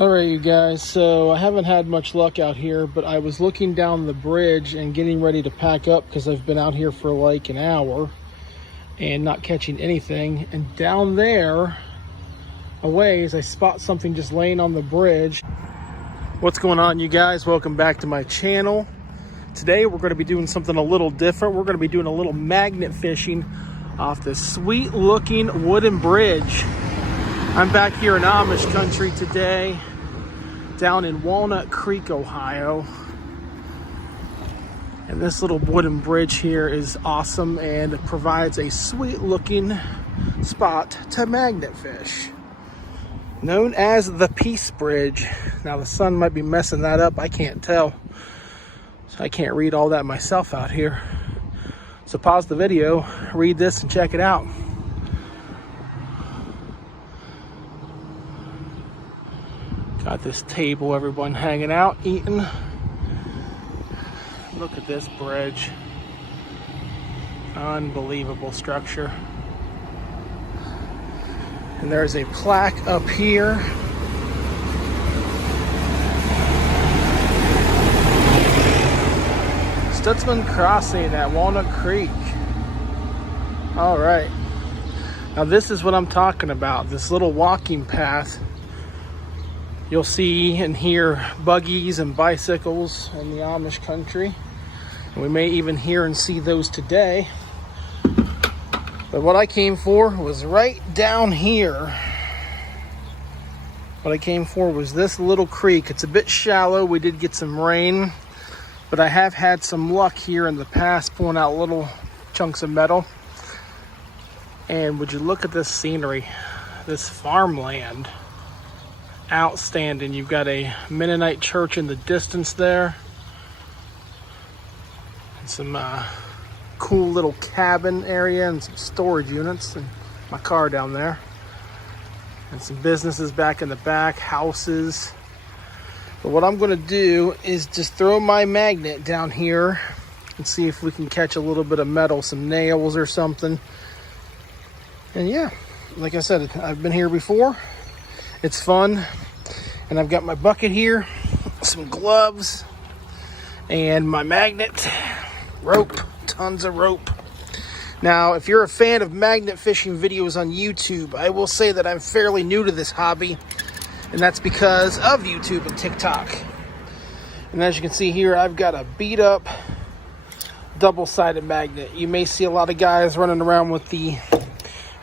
Alright, you guys, so I haven't had much luck out here, but I was looking down the bridge and getting ready to pack up because I've been out here for like an hour and not catching anything. And down there a ways, I spot something just laying on the bridge. What's going on, you guys? Welcome back to my channel. Today we're going to be doing something a little different. We're going to be doing a little magnet fishing off this sweet looking wooden bridge. I'm back here in Amish country today, down in Walnut Creek, Ohio. And this little wooden bridge here is awesome and it provides a sweet looking spot to magnet fish, known as the Peace Bridge. Now the sun might be messing that up, I can't tell. So I can't read all that myself out here. So pause the video, read this and check it out. Got this table, everyone hanging out, eating. Look at this bridge. Unbelievable structure. And there's a plaque up here. Stutzman Crossing at Walnut Creek. All right. Now this is what I'm talking about. This little walking path. You'll see and hear buggies and bicycles in the Amish country. And we may even hear and see those today. But what I came for was right down here. What I came for was this little creek. It's a bit shallow. We did get some rain, but I have had some luck here in the past pulling out little chunks of metal. And would you look at this scenery, this farmland. Outstanding. You've got a Mennonite church in the distance there, and some cool little cabin area and some storage units, and my car down there, and some businesses back in the back, houses. But what I'm going to do is just throw my magnet down here and see if we can catch a little bit of metal, some nails or something. And yeah, like I said, I've been here before. It's fun, and I've got my bucket here, some gloves, and my magnet, rope, tons of rope. Now, if you're a fan of magnet fishing videos on YouTube, I will say that I'm fairly new to this hobby, and that's because of YouTube and TikTok. And as you can see here, I've got a beat up double-sided magnet. You may see a lot of guys running around with the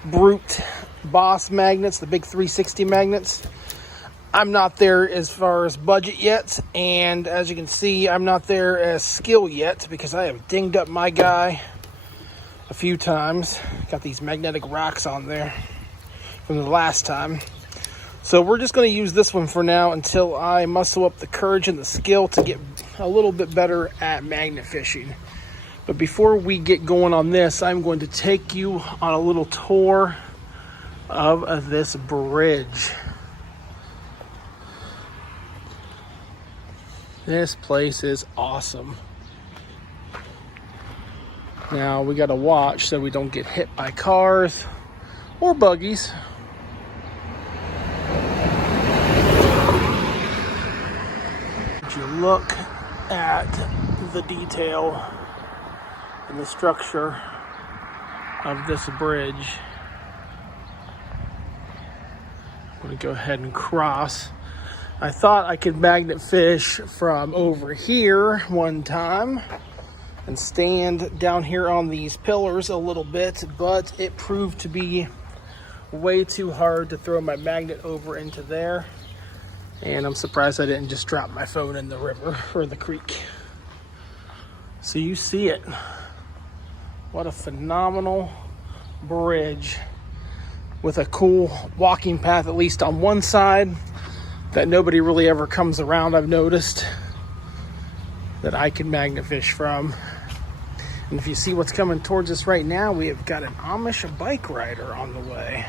Brute Boss magnets, the big 360 magnets. I'm not there as far as budget yet, and as you can see, I'm not there as skill yet because I have dinged up my guy a few times. Got these magnetic rocks on there from the last time. So we're just going to use this one for now until I muscle up the courage and the skill to get a little bit better at magnet fishing. But before we get going on this, I'm going to take you on a little tour of this bridge. This place is awesome. Now we got to watch so we don't get hit by cars or buggies. Would you look at the detail and the structure of this bridge? I'm going to go ahead and cross. I thought I could magnet fish from over here one time and stand down here on these pillars a little bit, but it proved to be way too hard to throw my magnet over into there. And I'm surprised I didn't just drop my phone in the river or the creek. So you see it. What a phenomenal bridge, with a cool walking path, at least on one side, that nobody really ever comes around, I've noticed, that I can magnet fish from. And if you see what's coming towards us right now, we have got an Amish bike rider on the way.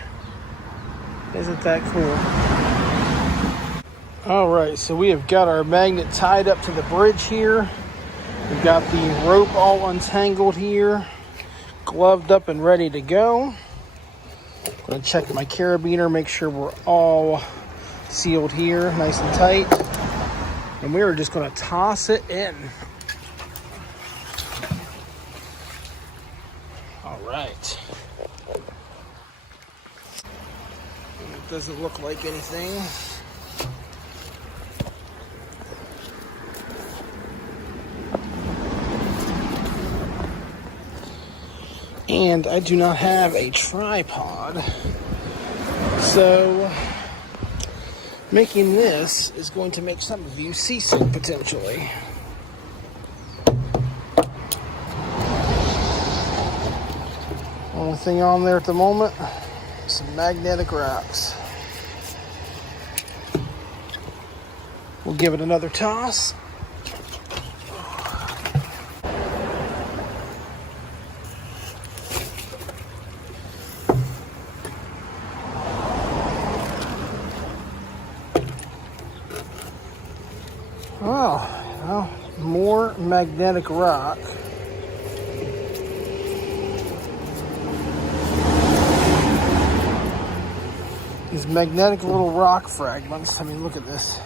Isn't that cool? All right, so we have got our magnet tied up to the bridge here. We've got the rope all untangled here, gloved up and ready to go. I'm going to check my carabiner, make sure we're all sealed here, nice and tight. And we are just going to toss it in. All right. It doesn't look like anything. And I do not have a tripod. So making this is going to make some of you seasick potentially. Only thing on there at the moment, some magnetic rocks. We'll give it another toss. Oh, well, more magnetic rock. These magnetic little rock fragments. I mean, look at this.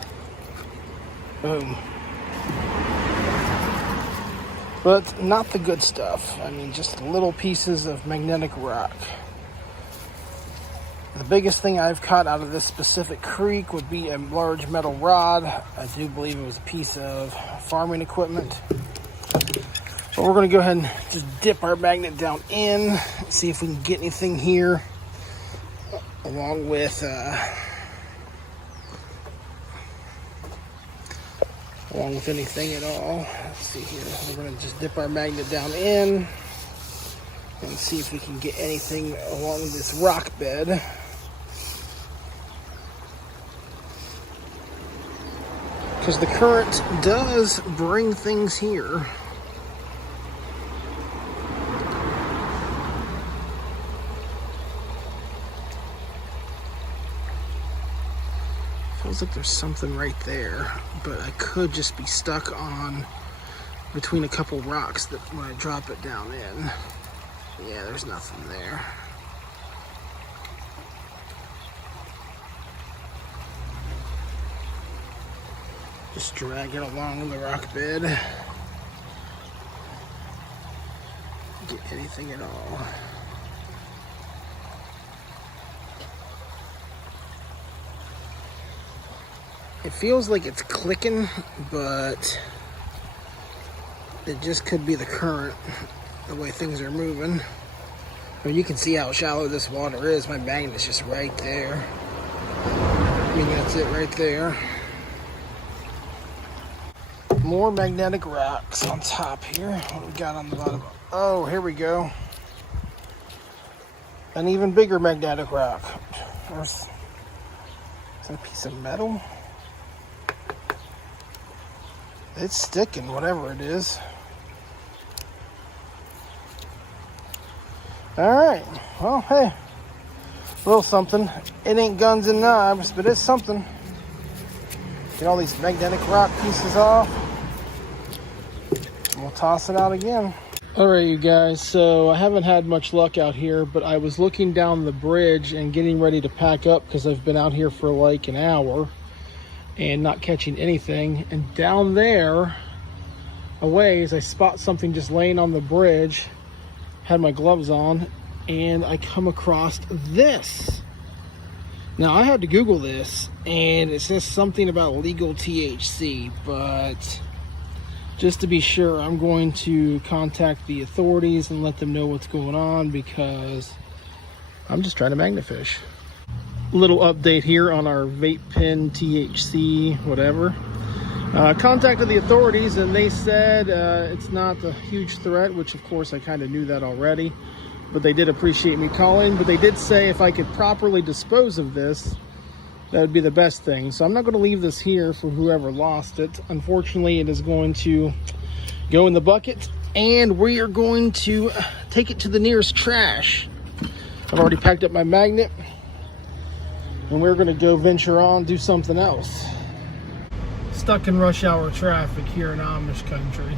Boom. But not the good stuff. I mean, just little pieces of magnetic rock. The biggest thing I've caught out of this specific creek would be a large metal rod. I do believe it was a piece of farming equipment. But we're going to go ahead and just dip our magnet down in, see if we can get anything here, along with anything at all. Let's see here. We're going to just dip our magnet down in and see if we can get anything along this rock bed. Because the current does bring things here. Feels like there's something right there, but I could just be stuck on between a couple rocks that when I drop it down in. Yeah, there's nothing there. Just drag it along the rock bed. Get anything at all. It feels like it's clicking, but it just could be the current, the way things are moving. I mean, you can see how shallow this water is. My magnet's just right there. I mean, that's it right there. More magnetic rocks on top here. What do we got on the bottom? Oh, here we go. An even bigger magnetic rock. Is that a piece of metal? It's sticking, whatever it is. Alright, well, hey, a little something. It ain't guns and knives, but it's something. Get all these magnetic rock pieces off. And we'll toss it out again. Alright, you guys, so I haven't had much luck out here, but I was looking down the bridge and getting ready to pack up because I've been out here for like an hour and not catching anything. And down there a ways, I spot something just laying on the bridge. Had my gloves on, and I come across this. Now, I had to Google this, and it says something about legal THC, but just to be sure, I'm going to contact the authorities and let them know what's going on, because I'm just trying to magnet fish. Little update here on our vape pen, THC, whatever. Contacted the authorities and they said it's not a huge threat, which of course I kind of knew that already, but they did appreciate me calling. But they did say if I could properly dispose of this, that would be the best thing. So I'm not going to leave this here for whoever lost it. Unfortunately, it is going to go in the bucket, and we are going to take it to the nearest trash. I've already packed up my magnet, and we're going to go venture on, do something else. Stuck in rush hour traffic here in Amish country.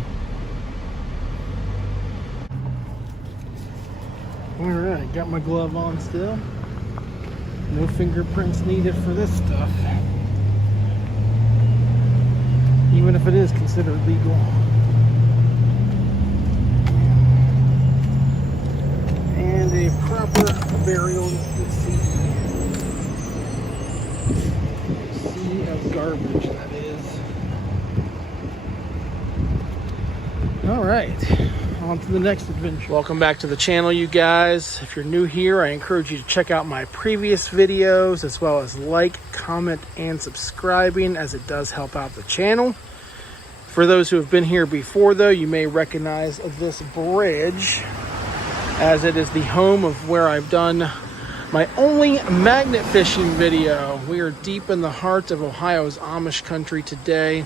All right, got my glove on still. No fingerprints needed for this stuff, even if it is considered legal. And a proper burial sea of garbage, that is. All right, on to the next adventure. Welcome back to the channel, you guys. If you're new here, I encourage you to check out my previous videos, as well as like, comment, and subscribing, as it does help out the channel. For those who have been here before, though, you may recognize this bridge, as it is the home of where I've done my only magnet fishing video. We are deep in the heart of Ohio's Amish country today,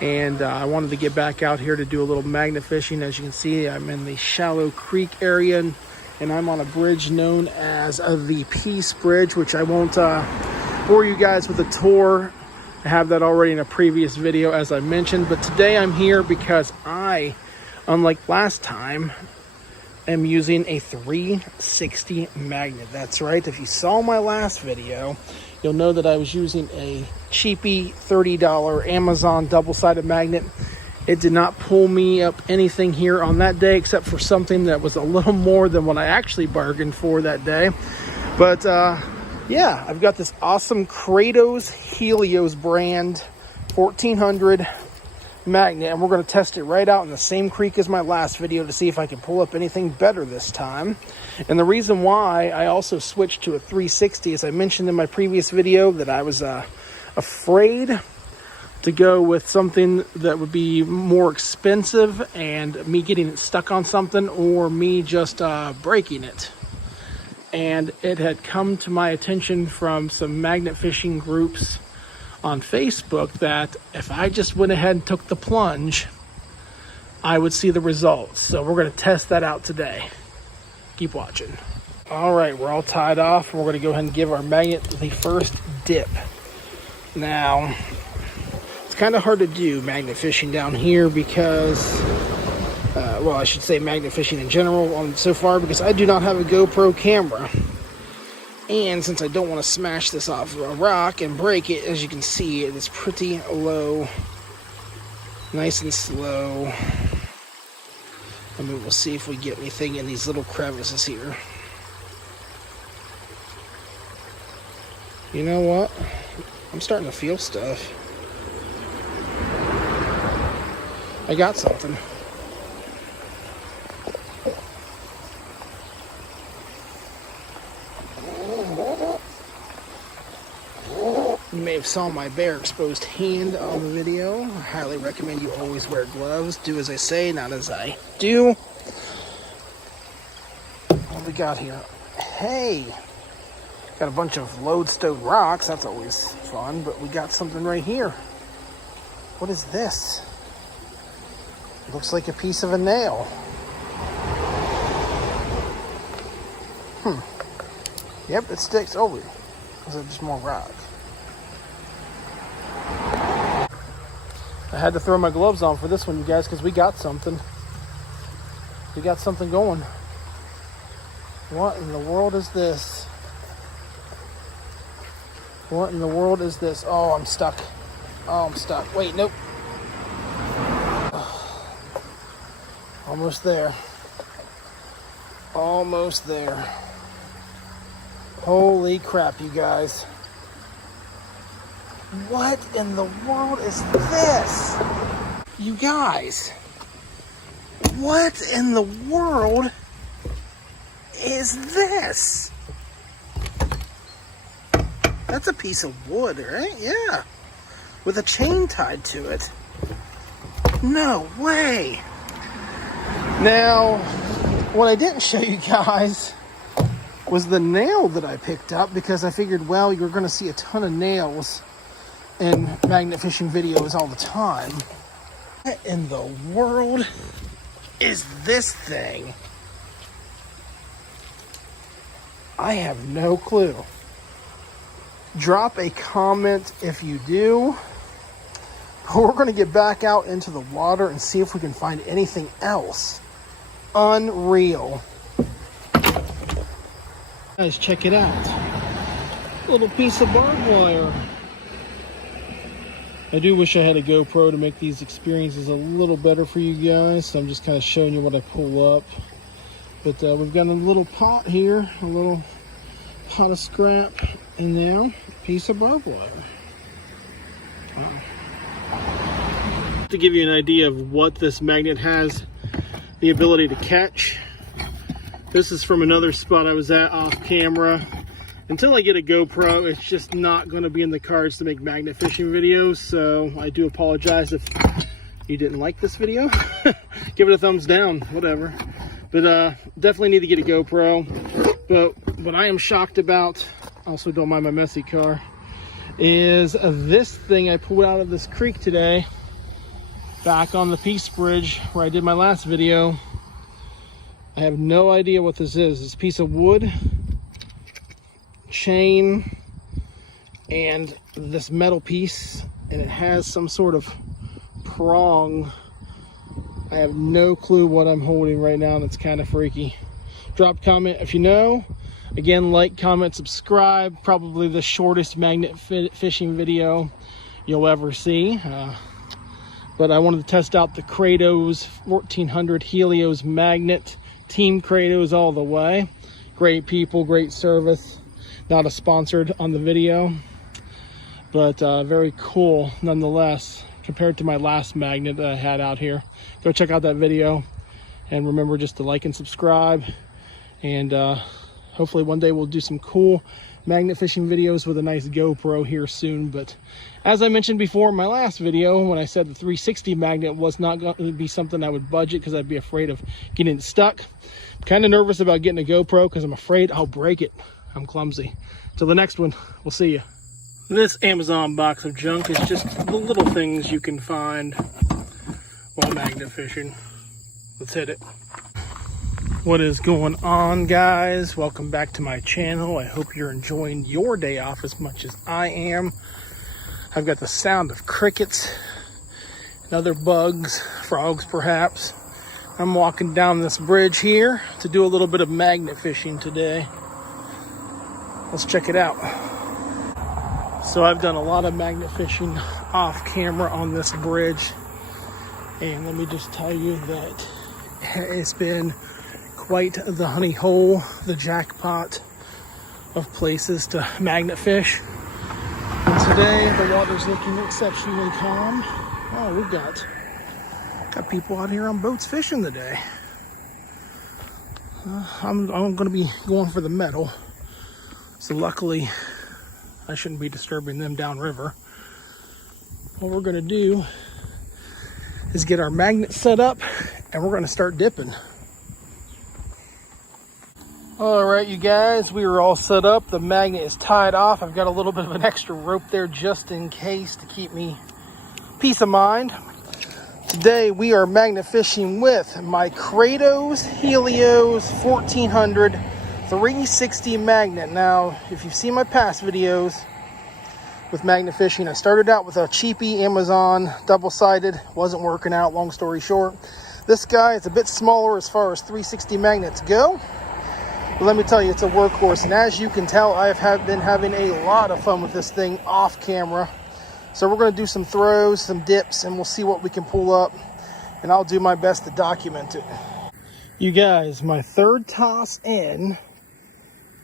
and I wanted to get back out here to do a little magnet fishing. As you can see, I'm in the Shallow Creek area, and I'm on a bridge known as the Peace Bridge, which I won't bore you guys with a tour. I have that already in a previous video, as I mentioned, but today I'm here because I, unlike last time, am using a 360 magnet. That's right. If you saw my last video, you'll know that I was using a cheapy $30 Amazon double-sided magnet. It did not pull me up anything here on that day, except for something that was a little more than what I actually bargained for that day. But yeah, I've got this awesome Kratos Helios brand 1400 magnet, and we're going to test it right out in the same creek as my last video to see if I can pull up anything better this time. And the reason why I also switched to a 360, as I mentioned in my previous video, that I was afraid to go with something that would be more expensive and me getting it stuck on something, or me just breaking it. And it had come to my attention from some magnet fishing groups on Facebook that if I just went ahead and took the plunge, I would see the results. So we're going to test that out today. Keep watching. All right, we're all tied off, and we're going to go ahead and give our magnet the first dip. Now, it's kind of hard to do magnet fishing down here because, well, I should say magnet fishing in general so far, because I do not have a GoPro camera. And since I don't want to smash this off a rock and break it, as you can see, it is pretty low, nice and slow. I mean, we'll see if we get anything in these little crevices here. You know what? I'm starting to feel stuff. I got something. You may have saw my bare exposed hand on the video. I highly recommend you always wear gloves. Do as I say, not as I do. What we got here? Hey! Got a bunch of lodestone rocks. That's always fun. But we got something right here. What is this? It looks like a piece of a nail. Yep, it sticks over. Is it just more rock? I had to throw my gloves on for this one, you guys, because we got something. We got something going. What in the world is this? What in the world is this? Oh, I'm stuck. Oh, I'm stuck. Wait, nope. Almost there. Almost there. Holy crap, you guys. What in the world is this? You guys, what in the world is this? That's a piece of wood, right? Yeah. With a chain tied to it. No way. Now, what I didn't show you guys was the nail that I picked up, because I figured, well, you're going to see a ton of nails in magnet fishing videos all the time. What in the world is this thing? I have no clue. Drop a comment if you do. We're going to get back out into the water and see if we can find anything else. Unreal. Guys, check it out. Little piece of barbed wire. I do wish I had a GoPro to make these experiences a little better for you guys, so I'm just kind of showing you what I pull up. But we've got a little pot here, a little pot of scrap, and now a piece of barbed wire. Wow. To give you an idea of what this magnet has the ability to catch, this is from another spot I was at off camera. Until I get a GoPro, it's just not going to be in the cards to make magnet fishing videos, so I do apologize if you didn't like this video. Give it a thumbs down, whatever. But definitely need to get a GoPro. But what I am shocked about, also don't mind my messy car, is this thing I pulled out of this creek today, back on the Peace Bridge where I did my last video. I have no idea what this is. It's a piece of wood, chain, and this metal piece, and it has some sort of prong. I have no clue what I'm holding right now, and it's kind of freaky. Drop a comment if you know. Again, like, comment, subscribe. Probably the shortest magnet fishing video you'll ever see. But I wanted to test out the Kratos 1400 Helios magnet. Team Kratos all the way. Great people, great service. Not a sponsored on the video, but very cool nonetheless compared to my last magnet that I had out here. Go check out that video, and remember just to like and subscribe, and hopefully one day we'll do some cool magnet fishing videos with a nice GoPro here soon. But as I mentioned before in my last video, when I said the 360 magnet was not going to be something I would budget because I'd be afraid of getting it stuck. I'm kind of nervous about getting a GoPro because I'm afraid I'll break it. I'm clumsy. Till the next one, we'll see you. This Amazon box of junk is just the little things you can find while magnet fishing. Let's hit it. What is going on, guys? Welcome back to my channel. I hope you're enjoying your day off as much as I am. I've got the sound of crickets and other bugs, frogs perhaps. I'm walking down this bridge here to do a little bit of magnet fishing today. Let's check it out. So I've done a lot of magnet fishing off camera on this bridge, and let me just tell you that it's been quite the honey hole, the jackpot of places to magnet fish. And today the water's looking exceptionally calm. Oh, we've got people out here on boats fishing today. I'm going to be going for the metal. So luckily, I shouldn't be disturbing them downriver. What we're gonna do is get our magnet set up, and we're gonna start dipping. All right, you guys, we are all set up. The magnet is tied off. I've got a little bit of an extra rope there just in case to keep me peace of mind. Today we are magnet fishing with my Kratos Helios 1400 360 magnet. Now, if you've seen my past videos with magnet fishing, I started out with a cheapy Amazon double-sided, wasn't working out, long story short. This guy is a bit smaller as far as 360 magnets go, but let me tell you, it's a workhorse, and as you can tell, I have been having a lot of fun with this thing off camera. So we're going to do some throws, some dips, and we'll see what we can pull up, and I'll do my best to document it. You guys, my third toss in,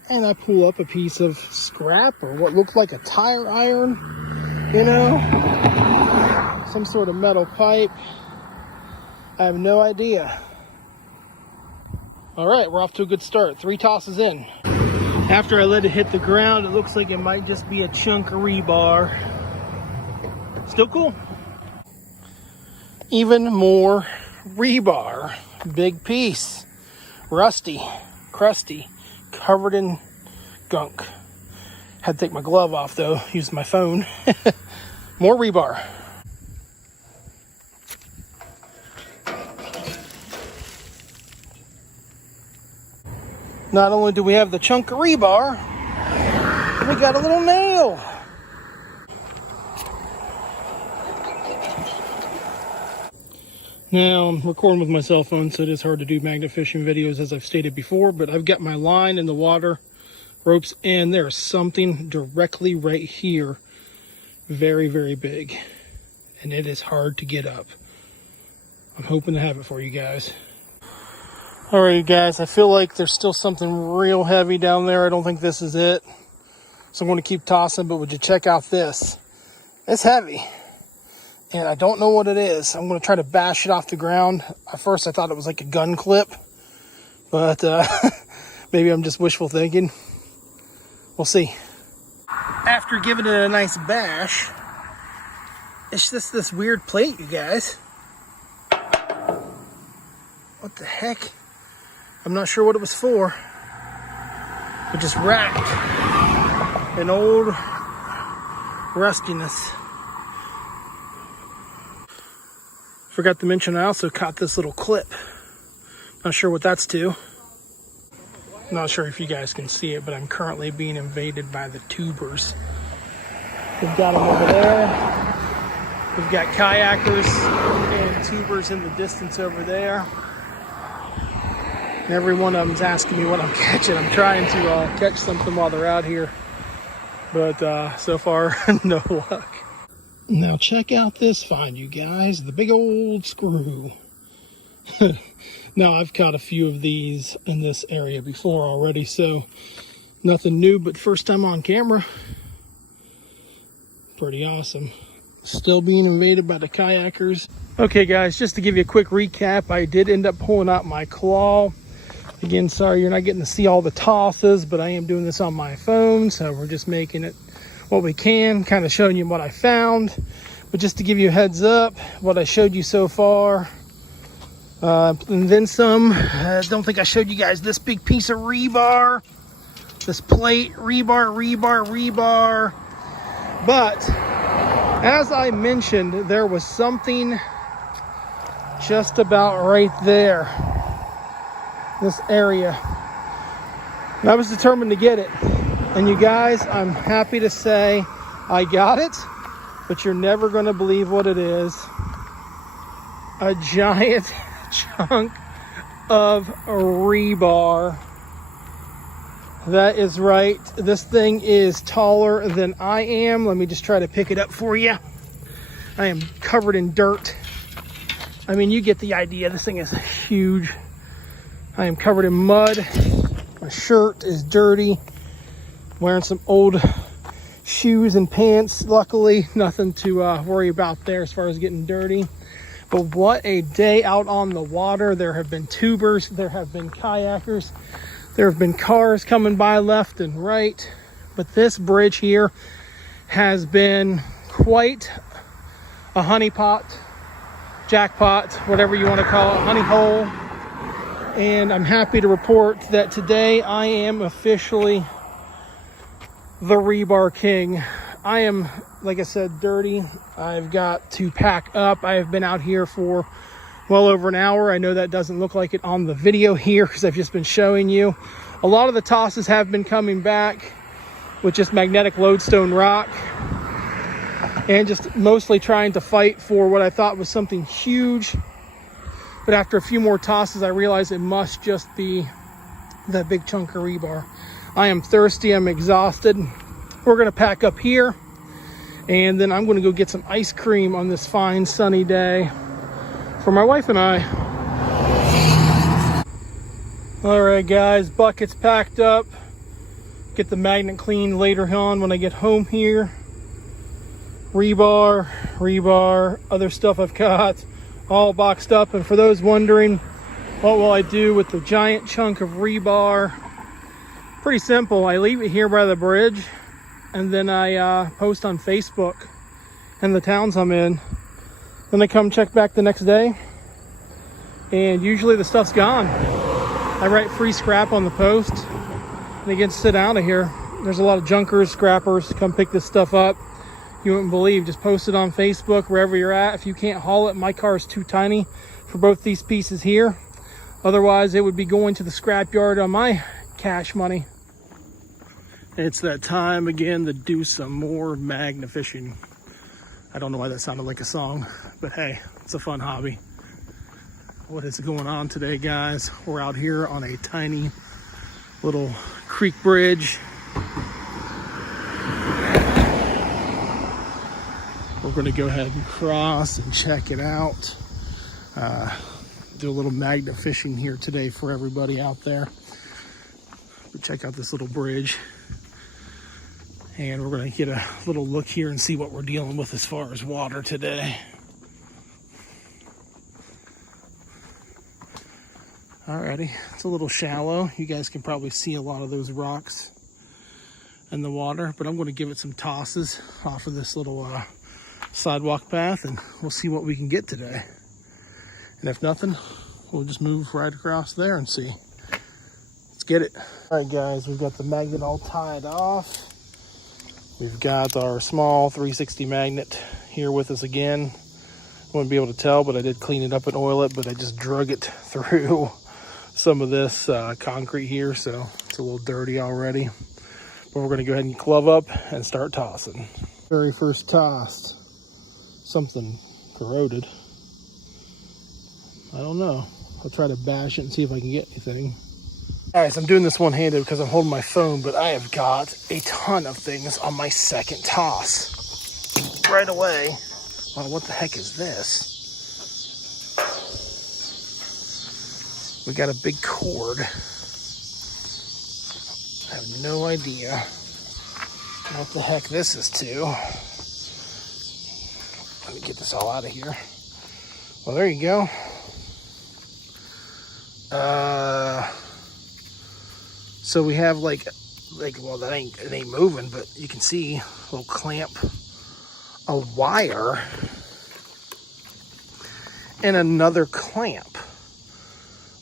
and I pull up a piece of scrap or what looked like a tire iron, you know, some sort of metal pipe. I have no idea. All right, we're off to a good start. 3 tosses in. After I let it hit the ground, it looks like it might just be a chunk of rebar. Still cool. Even more rebar. Big piece. Rusty, crusty, covered in gunk. Had to take my glove off though, used my phone. More rebar. Not only do we have the chunk of rebar, we got a little nail. Now, I'm recording with my cell phone, so it is hard to do magnet fishing videos as I've stated before, but I've got my line in the water ropes in. There's something directly right here, very, very big, and it is hard to get up. I'm hoping to have it for you guys. Alright guys, I feel like there's still something real heavy down there. I don't think this is it. So I'm going to keep tossing, but would you check out this? It's heavy. And I don't know what it is. I'm going to try to bash it off the ground. At first I thought it was like a gun clip. But maybe I'm just wishful thinking. We'll see. After giving it a nice bash, it's just this weird plate, you guys. What the heck? I'm not sure what it was for. It just racked an old rustiness. Forgot to mention I also caught this little clip. Not sure what that's to. Not sure if you guys can see it, but I'm currently being invaded by the tubers. We've got them over there. We've got kayakers and tubers in the distance over there. And every one of them's asking me what I'm catching. I'm trying to catch something while they're out here. But so far, no luck. Now check out this find, you guys. The big old screw. Now I've caught a few of these in this area before already, so nothing new, but first time on camera. Pretty awesome. Still being invaded by the kayakers. Okay guys, just to give you a quick recap, I did end up pulling out my claw. Again, sorry you're not getting to see all the tosses, but I am doing this on my phone, so we're just making it what we can, kind of showing you what I found. But just to give you a heads up, what I showed you so far, and then some. I don't think I showed you guys this big piece of rebar, this plate, rebar. But as I mentioned, there was something just about right there, this area. And I was determined to get it. And you guys, I'm happy to say I got it, but you're never going to believe what it is. A giant chunk of rebar. That is right. This thing is taller than I am. Let me just try to pick it up for you. I am covered in dirt. I mean, you get the idea. This thing is huge. I am covered in mud. My shirt is dirty. Wearing some old shoes and pants. Luckily, nothing to worry about there as far as getting dirty. But what a day out on the water. There have been tubers. There have been kayakers. There have been cars coming by left and right. But this bridge here has been quite a honeypot, jackpot, whatever you want to call it, honey hole. And I'm happy to report that today I am officially the rebar king. I am, like I said, dirty. I've got to pack up. I have been out here for well over an hour. I know that doesn't look like it on the video here because I've just been showing you. A lot of the tosses have been coming back with just magnetic lodestone rock and just mostly trying to fight for what I thought was something huge. But after a few more tosses, I realized it must just be that big chunk of rebar. I am thirsty. I'm exhausted. We're going to pack up here, and then I'm going to go get some ice cream on this fine sunny day for my wife and I. All right, guys, buckets packed up. Get the magnet cleaned later on when I get home here. Rebar, other stuff I've got all boxed up. And for those wondering, what will I do with the giant chunk of rebar? Pretty simple. I leave it here by the bridge, and then I post on Facebook and the towns I'm in. Then I come check back the next day, and usually the stuff's gone. I write free scrap on the post, and it gets sit out of here. There's a lot of junkers, scrappers, come pick this stuff up. You wouldn't believe, just post it on Facebook wherever you're at. If you can't haul it, my car is too tiny for both these pieces here. Otherwise, it would be going to the scrapyard on my cash money. It's that time again to do some more magnet fishing. I don't know why that sounded like a song, but hey, it's a fun hobby. What is going on today, guys? We're out here on a tiny little creek bridge. We're going to go ahead and cross and check it out. Do a little magnet fishing here today for everybody out there. But check out this little bridge. And we're going to get a little look here and see what we're dealing with as far as water today. Alrighty, it's a little shallow. You guys can probably see a lot of those rocks in the water, but I'm going to give it some tosses off of this little sidewalk path, and we'll see what we can get today. And if nothing, we'll just move right across there and see. Let's get it. All right, guys, we've got the magnet all tied off. We've got our small 360 magnet here with us again. Wouldn't be able to tell, but I did clean it up and oil it, but I just drug it through some of this concrete here, so it's a little dirty already. But we're going to go ahead and glove up and start tossing. Very first toss, something corroded. I don't know. I'll try to bash it and see if I can get anything. All right, so I'm doing this one-handed because I'm holding my phone, but I have got a ton of things on my second toss. Right away, well, what the heck is this? We got a big cord. I have no idea what the heck this is to. Let me get this all out of here. Well, there you go. So we have like well, it ain't moving, but you can see a little clamp, a wire, and another clamp.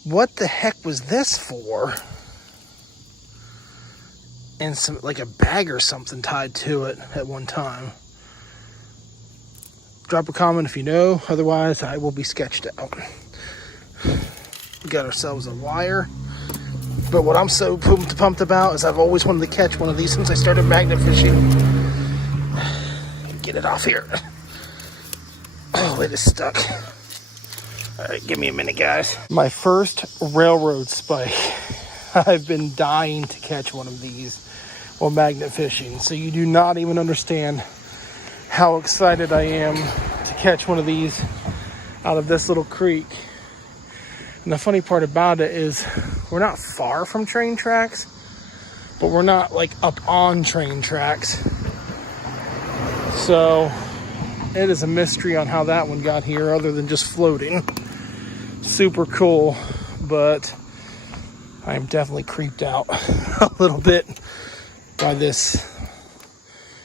What the heck was this for? And some, like a bag or something tied to it at one time. Drop a comment if you know, otherwise I will be sketched out. We got ourselves a wire. But what I'm so pumped about is I've always wanted to catch one of these since I started magnet fishing. Get it off here. Oh, it is stuck. All right, give me a minute, guys. My first railroad spike. I've been dying to catch one of these while magnet fishing. So you do not even understand how excited I am to catch one of these out of this little creek. And the funny part about it is we're not far from train tracks, but we're not like up on train tracks. So it is a mystery on how that one got here other than just floating. Super cool, but I'm definitely creeped out a little bit by this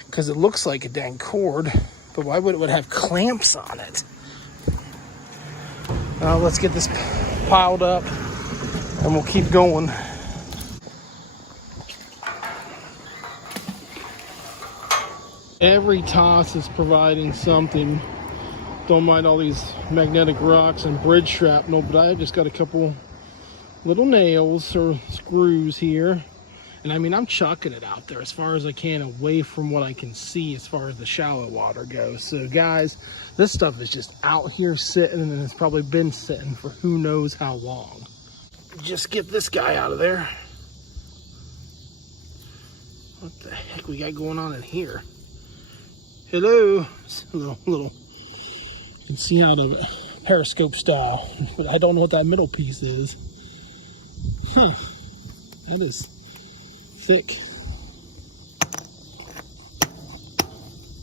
because it looks like a dang cord, but why would it have clamps on it? Let's get this piled up and we'll keep going. Every toss is providing something. Don't mind all these magnetic rocks and bridge shrapnel, but I just got a couple little nails or screws here. And I mean, I'm chucking it out there as far as I can away from what I can see as far as the shallow water goes. So guys, this stuff is just out here sitting, and it's probably been sitting for who knows how long. Just get this guy out of there. What the heck we got going on in here? Hello. It's a little, you can see out of it, periscope style, but I don't know what that middle piece is. Huh, that is thick.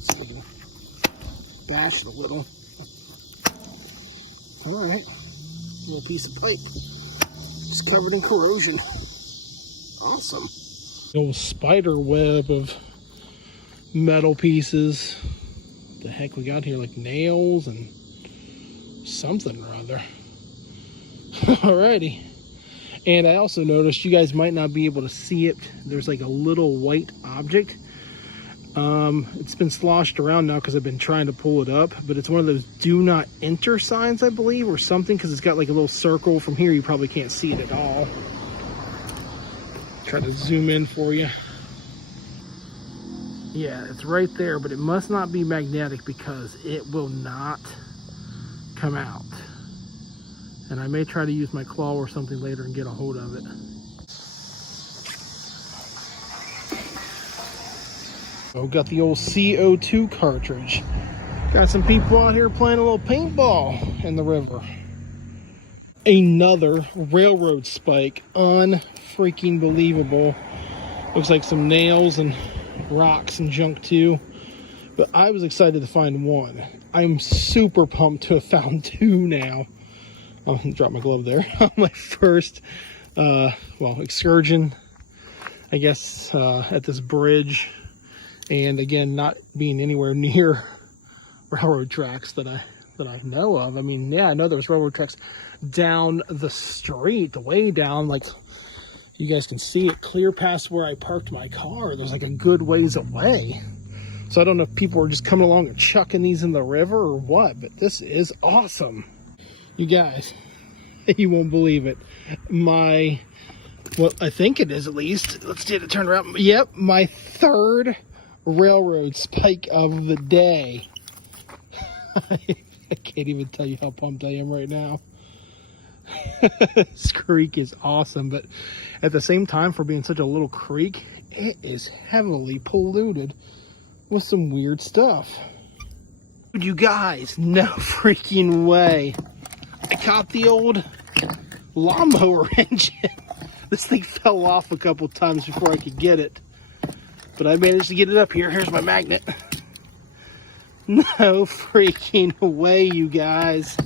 So bash it a little. All right, little piece of pipe. It's covered in corrosion. Awesome. The old spider web of metal pieces. What the heck we got here? Like nails and something or other. Alrighty. And I also noticed, you guys might not be able to see it, there's like a little white object. It's been sloshed around now because I've been trying to pull it up, but it's one of those do not enter signs, I believe, or something, because it's got like a little circle. From here you probably can't see it at all. Try to zoom in for you. Yeah, it's right there, but it must not be magnetic because it will not come out. And I may try to use my claw or something later and get a hold of it. Oh, got the old CO2 cartridge. Got some people out here playing a little paintball in the river. Another railroad spike. Unfreaking believable. Looks like some nails and rocks and junk too. But I was excited to find one. I'm super pumped to have found two now. I'll drop my glove there. On my first, excursion, I guess, at this bridge. And again, not being anywhere near railroad tracks that I know of. I mean, yeah, I know there's railroad tracks down the street, way down, like you guys can see it clear past where I parked my car. There's like a good ways away. So I don't know if people are just coming along and chucking these in the river or what, but this is awesome. You guys, you won't believe it. Well, I think it is at least. Let's get it turned around. Yep, my third railroad spike of the day. I can't even tell you how pumped I am right now. This creek is awesome, but at the same time, for being such a little creek, it is heavily polluted with some weird stuff. You guys, no freaking way. I caught the old lawnmower engine. This thing fell off a couple times before I could get it, but I managed to get it up here. Here's my magnet. No freaking way, you guys.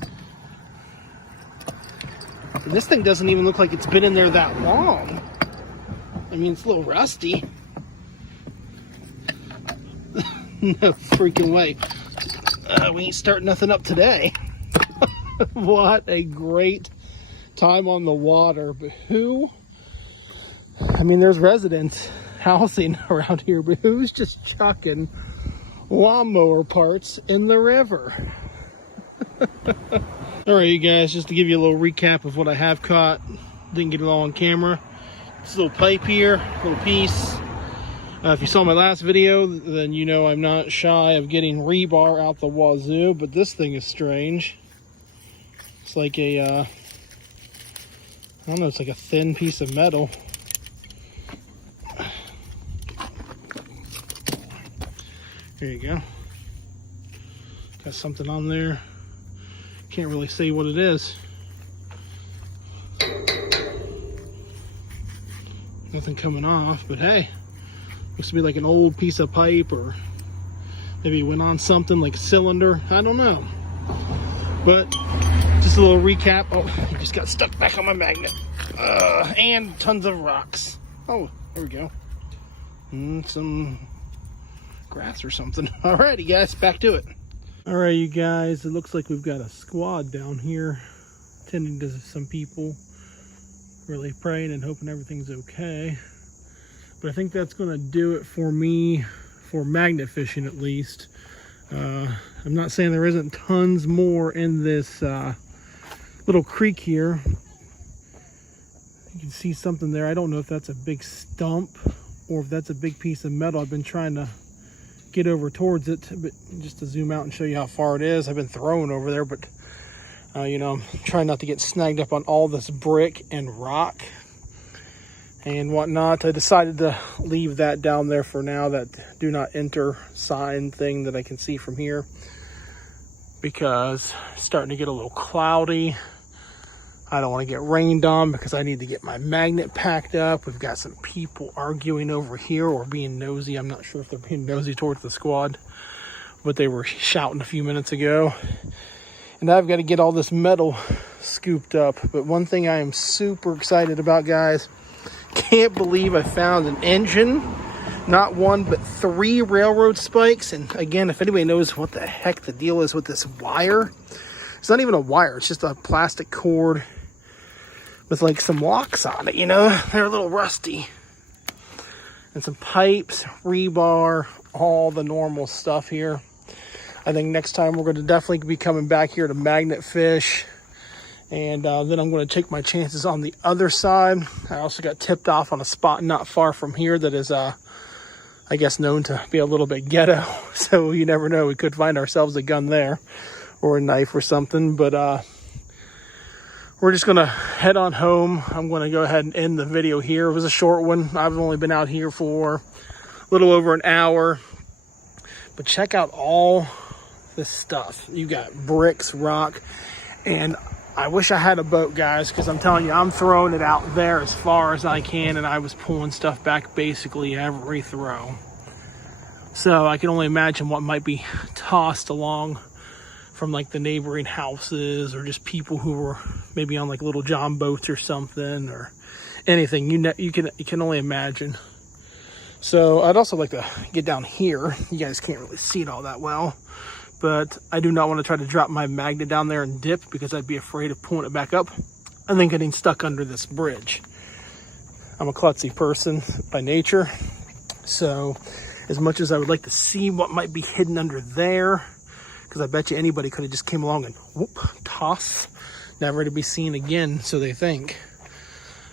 This thing doesn't even look like it's been in there that long. I mean, it's a little rusty. No freaking way. We ain't starting nothing up today. What a great time on the water. But I mean, there's residents housing around here, but who's just chucking lawnmower parts in the river? All right, you guys, just to give you a little recap of what I have caught. Didn't get it all on camera. This little pipe here, little piece. If you saw my last video, then you know I'm not shy of getting rebar out the wazoo, but this thing is strange. It's like a, I don't know, it's like a thin piece of metal. There you go. Got something on there. Can't really see what it is. Nothing coming off, but hey, looks to be like an old piece of pipe, or maybe it went on something like a cylinder. I don't know. But just a little recap. Oh, I just got stuck back on my magnet. And tons of rocks. Oh, there we go. Some grass or something. Alrighty, guys, back to it. Alright, you guys, it looks like we've got a squad down here tending to some people, really praying and hoping everything's okay. But I think that's going to do it for me, for magnet fishing at least. I'm not saying there isn't tons more in this little creek here. You can see something there. I don't know if that's a big stump or if that's a big piece of metal. I've been trying to get over towards it, but just to zoom out and show you how far it is. I've been throwing over there, but you know, I'm trying not to get snagged up on all this brick and rock and whatnot. I decided to leave that down there for now, that do not enter sign thing that I can see from here, because it's starting to get a little cloudy. I don't want to get rained on because I need to get my magnet packed up. We've got some people arguing over here or being nosy. I'm not sure if they're being nosy towards the squad, but they were shouting a few minutes ago. And I've got to get all this metal scooped up. But one thing I am super excited about, guys, can't believe I found an engine. Not one, but 3 railroad spikes. And again, if anybody knows what the heck the deal is with this wire, it's not even a wire. It's just a plastic cord with like some locks on it, you know? They're a little rusty. And some pipes, rebar, all the normal stuff here. I think next time we're going to definitely be coming back here to magnet fish. And then I'm going to take my chances on the other side. I also got tipped off on a spot not far from here that is, I guess, known to be a little bit ghetto. So you never know. We could find ourselves a gun there or a knife or something. But we're just going to head on home. I'm going to go ahead and end the video here. It was a short one. I've only been out here for a little over an hour. But check out all this stuff. You got bricks, rock, and I wish I had a boat, guys, because I'm telling you, I'm throwing it out there as far as I can, and I was pulling stuff back basically every throw. So I can only imagine what might be tossed along from like the neighboring houses, or just people who were maybe on like little John boats or something, or anything. You can only imagine. So I'd also like to get down here. You guys can't really see it all that well, but I do not want to try to drop my magnet down there and dip, because I'd be afraid of pulling it back up and then getting stuck under this bridge. I'm a klutzy person by nature, so as much as I would like to see what might be hidden under there, because I bet you anybody could have just came along and whoop, toss, never to be seen again, so they think.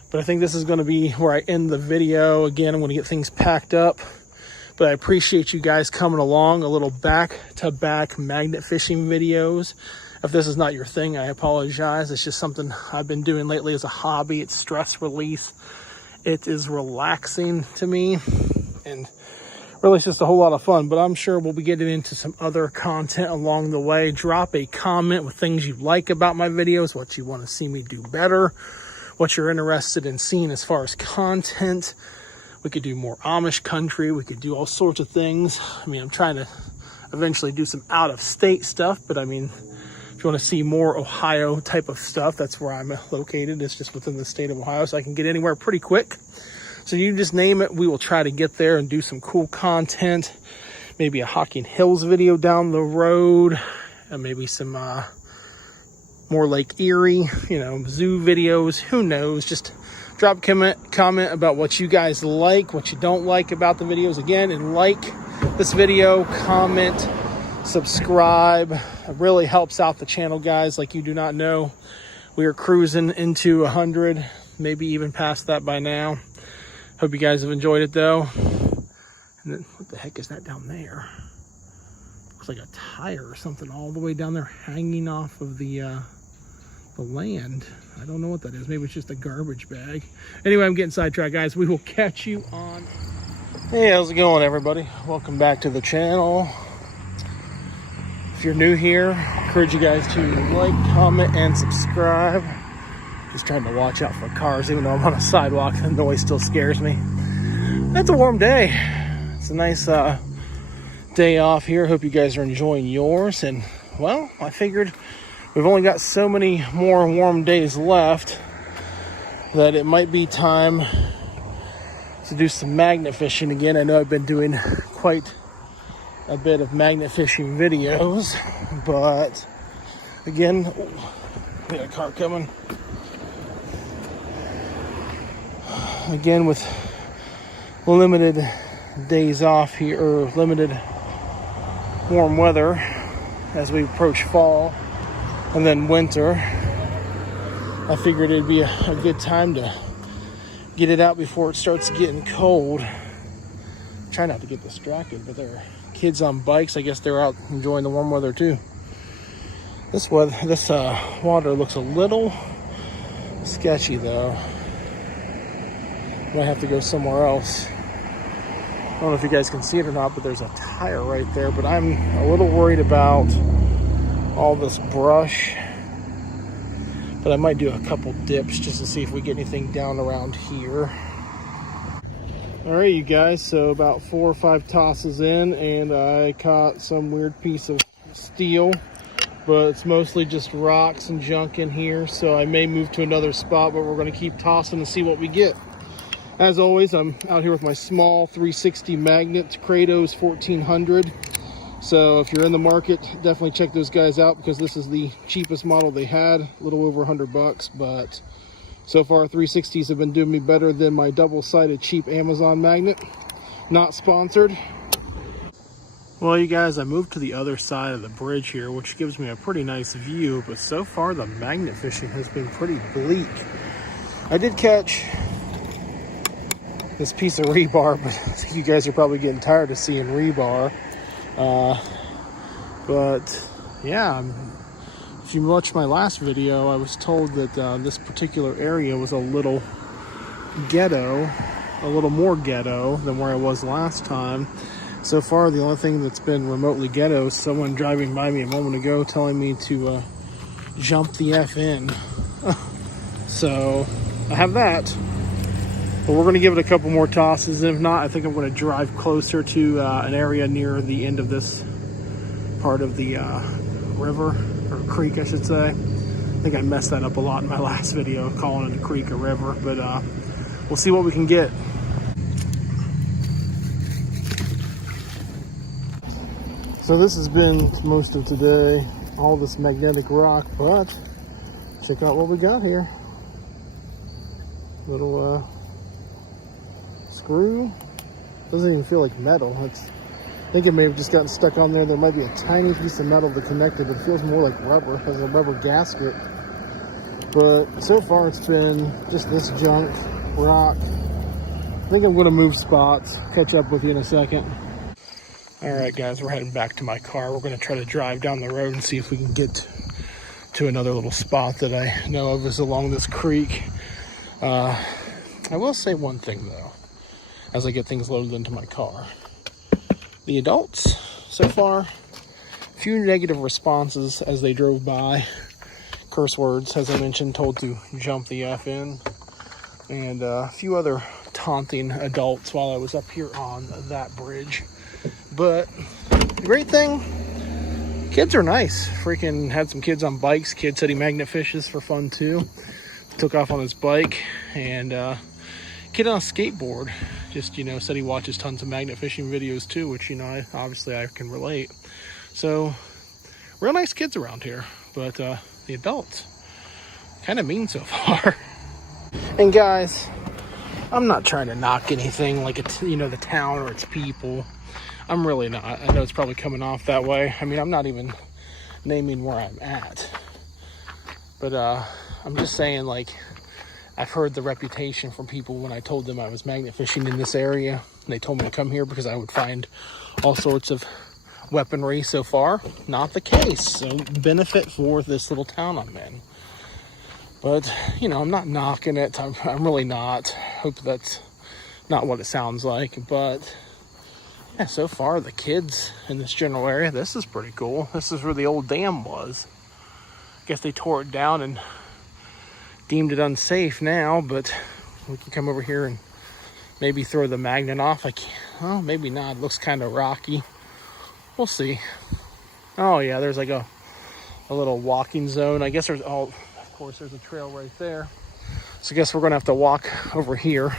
But I think this is going to be where I end the video. Again, I'm going to get things packed up. But I appreciate you guys coming along. A little back-to-back magnet fishing videos. If this is not your thing, I apologize. It's just something I've been doing lately as a hobby. It's stress release. It is relaxing to me. And really, it's just a whole lot of fun. But I'm sure we'll be getting into some other content along the way. Drop a comment with things you like about my videos, what you want to see me do better, what you're interested in seeing as far as content. We could do more Amish country. We could do all sorts of things. I mean, I'm trying to eventually do some out-of-state stuff, but I mean, if you want to see more Ohio type of stuff, that's where I'm located. It's just within the state of Ohio, so I can get anywhere pretty quick. So you just name it, we will try to get there and do some cool content. Maybe a Hocking Hills video down the road, and maybe some more Lake Erie, zoo videos, who knows. Just drop a comment about what you guys like, what you don't like about the videos. Again, and like this video, comment, subscribe. It really helps out the channel, guys, like you do not know. We are cruising into 100, maybe even past that by now. Hope you guys have enjoyed it, though. And then, what the heck is that down there? Looks like a tire or something all the way down there hanging off of the land. I don't know what that is. Maybe it's just a garbage bag. Anyway, I'm getting sidetracked, guys. We will catch you on. Hey, how's it going, everybody? Welcome back to the channel. If you're new here, I encourage you guys to like, comment, and subscribe. Just trying to watch out for cars, even though I'm on a sidewalk. The noise still scares me. It's a warm day. It's a nice day off here. Hope you guys are enjoying yours. And, well, I figured we've only got so many more warm days left that it might be time to do some magnet fishing again. I know I've been doing quite a bit of magnet fishing videos, but again, we got a car coming. Again, with limited days off here, or limited warm weather as we approach fall and then winter, I figured it'd be a good time to get it out before it starts getting cold. Try not to get distracted, but there are kids on bikes. I guess they're out enjoying the warm weather too. This water looks a little sketchy though. Might have to go somewhere else. I don't know if you guys can see it or not, but there's a tire right there. But I'm a little worried about all this brush. But I might do a couple dips just to see if we get anything down around here. All right, you guys, so about 4 or 5 tosses in, and I caught some weird piece of steel, but it's mostly just rocks and junk in here. So I may move to another spot, but we're going to keep tossing and see what we get. As always, I'm out here with my small 360 Magnet Kratos 1400. So if you're in the market, definitely check those guys out, because this is the cheapest model they had, a little over $100, but so far 360s have been doing me better than my double-sided cheap Amazon magnet. Not sponsored. Well, you guys, I moved to the other side of the bridge here, which gives me a pretty nice view, but so far the magnet fishing has been pretty bleak. I did catch this piece of rebar, but I think you guys are probably getting tired of seeing rebar. But yeah, if you watched my last video, I was told that this particular area was a little ghetto, a little more ghetto than where I was last time. So far, the only thing that's been remotely ghetto is someone driving by me a moment ago telling me to jump the F in. So I have that. But we're going to give it a couple more tosses. And if not, I think I'm going to drive closer to an area near the end of this part of the river, or creek, I should say. I think I messed that up a lot in my last video, calling it a creek or river. But we'll see what we can get. So this has been most of today, all this magnetic rock, but check out what we got here. Little screw. Doesn't even feel like metal. I think it may have just gotten stuck on there. There might be a tiny piece of metal that connected, but it feels more like rubber. It has a rubber gasket. But so far it's been just this junk, rock. I think I'm going to move spots, catch up with you in a second. Alright guys, we're heading back to my car. We're going to try to drive down the road and see if we can get to another little spot that I know of is along this creek. I will say one thing though, as I get things loaded into my car. The adults, so far, few negative responses as they drove by. Curse words, as I mentioned, told to jump the F in. And a few other taunting adults while I was up here on that bridge. But the great thing, kids are nice. Freaking had some kids on bikes. Kid said he magnet fishes for fun too. Took off on his bike. And kid on a skateboard just, said he watches tons of magnet fishing videos too, which, obviously I can relate. So real nice kids around here. But the adults, kind of mean so far. And guys, I'm not trying to knock anything like it's, the town or its people. I'm really not. I know it's probably coming off that way. I mean, I'm not even naming where I'm at. But I'm just saying, like, I've heard the reputation from people when I told them I was magnet fishing in this area. And they told me to come here because I would find all sorts of weaponry. So far, not the case. So benefit for this little town I'm in. But, I'm not knocking it. I'm really not. Hope that's not what it sounds like. But yeah, so far the kids in this general area, this is pretty cool. This is where the old dam was. I guess they tore it down and deemed it unsafe now, but we can come over here and maybe throw the magnet off. Well, maybe not. It looks kind of rocky. We'll see. Oh yeah, there's like a little walking zone. I guess there's of course there's a trail right there. So I guess we're gonna have to walk over here.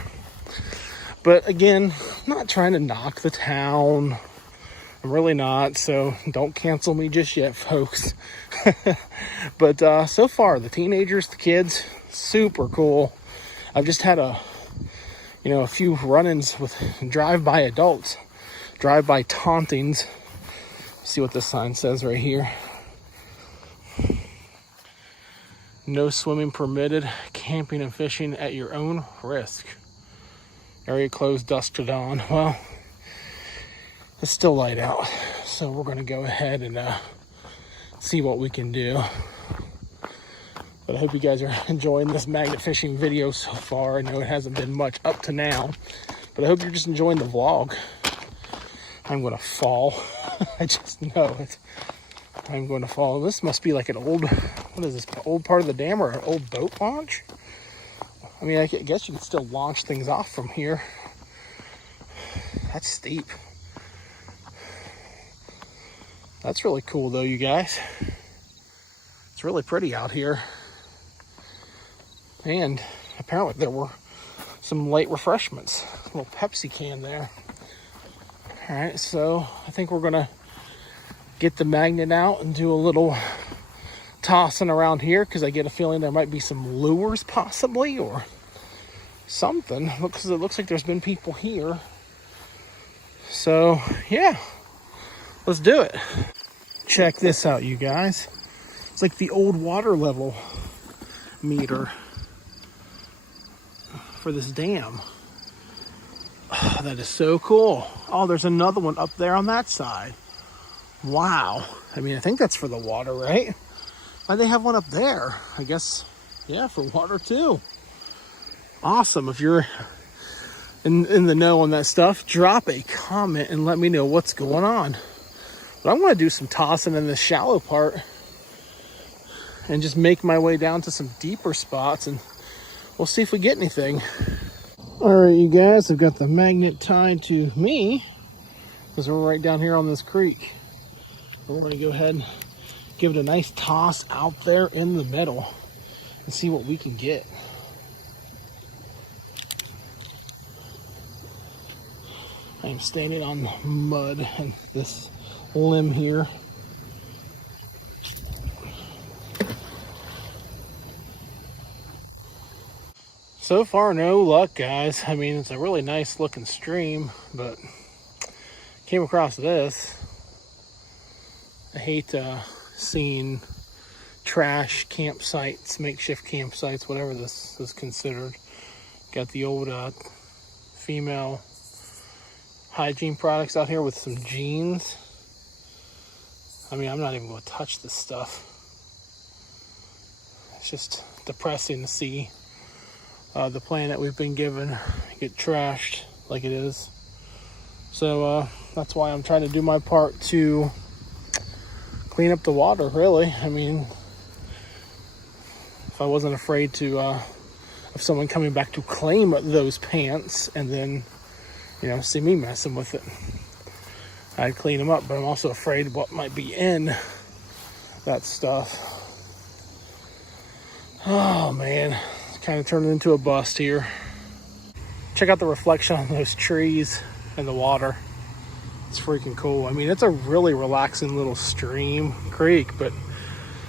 But again, I'm not trying to knock the town. I'm really not, so don't cancel me just yet, folks. But so far, the teenagers, the kids, super cool. I've just had a few run-ins with drive-by adults, drive-by tauntings. See what this sign says right here. No swimming permitted, camping and fishing at your own risk. Area closed dusk to dawn. Well, it's still light out, so we're going to go ahead and see what we can do. But I hope you guys are enjoying this magnet fishing video so far. I know it hasn't been much up to now, but I hope you're just enjoying the vlog. I'm going to fall. I just know it. I'm going to fall. This must be like an old, what is this, old part of the dam or an old boat launch? I mean, I guess you can still launch things off from here. That's steep. That's really cool though, you guys. It's really pretty out here. And apparently there were some light refreshments. A little Pepsi can there. All right, so I think we're gonna get the magnet out and do a little tossing around here because I get a feeling there might be some lures possibly or something. Because it looks like there's been people here. So yeah, let's do it. Check this out, you guys. It's like the old water level meter for this dam. Oh, that is so cool. Oh, there's another one up there on that side. Wow. I mean, I think that's for the water, right? Why'd they have one up there? I guess, yeah, for water too. Awesome. If you're in the know on that stuff, drop a comment and let me know what's going on. But I want to do some tossing in the shallow part and just make my way down to some deeper spots, and we'll see if we get anything. All right, you guys, I've got the magnet tied to me because we're right down here on this creek. We're going to go ahead and give it a nice toss out there in the middle and see what we can get. I'm standing on mud and this limb here. So far, no luck, guys. I mean, it's a really nice looking stream, but came across this. I hate seeing trash campsites, makeshift campsites, whatever this is considered. Got the old female hygiene products out here with some jeans. I mean, I'm not even going to touch this stuff. It's just depressing to see the planet we've been given get trashed like it is. So that's why I'm trying to do my part to clean up the water, really. I mean, if I wasn't afraid to of someone coming back to claim those pants and then, you know, see me messing with it, I'd clean them up. But I'm also afraid of what might be in that stuff. Oh man, it's kind of turning into a bust here. Check out the reflection on those trees and the water. It's freaking cool. I mean, it's a really relaxing little stream creek, but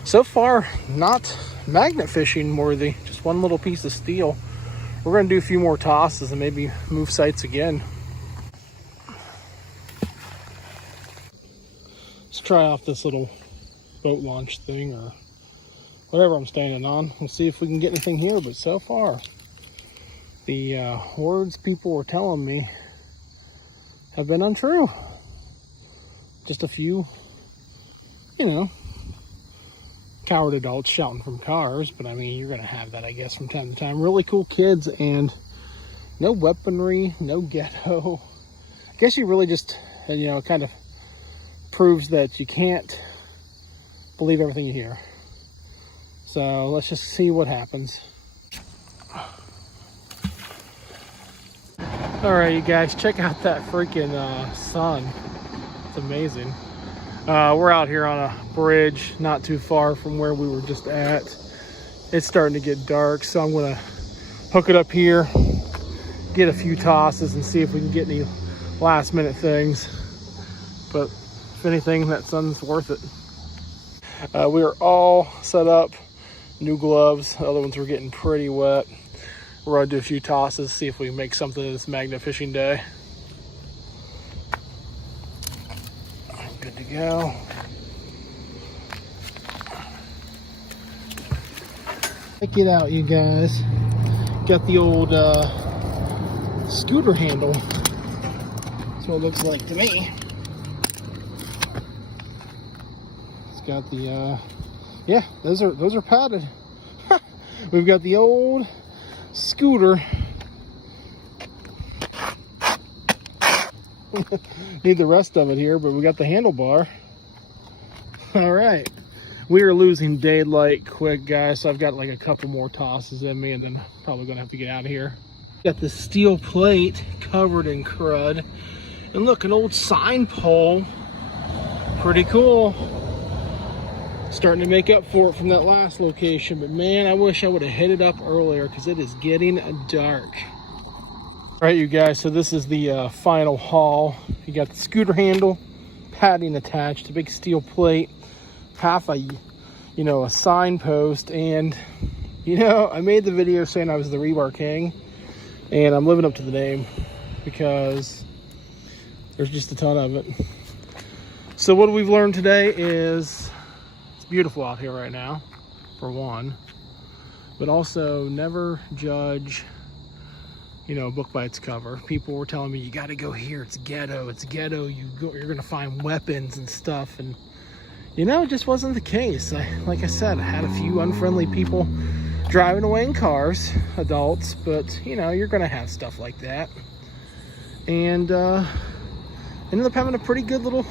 so far not magnet fishing worthy. Just one little piece of steel. We're going to do a few more tosses and maybe move sites again. Let's try off this little boat launch thing or whatever I'm standing on. We'll see if we can get anything here, but so far the words people were telling me have been untrue. Just a few, you know, coward adults shouting from cars, but I mean, you're gonna have that, I guess, from time to time. Really cool kids and no weaponry, no ghetto. I guess you really just, you know, kind of proves that you can't believe everything you hear. So let's just see what happens. All right, you guys, check out that freaking sun. It's amazing. We're out here on a bridge not too far from where we were just at. It's starting to get dark, so I'm gonna hook it up here, get a few tosses and see if we can get any last minute things. But if anything, that sun's worth it. We are all set up, new gloves. The other ones were getting pretty wet. We're gonna do a few tosses, see if we can make something of this magnet fishing day. Good to go. Check it out, you guys. Got the old scooter handle. That's what it looks like to me. It's got the yeah, those are padded. We've got the old scooter. Need the rest of it here, but we got the handlebar. All right, we are losing daylight quick, guys, so I've got like a couple more tosses in me and then probably gonna have to get out of here. Got the steel plate covered in crud, and look, an old sign pole. Pretty cool. Starting to make up for it from that last location, but man, I wish I would have hit it up earlier because it is getting dark. All right, you guys, so this is the final haul. You got the scooter handle, padding attached, a big steel plate, half a, you know, a signpost, and, you know, I made the video saying I was the rebar king, and I'm living up to the name because there's just a ton of it. So what we've learned today is it's beautiful out here right now, for one, but also never judge, you know, a book by its cover. People were telling me, you got to go here, it's ghetto, you're gonna find weapons and stuff, and you know, it just wasn't the case. Like I said, I had a few unfriendly people driving away in cars, adults, but you know, you're gonna have stuff like that. and ended up having a pretty good little,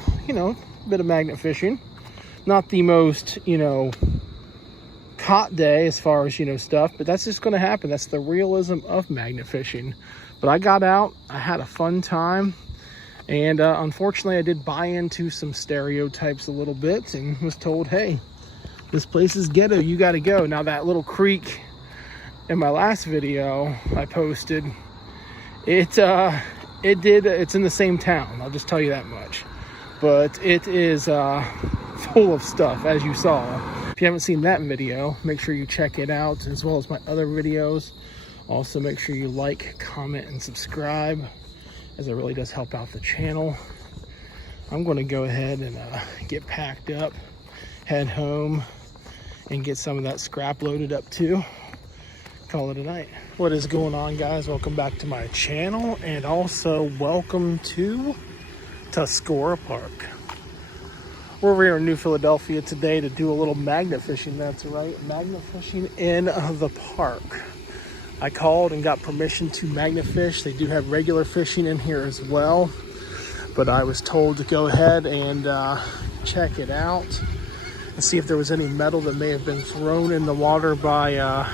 bit of magnet fishing. Not the most, hot day as far as, stuff, but that's just going to happen. That's the realism of magnet fishing. But I got out, I had a fun time, and unfortunately I did buy into some stereotypes a little bit and was told, hey, this place is ghetto, you got to go. Now that little creek in my last video I posted, it's in the same town, I'll just tell you that much. But it is full of stuff, as you saw. If you haven't seen that video, make sure you check it out, as well as my other videos. Also, make sure you like, comment, and subscribe, as it really does help out the channel. I'm going to go ahead and get packed up, head home, and get some of that scrap loaded up too. Call it a night. What is going on, guys? Welcome back to my channel, and also welcome to Tuscarora Park. We're over here in New Philadelphia today to do a little magnet fishing. That's right, magnet fishing in the park. I called and got permission to magnet fish. They do have regular fishing in here as well, but I was told to go ahead and check it out and see if there was any metal that may have been thrown in the water by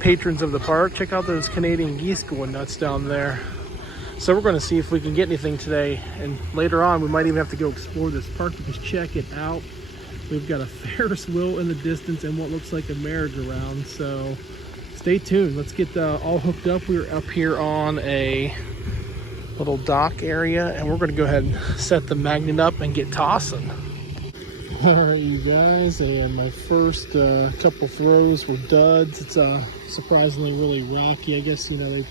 patrons of the park. Check out those Canadian geese going nuts down there. So we're going to see if we can get anything today, and later on we might even have to go explore this park, because check it out. We've got a Ferris wheel in the distance and what looks like a merry-go-round, so stay tuned. Let's get all hooked up. We're up here on a little dock area, and we're going to go ahead and set the magnet up and get tossing. All right, you guys, and my first couple throws were duds. It's surprisingly really rocky. I guess, they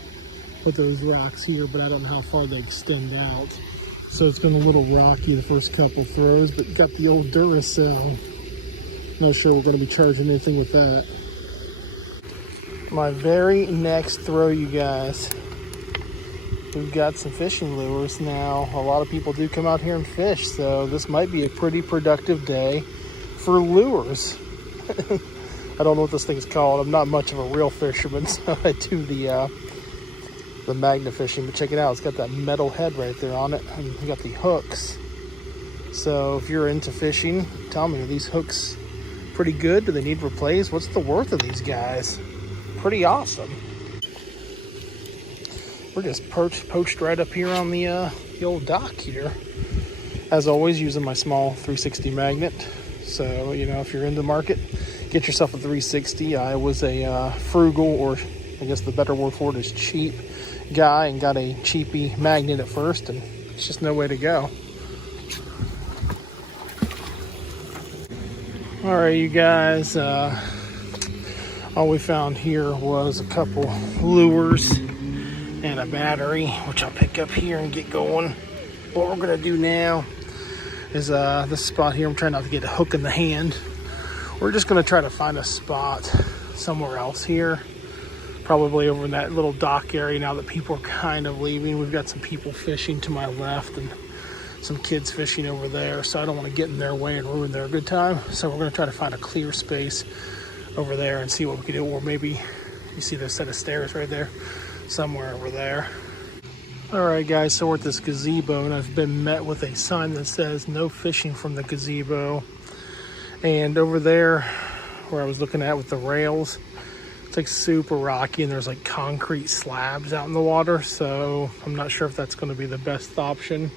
put those rocks here, but I don't know how far they extend out. So it's been a little rocky the first couple throws, but got the old Duracell. Not sure we're going to be charging anything with that. My very next throw, you guys, we've got some fishing lures now. A lot of people do come out here and fish, so this might be a pretty productive day for lures. I don't know what this thing's called. I'm not much of a real fisherman, so I do the magnet fishing, but check it out. It's got that metal head right there on it, and you got the hooks. So if you're into fishing, tell me, are these hooks pretty good? Do they need replaced? What's the worth of these guys? Pretty awesome. We're just poached right up here on the old dock here. As always, using my small 360 magnet. So, if you're in the market, get yourself a 360. I was a frugal, or I guess the better word for it is cheap guy, and got a cheapy magnet at first, and it's just no way to go. All right, you guys, all we found here was a couple lures and a battery, which I'll pick up here and get going. What we're gonna do now is this spot here, I'm trying not to get a hook in the hand. We're just gonna try to find a spot somewhere else here, probably over in that little dock area now that people are kind of leaving. We've got some people fishing to my left and some kids fishing over there, so I don't want to get in their way and ruin their good time. So we're going to try to find a clear space over there and see what we can do. Or maybe you see the set of stairs right there, somewhere over there. All right, guys, so we're at this gazebo, and I've been met with a sign that says no fishing from the gazebo. And over there where I was looking at with the rails, it's like super rocky, and there's like concrete slabs out in the water, so I'm not sure if that's going to be the best option.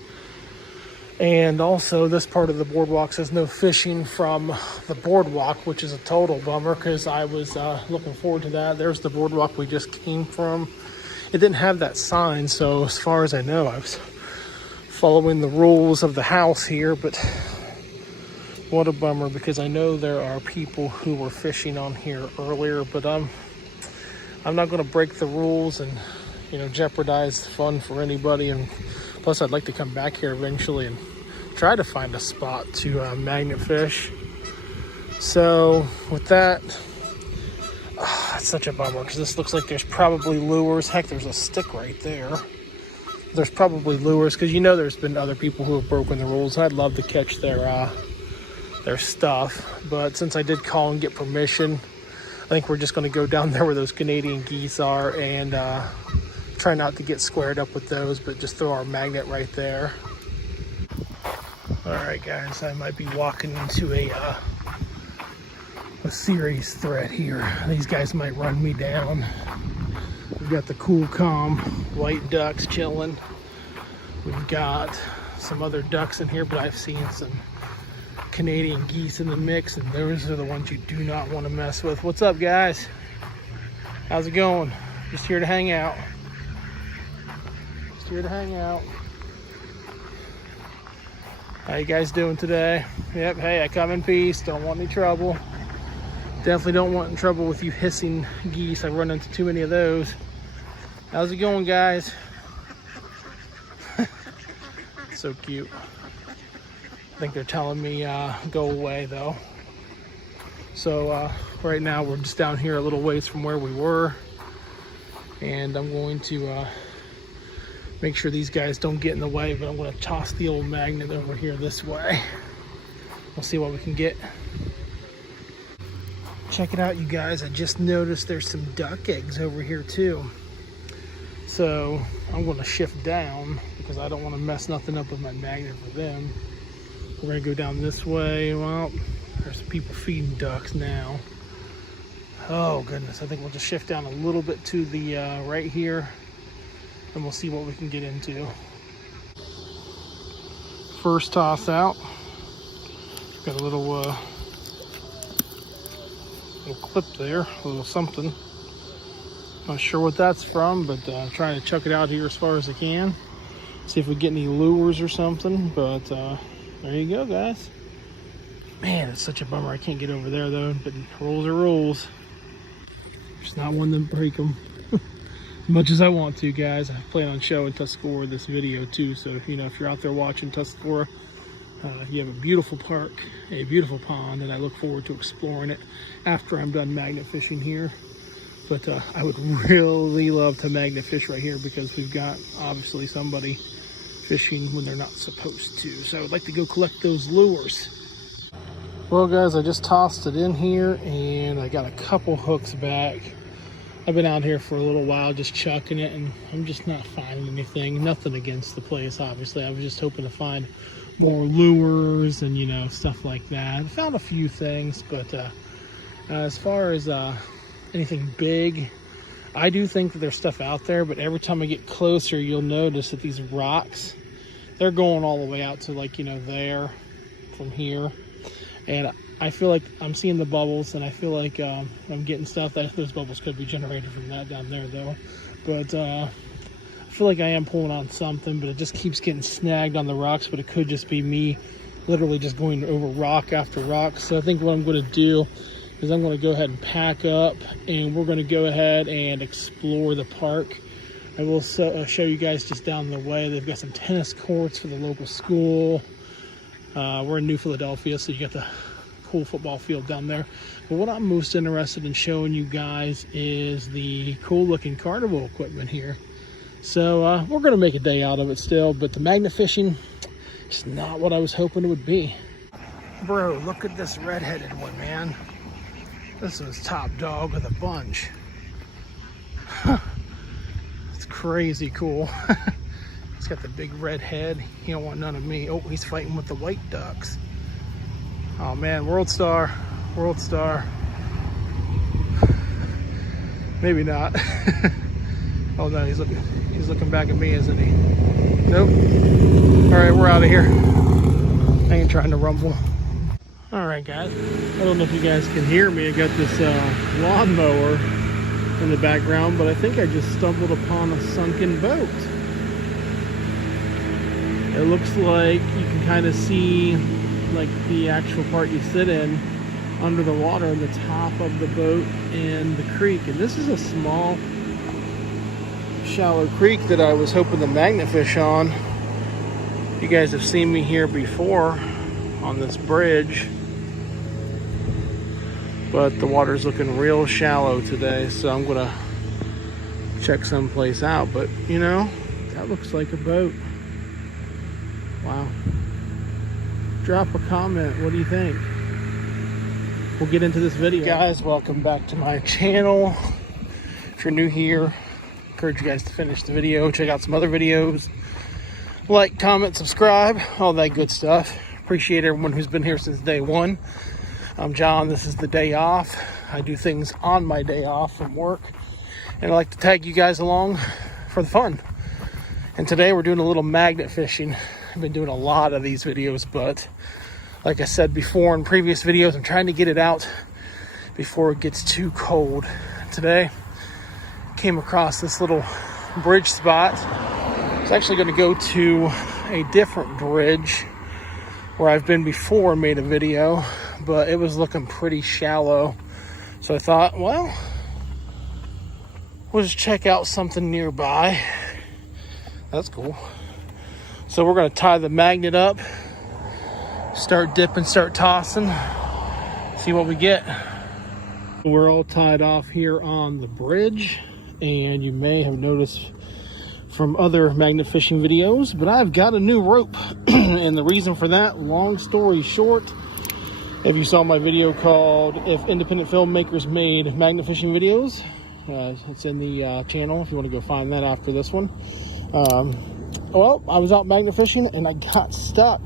And also, this part of the boardwalk says no fishing from the boardwalk, which is a total bummer, because I was looking forward to that. There's the boardwalk we just came from. It didn't have that sign, so as far as I know, I was following the rules of the house here, but what a bummer, because I know there are people who were fishing on here earlier, but I'm not going to break the rules and jeopardize the fun for anybody. And plus, I'd like to come back here eventually and try to find a spot to magnet fish. So with that, it's such a bummer, because this looks like there's probably lures. Heck, there's a stick right there. There's probably lures, because there's been other people who have broken the rules. I'd love to catch their stuff, but since I did call and get permission, I think we're just going to go down there where those Canadian geese are and Try not to get squared up with those, but just throw our magnet right there. All right, guys, I might be walking into a serious threat here. These guys might run me down. We've got the cool, calm white ducks chilling. We've got some other ducks in here, but I've seen some Canadian geese in the mix, and those are the ones you do not want to mess with. What's up, guys? How's it going? Just here to hang out. Just here to hang out. How you guys doing today? Yep, hey, I come in peace. Don't want any trouble. Definitely don't want in trouble with you hissing geese. I run into too many of those. How's it going, guys? So cute. I think they're telling me go away though. So right now we're just down here a little ways from where we were, and I'm going to make sure these guys don't get in the way, but I'm going to toss the old magnet over here this way. We'll see what we can get. Check it out, you guys. I just noticed there's some duck eggs over here too. So I'm going to shift down because I don't want to mess nothing up with my magnet for them. We're going to go down this way. Well, there's people feeding ducks now. Oh goodness, I think we'll just shift down a little bit to the right here, and we'll see what we can get into. First toss out. Got a little clip there, a little something. Not sure what that's from, but I'm trying to chuck it out here as far as I can. See if we get any lures or something, but there you go, guys. Man, it's such a bummer I can't get over there though, but rules are rules. Just not one to break them. As much as I want to, guys. I plan on showing Tuscarora this video too, so you know, if you're out there watching Tuscarora, you have a beautiful park, a beautiful pond, and I look forward to exploring it after I'm done magnet fishing here. But I would really love to magnet fish right here because we've got obviously somebody fishing when they're not supposed to. So I would like to go collect those lures. Well, guys, I just tossed it in here and I got a couple hooks back. I've been out here for a little while just chucking it, and I'm just not finding anything. Nothing against the place, obviously. I was just hoping to find more lures and, you know, stuff like that. I found a few things, but as far as anything big, I do think that there's stuff out there, but every time I get closer, you'll notice that these rocks, they're going all the way out to, like, you know, there from here. And I feel like I'm seeing the bubbles, and I feel like I'm getting stuff. That those bubbles could be generated from that down there though. But I feel like I am pulling on something, but it just keeps getting snagged on the rocks. But it could just be me literally just going over rock after rock. So I think what I'm going to do is I'm going to go ahead and pack up, and we're going to go ahead and explore the park. I will show you guys just down the way. They've got some tennis courts for the local school. We're in New Philadelphia, so you got the cool football field down there. But what I'm most interested in showing you guys is the cool looking carnival equipment here. So we're going to make a day out of it still, but the magnet fishing is not what I was hoping it would be. Bro, look at this red-headed one, man. This was top dog of the bunch. It's crazy cool. He's got the big red head. He don't want none of me. Oh, he's fighting with the white ducks. Oh man, world star, world star. Maybe not. Oh no, he's looking back at me, isn't he? Nope. All right, we're out of here. I ain't trying to rumble. All right, guys. I don't know if you guys can hear me. I got this lawnmower in the background, but I think I just stumbled upon a sunken boat. It looks like you can kind of see like the actual part you sit in under the water in the top of the boat and the creek. And this is a small shallow creek that I was hoping to magnet fish on. You guys have seen me here before on this bridge, but the water's looking real shallow today, so I'm gonna check someplace out. But you know, that looks like a boat. Wow. Drop a comment. What do you think? We'll get into this video. Guys, welcome back to my channel. If you're new here, encourage you guys to finish the video, check out some other videos, like, comment, subscribe, all that good stuff. Appreciate everyone who's been here since day one. I'm John. This is the day off. I do things on my day off from work, and I like to tag you guys along for the fun. And today we're doing a little magnet fishing. I've been doing a lot of these videos, but like I said before in previous videos, I'm trying to get it out before it gets too cold. Today, came across this little bridge spot. I was actually going to go to a different bridge where I've been before and made a video, but it was looking pretty shallow. So I thought, well, we'll just check out something nearby. That's cool. So we're going to tie the magnet up, start dipping, start tossing, see what we get. We're all tied off here on the bridge, and you may have noticed from other magnet fishing videos, but I've got a new rope. And the reason for that, long story short, if you saw my video called If Independent Filmmakers Made Magnet Fishing Videos, it's in the channel if you want to go find that after this one. Well, I was out magnet fishing and I got stuck.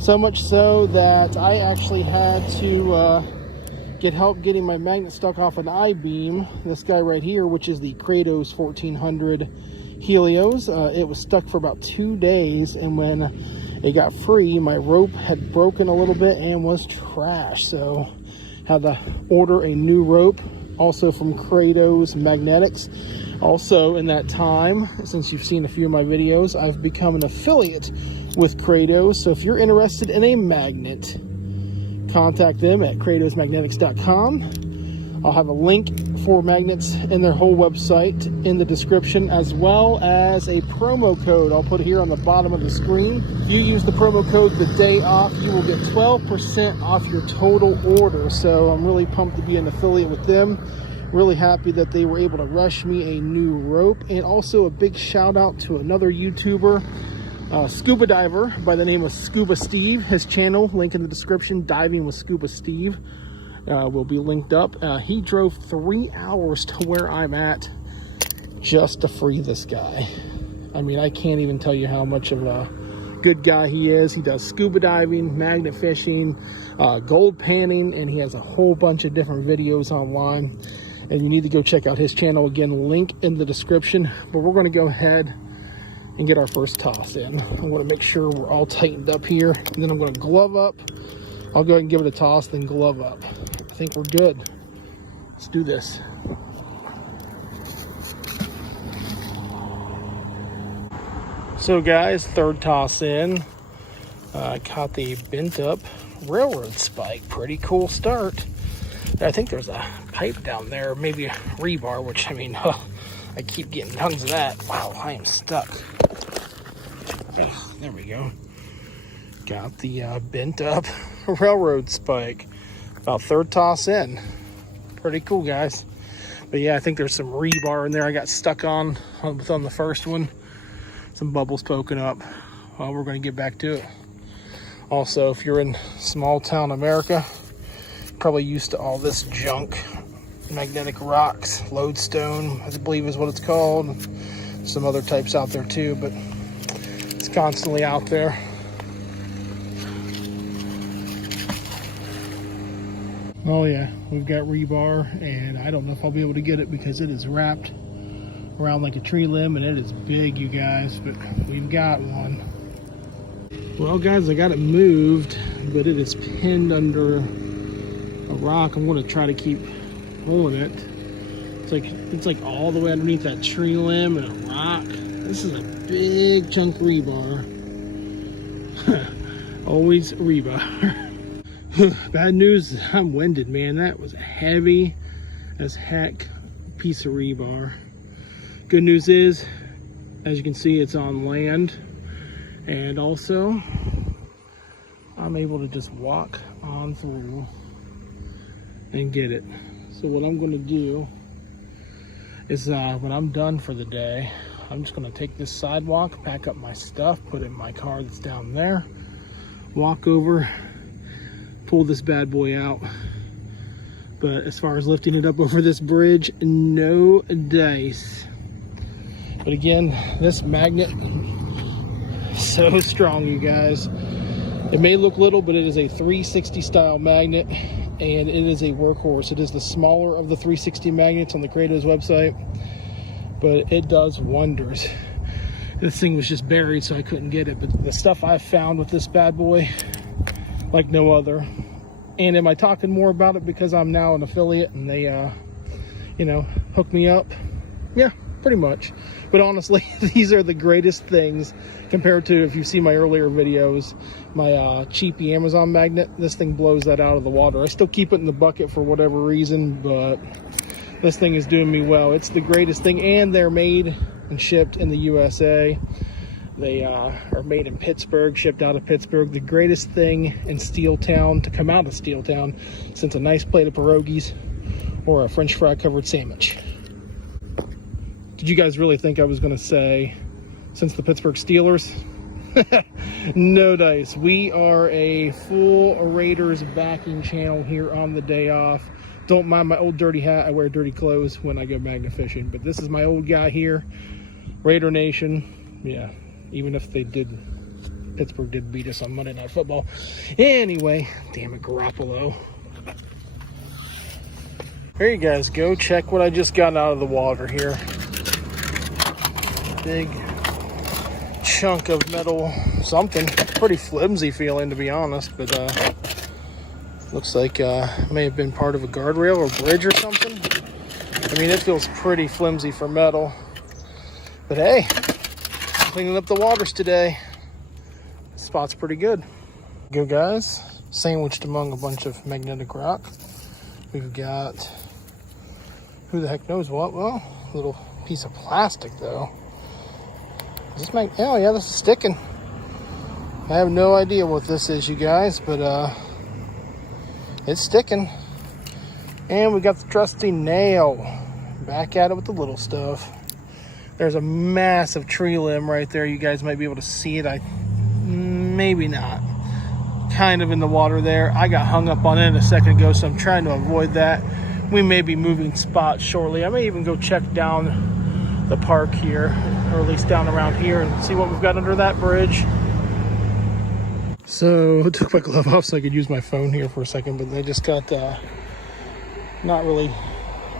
So much so that I actually had to get help getting my magnet stuck off an I-beam. This guy right here, which is the Kratos 1400 Helios. It was stuck for about 2 days, and when it got free, my rope had broken a little bit and was trash. So had to order a new rope, also from Kratos Magnetics. Also in that time, since you've seen a few of my videos, I've become an affiliate with Kratos. So if you're interested in a magnet, contact them at kratosmagnetics.com. I'll have a link for magnets and their whole website in the description, as well as a promo code. I'll put it here on the bottom of the screen. If you use the promo code The Day Off, you will get 12% off your total order. So I'm really pumped to be an affiliate with them. Really happy that they were able to rush me a new rope. And also a big shout out to another YouTuber, scuba diver by the name of Scuba Steve. His channel, link in the description, Diving with Scuba Steve, will be linked up. He drove 3 hours to where I'm at just to free this guy. I mean, I can't even tell you how much of a good guy he is. He does scuba diving, magnet fishing, gold panning, and he has a whole bunch of different videos online. And you need to go check out his channel. Again, link in the description. But we're going to go ahead and get our first toss in. I want to make sure we're all tightened up here, and then I'm going to glove up. I'll go ahead and give it a toss, then glove up. I think we're good. Let's do this. So guys, third toss in. I caught the bent up railroad spike. Pretty cool start. I think there's a pipe down there, maybe a rebar, which, I mean, I keep getting tons of that. Wow, I am stuck. Oh, there we go. Got the bent up railroad spike. About third toss in. Pretty cool, guys. But yeah, I think there's some rebar in there I got stuck on the first one. Some bubbles poking up. Well, we're going to get back to it. Also, if you're in small town America, probably used to all this junk. Magnetic rocks, lodestone, I believe is what it's called. Some other types out there too, but it's constantly out there. Oh yeah, we've got rebar, and I don't know if I'll be able to get it because it is wrapped around like a tree limb, and it is big, you guys, but we've got one. Well guys, I got it moved, but it is pinned under a rock. I'm going to try to keep pulling it. It's like all the way underneath that tree limb and a rock. This is a big chunk of rebar. Always rebar. Bad news, I'm winded, man. That was a heavy as heck piece of rebar. Good news is, as you can see, it's on land, and also I'm able to just walk on through and get it. So what I'm going to do is when I'm done for the day, I'm just going to take this sidewalk, pack up my stuff, put it in my car that's down there, walk over, pull this bad boy out. But as far as lifting it up over this bridge, no dice. But again, this magnet, so strong, you guys. It may look little, but it is a 360 style magnet, and it is a workhorse. It is the smaller of the 360 magnets on the Kratos website, but it does wonders. This thing was just buried, so I couldn't get it. But the stuff I've found with this bad boy, like no other. And am I talking more about it because I'm now an affiliate and they, you know, hook me up? Yeah, pretty much. But honestly, these are the greatest things compared to, if you see my earlier videos, my cheapy Amazon magnet. This thing blows that out of the water. I still keep it in the bucket for whatever reason, but this thing is doing me well. It's the greatest thing, and they're made and shipped in the USA. They are made in Pittsburgh, shipped out of Pittsburgh. The greatest thing in Steeltown to come out of Steeltown since a nice plate of pierogies or a French fry covered sandwich. Did you guys really think I was going to say since the Pittsburgh Steelers? No dice. We are a full Raiders backing channel here on the day off. Don't mind my old dirty hat. I wear dirty clothes when I go magnet fishing, but this is my old guy here. Raider Nation. Yeah, even if they did, Pittsburgh did beat us on Monday Night Football. Anyway, damn it, Garoppolo. Here you guys go. Check what I just got out of the water here. Big chunk of metal something. Pretty flimsy feeling, to be honest, but looks like may have been part of a guardrail or bridge or something. I mean, it feels pretty flimsy for metal. But hey, cleaning up the waters today. This spot's pretty good. Go guys, sandwiched among a bunch of magnetic rock. We've got, who the heck knows what? Well, a little piece of plastic though. Is this oh yeah, this is sticking. I have no idea what this is, you guys, but it's sticking. And we got the trusty nail. Back at it with the little stuff. There's a massive tree limb right there. You guys might be able to see it. Maybe not. Kind of in the water there. I got hung up on it a second ago, so I'm trying to avoid that. We may be moving spots shortly. I may even go check down the park here, or at least down around here, and see what we've got under that bridge. So I took my glove off so I could use my phone here for a second, but they just got not really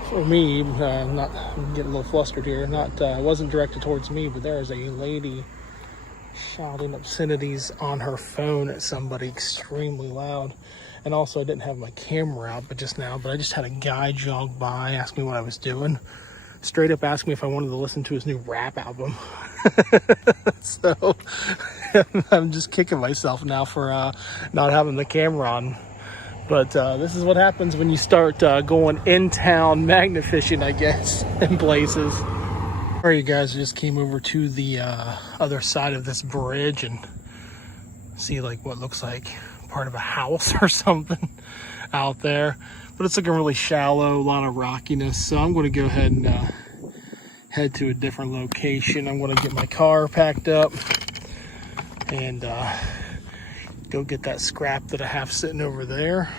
for me, not, I'm getting a little flustered here, not wasn't directed towards me, but there is a lady shouting obscenities on her phone at somebody extremely loud. And also I didn't have my camera out but I just had a guy jog by, ask me what I was doing, straight up asked me if I wanted to listen to his new rap album. So I'm just kicking myself now for not having the camera on. But this is what happens when you start going in town magnet fishing, I guess, in places. All right, you guys, I just came over to the other side of this bridge and see like what looks like part of a house or something out there. But it's looking really shallow, a lot of rockiness. So I'm going to go ahead and head to a different location. I'm going to get my car packed up and go get that scrap that I have sitting over there,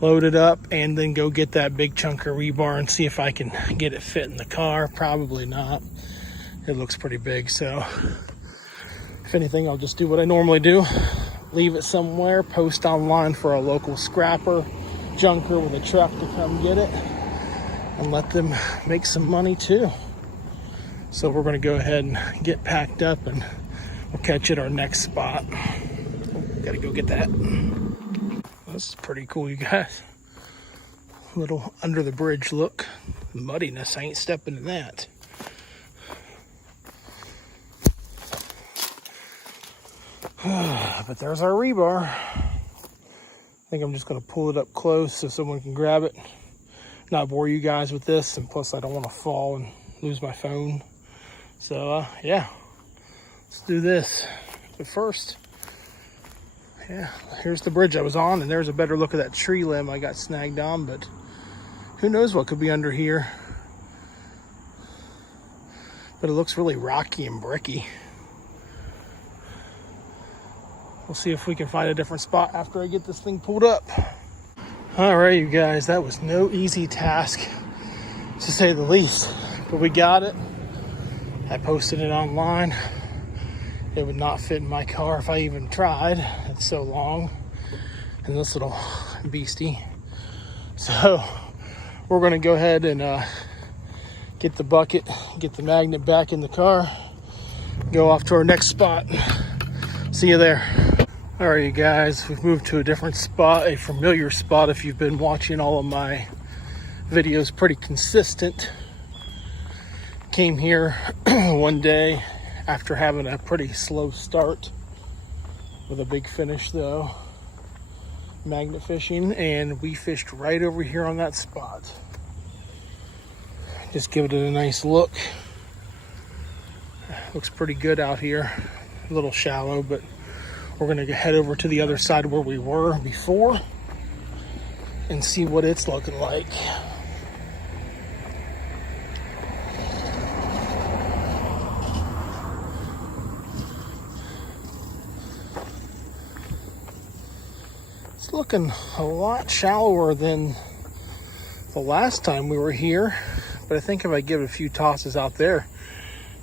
load it up, and then go get that big chunk of rebar and see if I can get it fit in the car. Probably not. It looks pretty big, so if anything, I'll just do what I normally do. Leave it somewhere, post online for a local scrapper, junker with a truck to come get it, and let them make some money too. So we're gonna go ahead and get packed up and we'll catch you at our next spot. Gotta go get that. This is pretty cool, you guys. Little under the bridge look. Muddiness, I ain't stepping in that. But there's our rebar. I think I'm just gonna pull it up close so someone can grab it. Not bore you guys with this, and plus I don't want to fall and lose my phone. So yeah, let's do this. But first, yeah, here's the bridge I was on, and there's a better look at that tree limb I got snagged on, but who knows what could be under here. But it looks really rocky and bricky. We'll see if we can find a different spot after I get this thing pulled up. All right, you guys, that was no easy task, to say the least, but we got it. I posted it online. It would not fit in my car if I even tried. It's so long. And this little beastie. So we're gonna go ahead and get the bucket, get the magnet back in the car, go off to our next spot. See you there. All right, you guys, we've moved to a different spot, a familiar spot if you've been watching all of my videos pretty consistent. Came here one day after having a pretty slow start with a big finish though, magnet fishing, and we fished right over here on that spot. Just give it a nice look. Looks pretty good out here. A little shallow, but we're gonna head over to the other side where we were before and see what it's looking like. It's looking a lot shallower than the last time we were here, but I think if I give it a few tosses out there,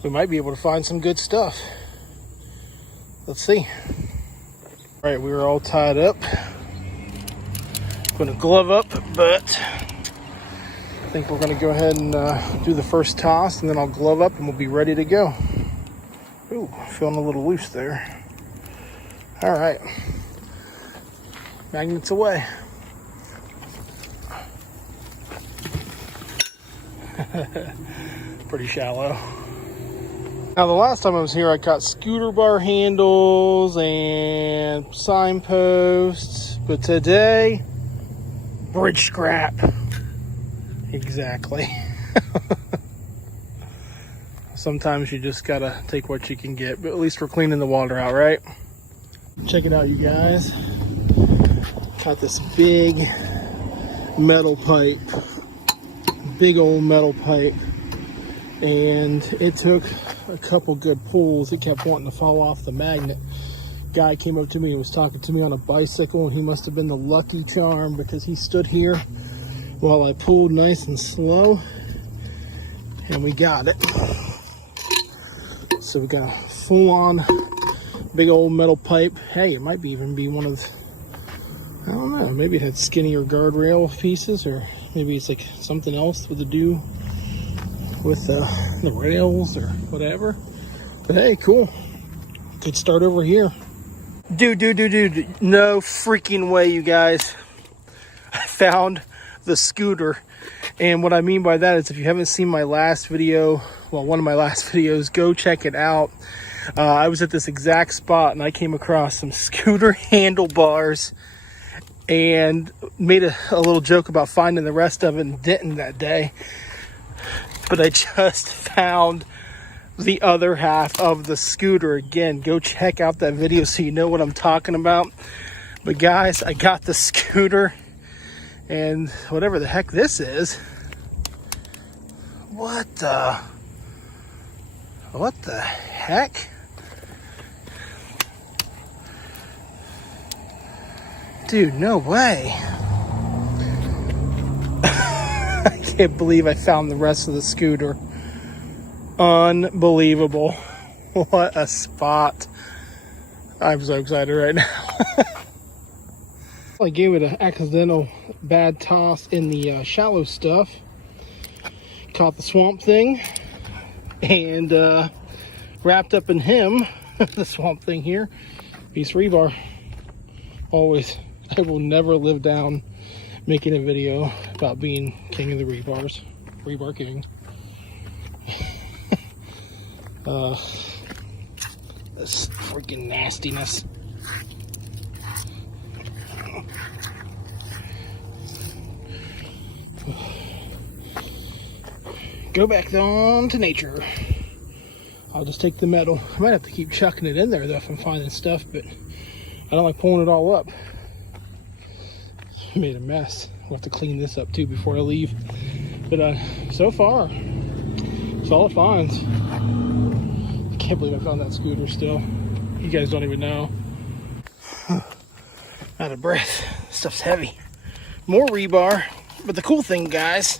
we might be able to find some good stuff. Let's see. All right, we were all tied up. Gonna glove up, but I think we're gonna go ahead and do the first toss, and then I'll glove up and we'll be ready to go. Ooh, feeling a little loose there. All right, magnets away. Pretty shallow. Now, the last time I was here, I caught scooter bar handles and signposts, but today, bridge scrap. Exactly. Sometimes you just gotta take what you can get, but at least we're cleaning the water out, right? Check it out, you guys. Got this big metal pipe, big old metal pipe, and it took a couple good pulls. It kept wanting to fall off the magnet. Guy came up to me and was talking to me on a bicycle, and he must have been the lucky charm because he stood here while I pulled nice and slow, and we got it. So we got a full-on big old metal pipe. Hey, it might even be one of the, I don't know, maybe it had skinnier guardrail pieces, or maybe it's like something else with the do with the rails or whatever. But hey, cool. Could start over here. Dude, no freaking way, you guys. I found the scooter. And what I mean by that is, if you haven't seen my last video, well, one of my last videos, go check it out. I was at this exact spot and I came across some scooter handlebars and made a little joke about finding the rest of it and didn't that day. But I just found the other half of the scooter. Again, go check out that video so you know what I'm talking about. But guys, I got the scooter, and whatever the heck this is, what the heck? Dude, no way. I can't believe I found the rest of the scooter. Unbelievable. What a spot. I'm so excited right now. I gave it an accidental bad toss in the shallow stuff. Caught the swamp thing and wrapped up in him, the swamp thing here, piece of rebar. Always, I will never live down making a video about being king of the rebars. Rebar king. This freaking nastiness. Go back on to nature. I'll just take the metal. I might have to keep chucking it in there though if I'm finding stuff, but I don't like pulling it all up. Made a mess. I'll have to clean this up too before I leave. But so far, solid finds. I can't believe I found that scooter still. You guys don't even know. Out of breath. This stuff's heavy. More rebar. But the cool thing, guys,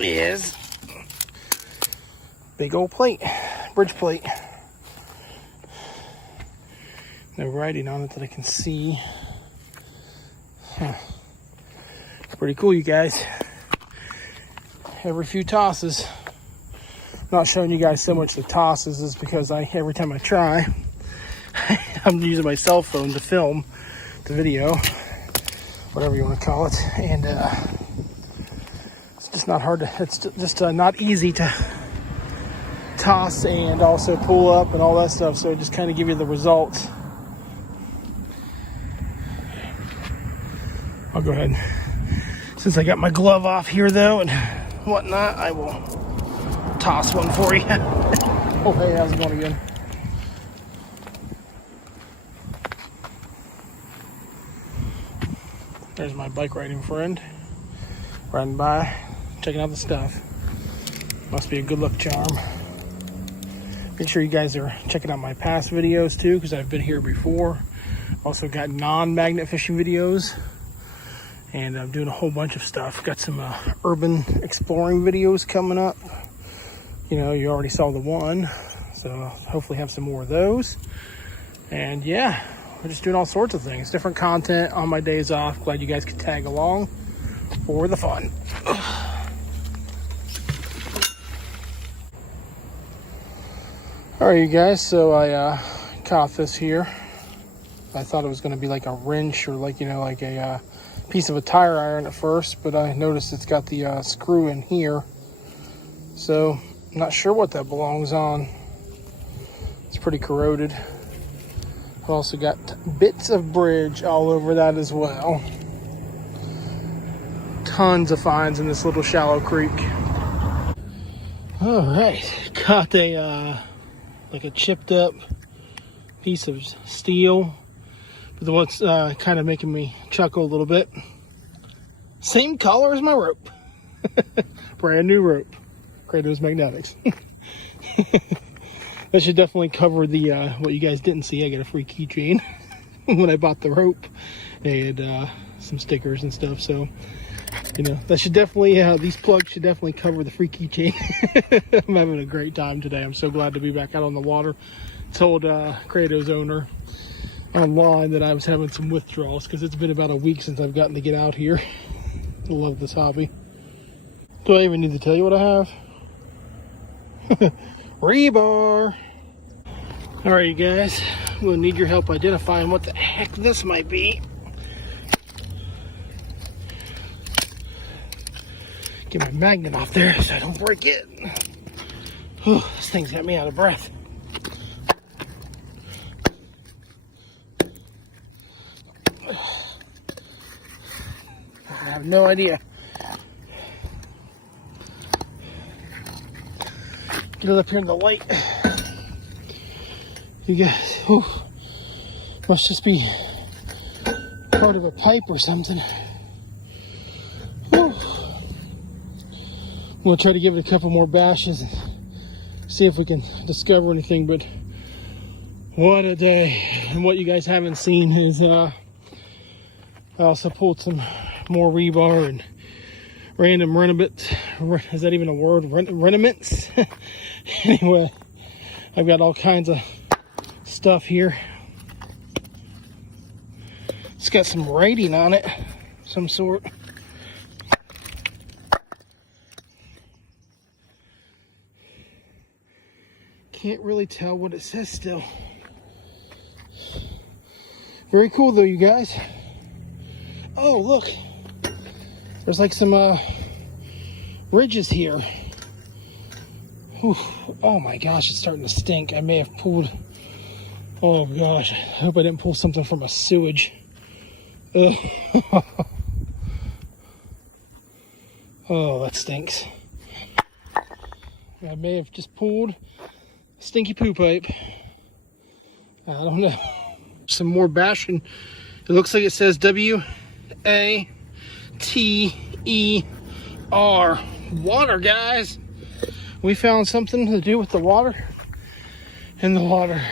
is Big old plate, bridge plate. No writing on it that I can see. Huh. Pretty cool, you guys. Every few tosses. I'm not showing you guys so much the tosses is because every time I try, I'm using my cell phone to film the video, whatever you want to call it, and it's just not hard to. It's just not easy to toss and also pull up and all that stuff. So just kind of give you the results. I'll go ahead. Since I got my glove off here though and whatnot, I will toss one for you. Oh, hey, how's it going again? There's my bike riding friend riding by, checking out the stuff. Must be a good luck charm. Make sure you guys are checking out my past videos too, because I've been here before. Also got non-magnet fishing videos. And I'm doing a whole bunch of stuff. Got some urban exploring videos coming up. You know, you already saw the one. So hopefully have some more of those. And yeah, we're just doing all sorts of things. Different content on my days off. Glad you guys could tag along for the fun. Alright, you guys. So I caught this here. I thought it was going to be like a wrench or like, you know, like a piece of a tire iron at first, but I noticed it's got the screw in here, so I'm not sure what that belongs on. It's pretty corroded. I've also got bits of bridge all over that as well. Tons of finds in this little shallow creek. All right, got a like a chipped up piece of steel. But the one's kind of making me chuckle a little bit. Same color as my rope. Brand new rope. Kratos Magnetics. That should definitely cover the what you guys didn't see. I got a free keychain when I bought the rope. They had some stickers and stuff. So, you know, that should definitely, these plugs should definitely cover the free keychain. I'm having a great time today. I'm so glad to be back out on the water. Told Kratos owner online that I was having some withdrawals because it's been about a week since I've gotten to get out here. I love this hobby. Do I even need to tell you what I have? Rebar. All right, you guys, we'll need your help identifying what the heck this might be. Get my magnet off there so I don't break it. Whew, this thing's got me out of breath. I have no idea. Get it up here in the light. You guys, whew, must just be part of a pipe or something. Whew. We'll try to give it a couple more bashes and see if we can discover anything, but what a day. And what you guys haven't seen is I also pulled some more rebar and random renaments. Is that even a word? Renaments? Anyway, I've got all kinds of stuff here. It's got some writing on it, some sort. Can't really tell what it says still. Very cool though, you guys. Oh, look. There's like some ridges here. Whew. Oh my gosh, it's starting to stink. I may have pulled... Oh gosh, I hope I didn't pull something from a sewage. Ugh. Oh, that stinks. I may have just pulled a stinky poo pipe. I don't know. Some more bashing. It looks like it says W-A-T-E-R. Water, guys. We found something to do with the water. In the water.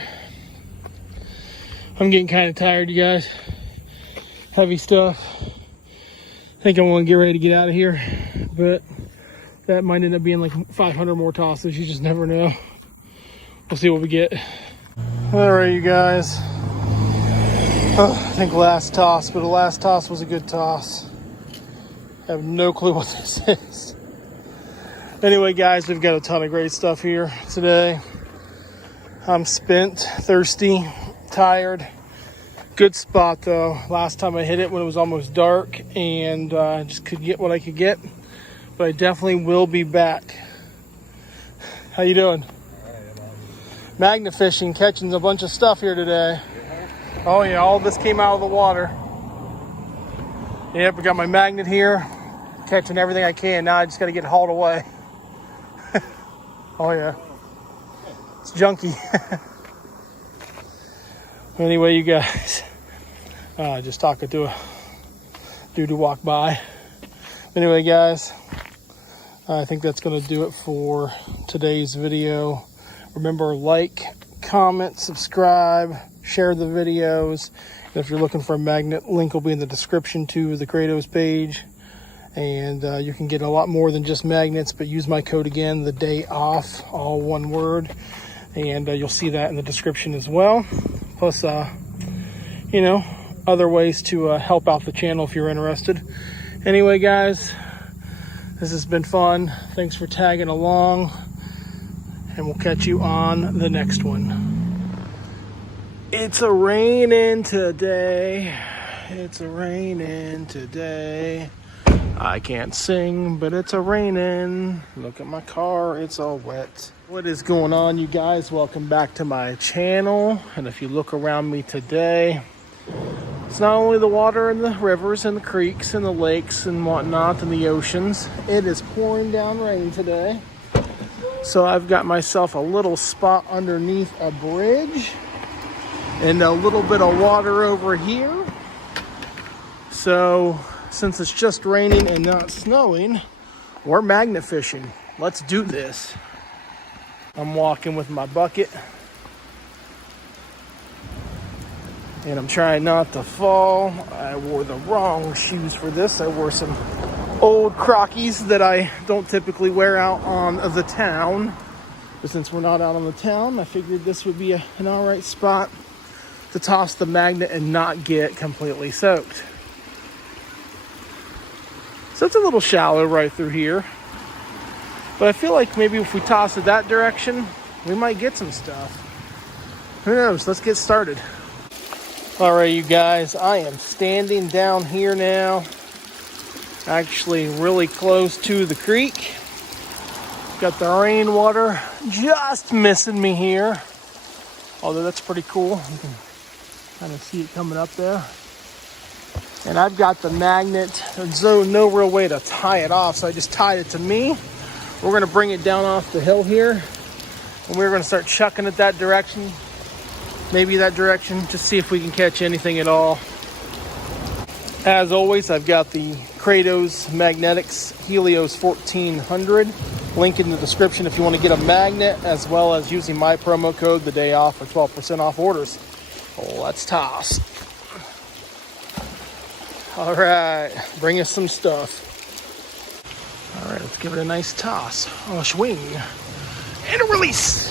I'm getting kind of tired, you guys. Heavy stuff. I think I want to get ready to get out of here. But That might end up being like 500 more tosses. You just never know. We'll see what we get. All right, you guys. I think last toss, but the last toss was a good toss. I have no clue what this is. Anyway, guys, we've got a ton of great stuff here today. I'm spent, thirsty, tired. Good spot though. Last time I hit it when it was almost dark, and I just could get what I could get. But I definitely will be back. How you doing? Magnet fishing, catching a bunch of stuff here today. Oh yeah, all this came out of the water. Yep, I got my magnet here, catching everything I can. Now I just got to get it hauled away. Oh yeah, it's junky. Anyway, you guys, just talking to a dude who walked by. Anyway, guys, I think that's going to do it for today's video. Remember, like, comment, subscribe, share the videos. And if you're looking for a magnet, link will be in the description to the Kratos page. And you can get a lot more than just magnets, but use my code again, the day off, all one word. And you'll see that in the description as well. Plus, you know, other ways to help out the channel if you're interested. Anyway, guys, this has been fun. Thanks for tagging along. And we'll catch you on the next one. It's a raining today. It's a raining today. I can't sing, but it's a raining. Look at my car, it's all wet. What is going on, you guys? Welcome back to my channel. And if you look around me today, it's not only the water in the rivers and the creeks and the lakes and whatnot and the oceans. It is pouring down rain today. So I've got myself a little spot underneath a bridge and a little bit of water over here. So since it's just raining and not snowing, we're magnet fishing. Let's do this. I'm walking with my bucket and I'm trying not to fall. I wore the wrong shoes for this. I wore some old Crockies that I don't typically wear out on the town. But since we're not out on the town, I figured this would be an all right spot to toss the magnet and not get completely soaked. So it's a little shallow right through here. But I feel like maybe if we toss it that direction, we might get some stuff. Who knows? Let's get started. All right, you guys, I am standing down here now. Actually really close to the creek. Got the rainwater just missing me here. Although that's pretty cool. You can kind of see it coming up there. And I've got the magnet. There's no real way to tie it off, so I just tied it to me. We're gonna bring it down off the hill here. And we're gonna start chucking it that direction. Maybe that direction, just see if we can catch anything at all. As always, I've got the Kratos Magnetics Helios 1400. Link in the description if you want to get a magnet, as well as using my promo code, the day off, for 12% off orders. Let's toss. All right, bring us some stuff. All right, let's give it a nice toss. Oh, swing. And a release.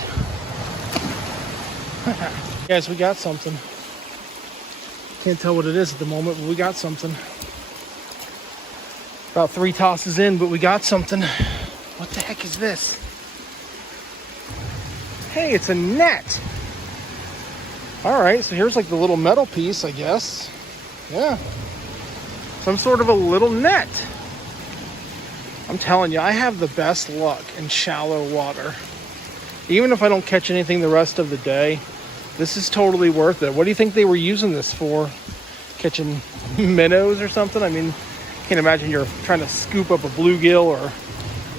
Guys, we got something. Can't tell what it is at the moment, but we got something. About 3 tosses in, but we got something. What the heck is this? Hey, it's a net. All right, so here's like the little metal piece, I guess. Yeah. Some sort of a little net. I'm telling you, I have the best luck in shallow water. Even if I don't catch anything the rest of the day, this is totally worth it. What do you think they were using this for? Catching minnows or something? I mean, can't imagine you're trying to scoop up a bluegill or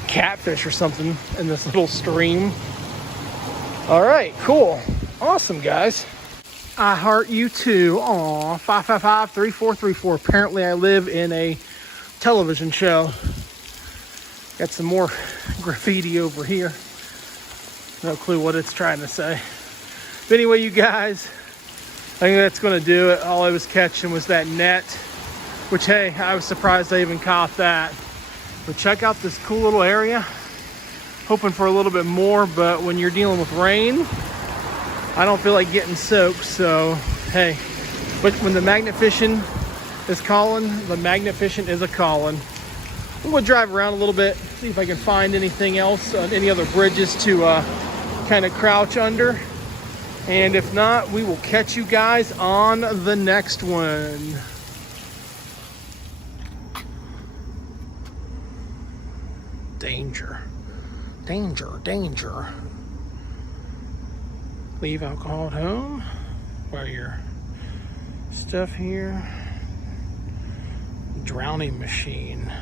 catfish or something in this little stream. All right, cool. Awesome, guys. I heart you too. Aw, 555-3434. Apparently I live in a television show. Got some more graffiti over here. No clue what it's trying to say. But anyway, you guys, I think that's going to do it. All I was catching was that net, which, hey, I was surprised I even caught that. But check out this cool little area. Hoping for a little bit more, but when you're dealing with rain, I don't feel like getting soaked. So hey, but when the magnet fishing is calling, the magnet fishing is a calling. I'm gonna drive around a little bit, see if I can find anything else, any other bridges to kind of crouch under. And if not, we will catch you guys on the next one. Danger, danger, danger. Leave alcohol at home. Wear your stuff here. Drowning machine.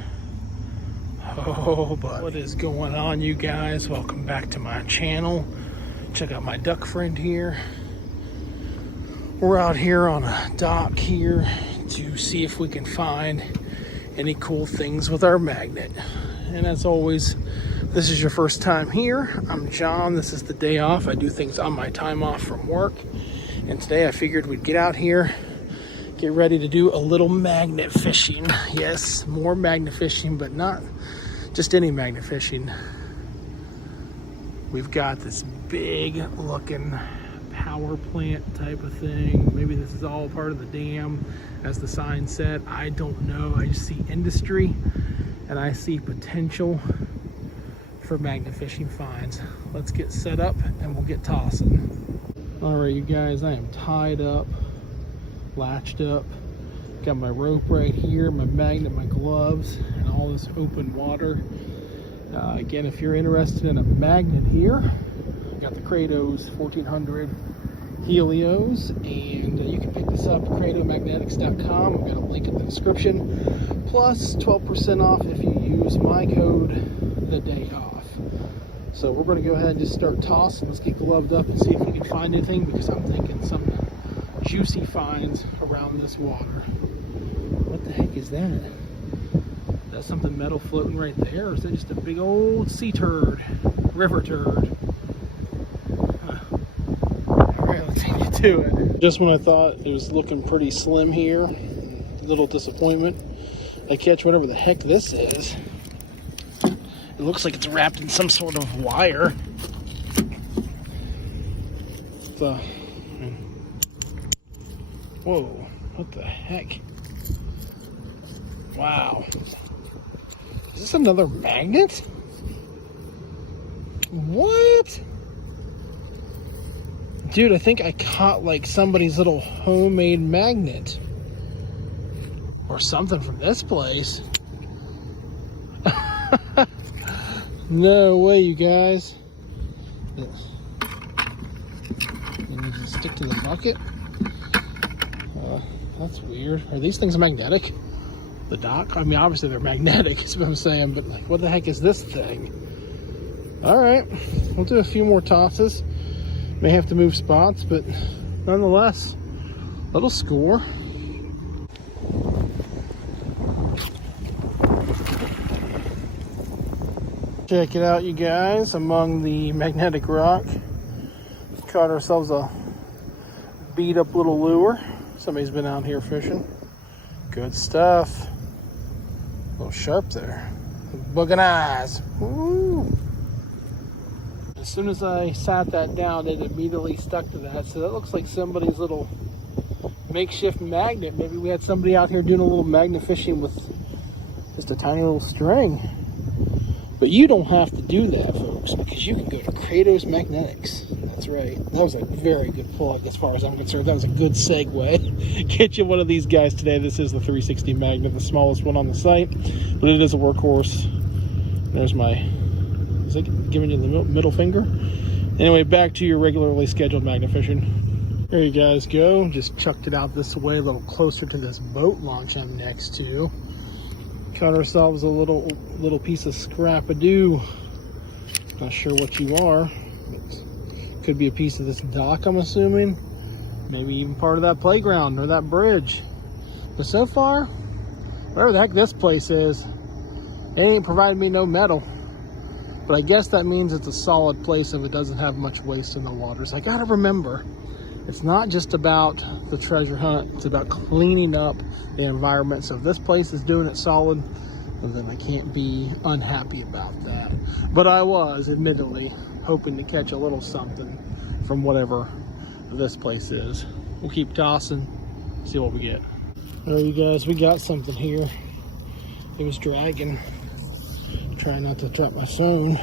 Oh, but what is going on, you guys? Welcome back to my channel. Check out my duck friend here. We're out here on a dock here to see if we can find any cool things with our magnet. And as always, this is your first time here, I'm John. This is the day off. I do things on my time off from work. And today I figured we'd get out here, get ready to do a little magnet fishing. Yes, more magnet fishing, but not just any magnet fishing. We've got this big looking power plant type of thing. Maybe this is all part of the dam, as the sign said. I don't know. I just see industry and I see potential for magnet fishing finds. Let's get set up and we'll get tossing. All right, you guys, I am tied up, latched up. Got my rope right here, my magnet, my gloves, and all this open water. Again, if you're interested in a magnet here, I got the Kratos 1400 Helios, and you can pick this up at kratomagnetics.com. I've got a link in the description, plus 12% off if you use my code, the day off. So we're going to go ahead and just start tossing. Let's get gloved up and see if we can find anything, because I'm thinking some juicy finds around this water. What the heck is that? Is that something metal floating right there, or is that just a big old sea turd, river turd? Alright, let's take you to it. Just when I thought it was looking pretty slim here, a little disappointment. I catch whatever the heck this is. It looks like it's wrapped in some sort of wire. Whoa, what the heck? Wow. Is this another magnet? What? Dude, I think I caught like somebody's little homemade magnet. Or something from this place. No way, you guys. You need to stick to the bucket. That's weird. Are these things magnetic? The dock? I mean, obviously they're magnetic, is what I'm saying, but like, what the heck is this thing? All right, we'll do a few more tosses. May have to move spots, but nonetheless, little score. Check it out, you guys. Among the magnetic rock, caught ourselves a beat up little lure. Somebody's been out here fishing. Good stuff. A little sharp there. Booking eyes. Woo. As soon as I sat that down, it immediately stuck to that. So that looks like somebody's little makeshift magnet. Maybe we had somebody out here doing a little magnet fishing with just a tiny little string. But you don't have to do that, folks, because you can go to Kratos Magnetics. That's right. That was a very good plug as far as I'm concerned. That was a good segue. Get you one of these guys today. This is the 360 Magnet, the smallest one on the site, but it is a workhorse. There's my, is it giving you the middle finger? Anyway, back to your regularly scheduled magnet fishing. There you guys go. Just chucked it out this way, a little closer to this boat launch I'm next to. Caught ourselves a little piece of scrap-a-doo. Not sure what you are. Could be a piece of this dock, I'm assuming. Maybe even part of that playground or that bridge. But so far, wherever the heck this place is, it ain't providing me no metal. But I guess that means it's a solid place if it doesn't have much waste in the water. So I gotta remember, it's not just about the treasure hunt, it's about cleaning up the environment. So if this place is doing it solid, And then I can't be unhappy about that. But I was, admittedly, hoping to catch a little something from whatever this place is. We'll keep tossing, see what we get. All right, you guys, we got something here. It was dragging. Trying not to drop my phone.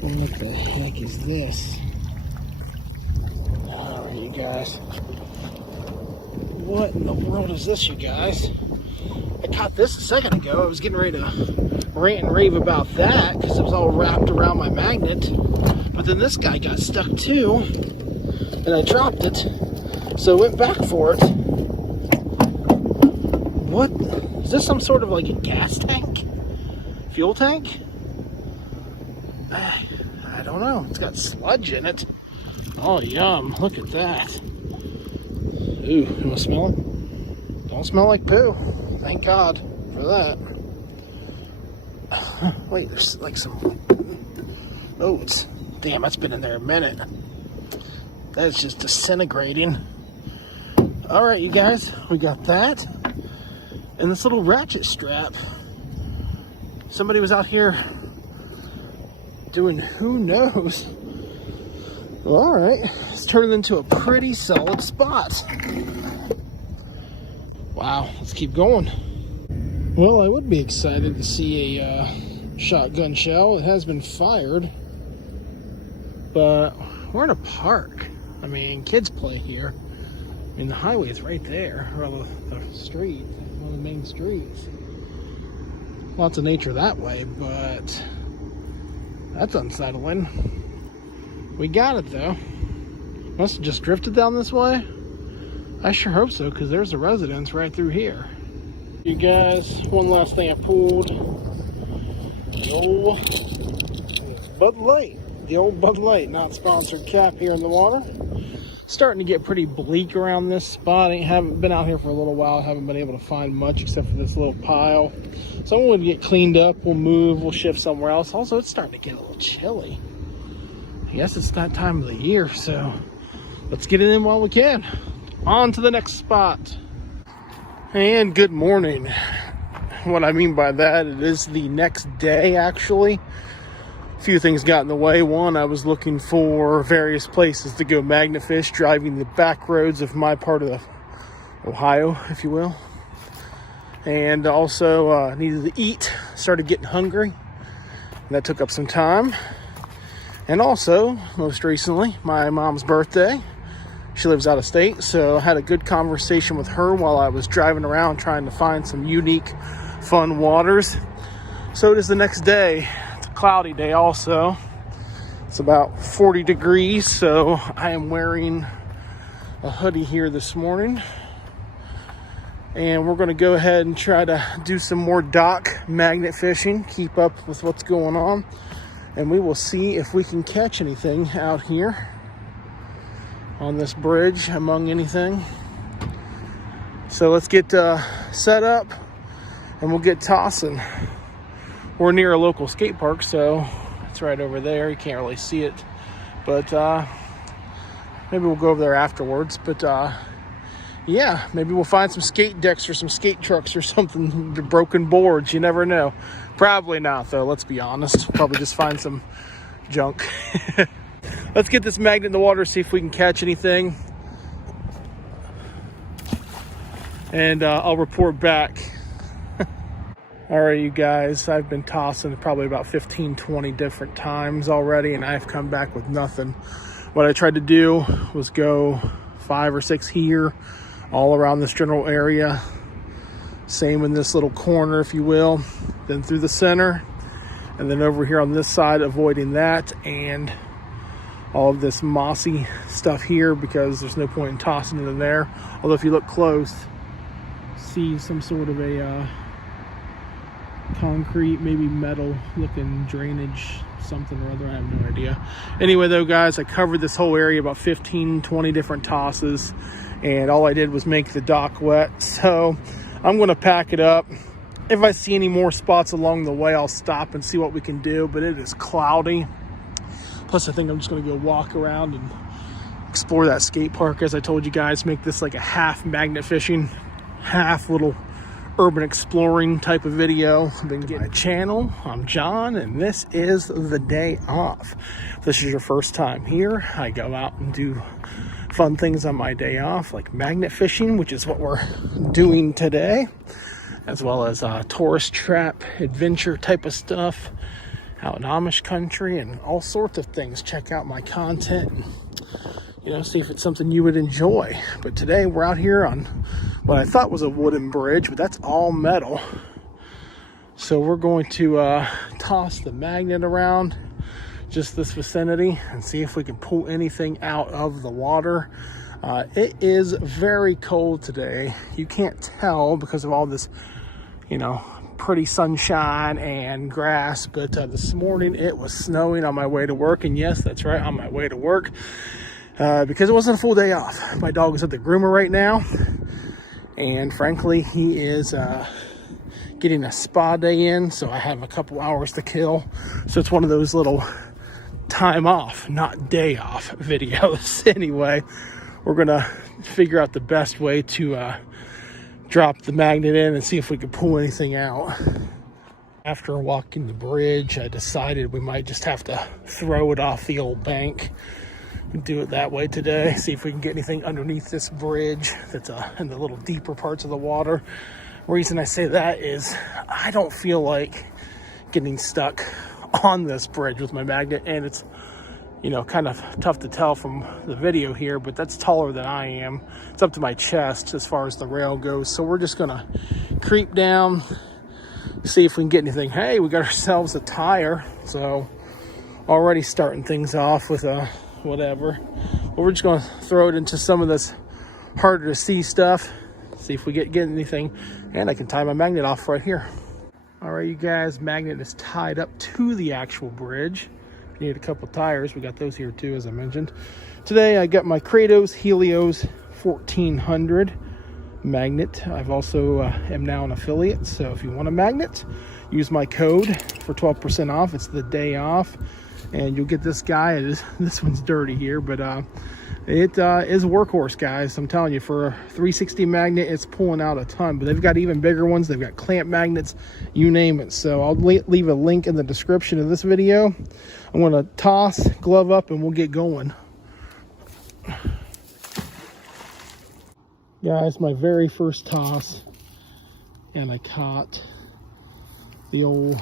What the heck is this? All right, you guys. What in the world is this, you guys? I caught this a second ago. I was getting ready to rant and rave about that because it was all wrapped around my magnet. But then this guy got stuck too, and I dropped it. So I went back for it. What? Is this some sort of like a gas tank? Fuel tank? I don't know. It's got sludge in it. Oh, yum. Look at that. Ooh, you want to smell it? Don't smell like poo. Thank God for that. Wait, there's like some oats. Damn, that's been in there a minute. That is just disintegrating. All right, you guys, we got that. And this little ratchet strap. Somebody was out here doing who knows. Well, all right, it's turned into a pretty solid spot. Wow, let's keep going. Well, I would be excited to see a shotgun shell. It has been fired, but we're in a park. I mean, kids play here. I mean, the highway is right there, or the street, one of the main streets. Lots of nature that way, but that's unsettling. We got it though. Must have just drifted down this way. I sure hope so, because there's a residence right through here. You guys, one last thing I pulled. The old Bud Light. The old Bud Light, not sponsored, cap here in the water. Starting to get pretty bleak around this spot. Haven't been out here for a little while. Haven't been able to find much except for this little pile. So I'm going to get cleaned up. We'll move. We'll shift somewhere else. Also, it's starting to get a little chilly. I guess it's that time of the year, so let's get it in while we can. On to the next spot. And good morning. What I mean by that, it is the next day actually. A few things got in the way. One, I was looking for various places to go magnet fish, driving the back roads of my part of Ohio, if you will. And also needed to eat, started getting hungry. And that took up some time. And also, most recently, my mom's birthday. She lives out of state, so I had a good conversation with her while I was driving around trying to find some unique, fun waters. So it is the next day. It's a cloudy day also. It's about 40 degrees, so I am wearing a hoodie here this morning. And we're going to go ahead and try to do some more dock magnet fishing, keep up with what's going on. And we will see if we can catch anything out here on this bridge among anything. So let's get set up and we'll get tossing. We're near a local skate park, so it's right over there. You can't really see it, but maybe we'll go over there afterwards. But yeah, maybe we'll find some skate decks or some skate trucks or something, broken boards. You never know. Probably not, though. Let's be honest. Probably just find some junk. Let's get this magnet in the water, see if we can catch anything. And I'll report back. All right, you guys, I've been tossing probably about 15, 20 different times already, and I've come back with nothing. What I tried to do was go 5 or 6 here, all around this general area. Same in this little corner, if you will. Then through the center, and then over here on this side, avoiding that, and all of this mossy stuff here because there's no point in tossing it in there. Although if you look close, see some sort of a concrete, maybe metal looking drainage, something or other. I have no idea. Anyway though, guys, I covered this whole area, about 15, 20 different tosses, and all I did was make the dock wet. So I'm going to pack it up. If I see any more spots along the way, I'll stop and see what we can do, but it is cloudy. Plus, I think I'm just going to go walk around and explore that skate park. As I told you guys, make this like a half magnet fishing, half little urban exploring type of video. I've been getting a channel. I'm John, and this is the day off. If this is your first time here, I go out and do fun things on my day off, like magnet fishing, which is what we're doing today, as well as tourist trap adventure type of stuff out in Amish country and all sorts of things. Check out my content and, you know, see if it's something you would enjoy. But today we're out here on what I thought was a wooden bridge, but that's all metal. So we're going to toss the magnet around just this vicinity and see if we can pull anything out of the water. It is very cold today. You can't tell because of all this, you know, pretty sunshine and grass, but this morning it was snowing on my way to work. And yes, that's right, on my way to work, because it wasn't a full day off. My dog is at the groomer right now, and frankly he is getting a spa day in, so I have a couple hours to kill. So it's one of those little time off, not day off videos. Anyway, we're gonna figure out the best way to drop the magnet in and see if we can pull anything out. After walking the bridge, I decided we might just have to throw it off the old bank. We'll do it that way today, see if we can get anything underneath this bridge that's in the little deeper parts of the water. Reason I say that is I don't feel like getting stuck on this bridge with my magnet, and it's, you know, kind of tough to tell from the video here, but that's taller than I am. It's up to my chest as far as the rail goes. So we're just gonna creep down, see if we can get anything. Hey, we got ourselves a tire. So already starting things off with a whatever. But we're just gonna throw it into some of this harder to see stuff, see if we get anything. And I can tie my magnet off right here. All right, you guys, magnet is tied up to the actual bridge. Need a couple tires. We got those here too, as I mentioned. Today I got my Kratos Helios 1400 magnet. I've also am now an affiliate, so if you want a magnet, use my code for 12% off. It's the day off, and you'll get this guy. This one's dirty here, but it is a workhorse, guys. I'm telling you, for a 360 magnet, it's pulling out a ton. But they've got even bigger ones. They've got clamp magnets, you name it. So I'll leave a link in the description of this video. I'm going to toss, glove up, and we'll get going. Guys, my very first toss, and I caught the old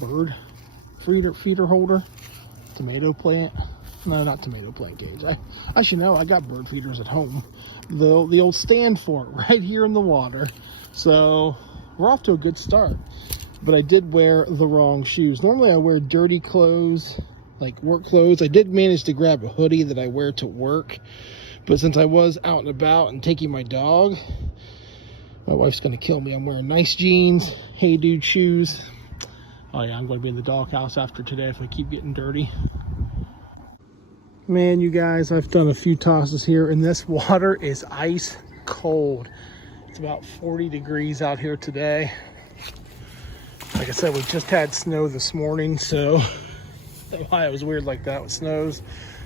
bird feeder holder, tomato plant. No, not tomato plant cage. I should know, I got bird feeders at home. The old stand for it right here in the water. So we're off to a good start. But I did wear the wrong shoes. Normally I wear dirty clothes, like work clothes. I did manage to grab a hoodie that I wear to work. But since I was out and about and taking my dog, my wife's gonna kill me. I'm wearing nice jeans, Hey Dude shoes. Oh yeah, I'm gonna be in the doghouse after today if I keep getting dirty. Man, you guys, I've done a few tosses here, and this water is ice cold. It's about 40 degrees out here today. Like I said, we just had snow this morning, so why it was weird like that with snows,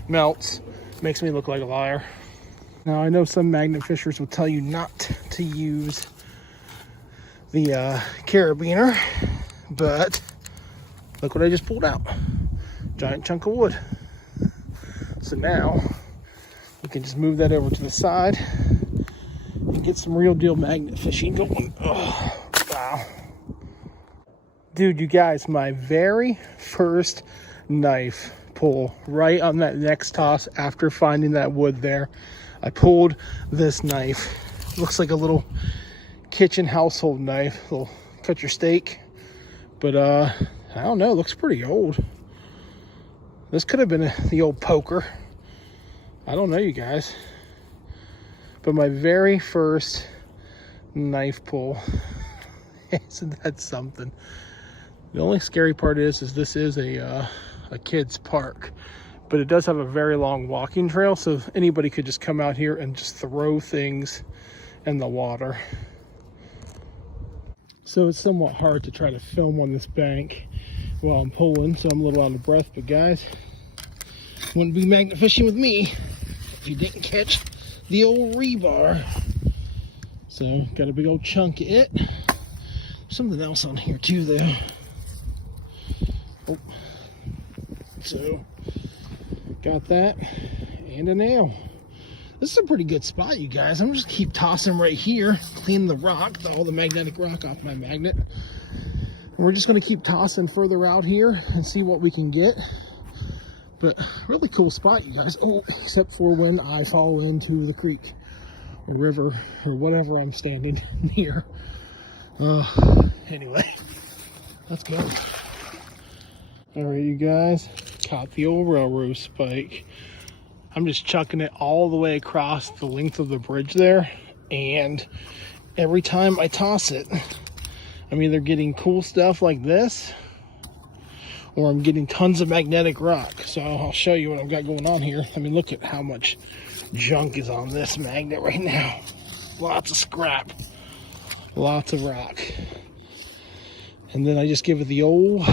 melts, makes me look like a liar. Now, I know some magnet fishers will tell you not to use the carabiner, but look what I just pulled out. Giant chunk of wood. So now we can just move that over to the side and get some real deal magnet fishing going. Oh, wow. Dude, you guys, my very first knife pull right on that next toss after finding that wood there. I pulled this knife. It looks like a little kitchen household knife. It'll cut your steak. But I don't know, it looks pretty old. This could have been the old poker. I don't know, you guys. But my very first knife pull. Isn't that something? The only scary part is this is a kid's park. But it does have a very long walking trail, so anybody could just come out here and just throw things in the water. So it's somewhat hard to try to film on this bank while I'm pulling, so I'm a little out of breath. But guys, wouldn't be magnet fishing with me if you didn't catch the old rebar. So got a big old chunk of it. something else on here too, though. Oh. So, got that and a nail. This is a pretty good spot, you guys. I'm just keep tossing right here, clean the rock, all the magnetic rock off my magnet. And we're just going to keep tossing further out here and see what we can get. But really cool spot, you guys. Oh, except for when I fall into the creek or river or whatever I'm standing near. Anyway, let's go. All right, you guys, caught the old railroad spike. I'm just chucking it all the way across the length of the bridge there, and every time I toss it, I'm either getting cool stuff like this, or I'm getting tons of magnetic rock. So I'll show you what I've got going on here. I mean, look at how much junk is on this magnet right now. Lots of scrap, lots of rock. And then I just give it the old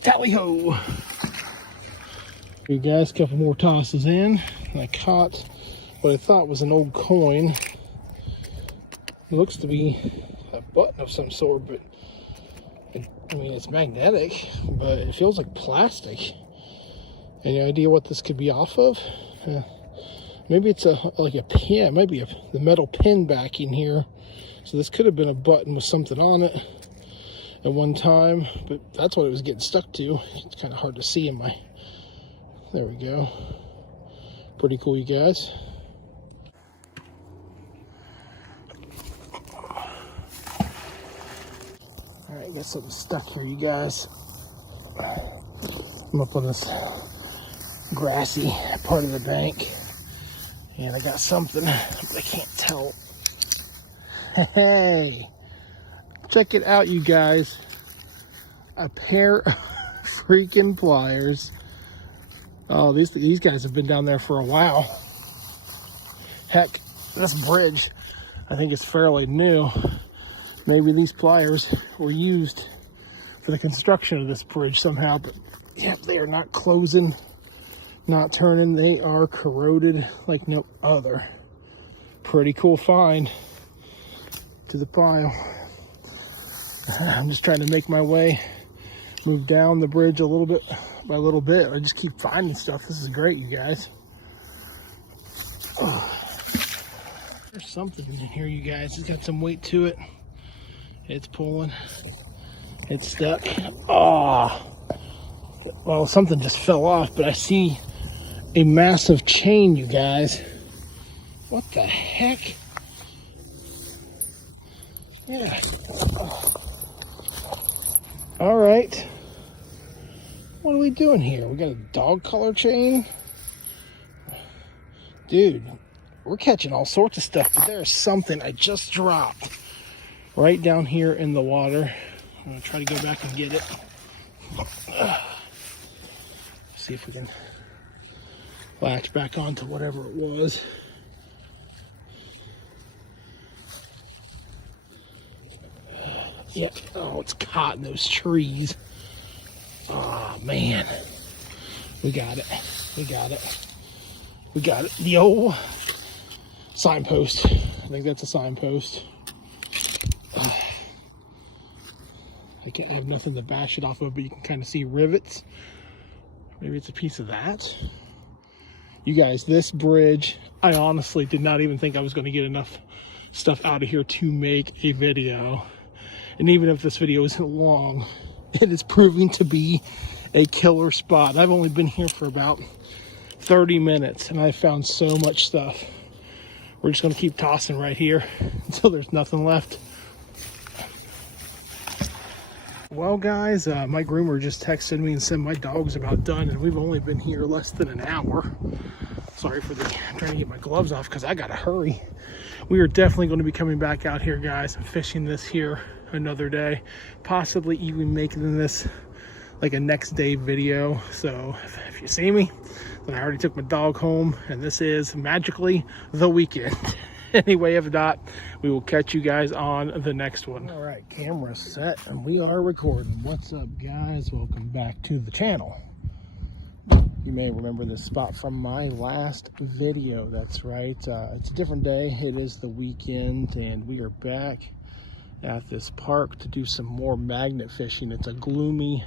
tally-ho. You guys, a couple more tosses in, and I caught what I thought was an old coin. It looks to be a button of some sort, but I mean, it's magnetic, but it feels like plastic. Any idea what this could be off of? Maybe it's like a pin. It might be the metal pin backing here. So this could have been a button with something on it at one time, but that's what it was getting stuck to. It's kind of hard to see in my... There we go. Pretty cool, you guys. All right, got something stuck here, you guys. I'm up on this grassy part of the bank, and I got something, but I can't tell. Hey, check it out, you guys. A pair of freaking pliers. Oh, these guys have been down there for a while. Heck, this bridge, I think it's fairly new. Maybe these pliers were used for the construction of this bridge somehow, but yeah, they are not closing, not turning. They are corroded like no other. Pretty cool find to the pile. I'm just trying to make my way, move down the bridge a little bit by little bit. I just keep finding stuff. This is great, you guys. There's something in here, you guys. It's got some weight to it. It's pulling. It's stuck. Oh, well, something just fell off, but I see a massive chain, you guys. What the heck? Yeah. Oh. All right. What are we doing here? We got a dog collar chain? Dude, we're catching all sorts of stuff, but there's something I just dropped right down here in the water. I'm gonna try to go back and get it. See if we can latch back onto whatever it was. Yep. Oh, it's caught in those trees. Oh, man. We got it. We got it. We got it. The old signpost. I think that's a signpost. I have nothing to bash it off of, but you can kind of see rivets. Maybe it's a piece of that. You guys, this bridge, I honestly did not even think I was going to get enough stuff out of here to make a video. And even if this video isn't long, it is proving to be a killer spot. I've only been here for about 30 minutes and I found so much stuff. We're just gonna keep tossing right here until there's nothing left. Well, guys, my groomer just texted me and said my dog's about done, and we've only been here less than an hour. Sorry for I'm trying to get my gloves off because I gotta hurry. We are definitely going to be coming back out here, guys, and fishing this here another day, possibly even making this like a next day video. So if you see me, then I already took my dog home, and this is magically the weekend. Anyway, if not, we will catch you guys on the next one. All right, camera set, and we are recording. What's up, guys? Welcome back to the channel. You may remember this spot from my last video. That's right. It's a different day. It is the weekend, and we are back at this park to do some more magnet fishing. It's a gloomy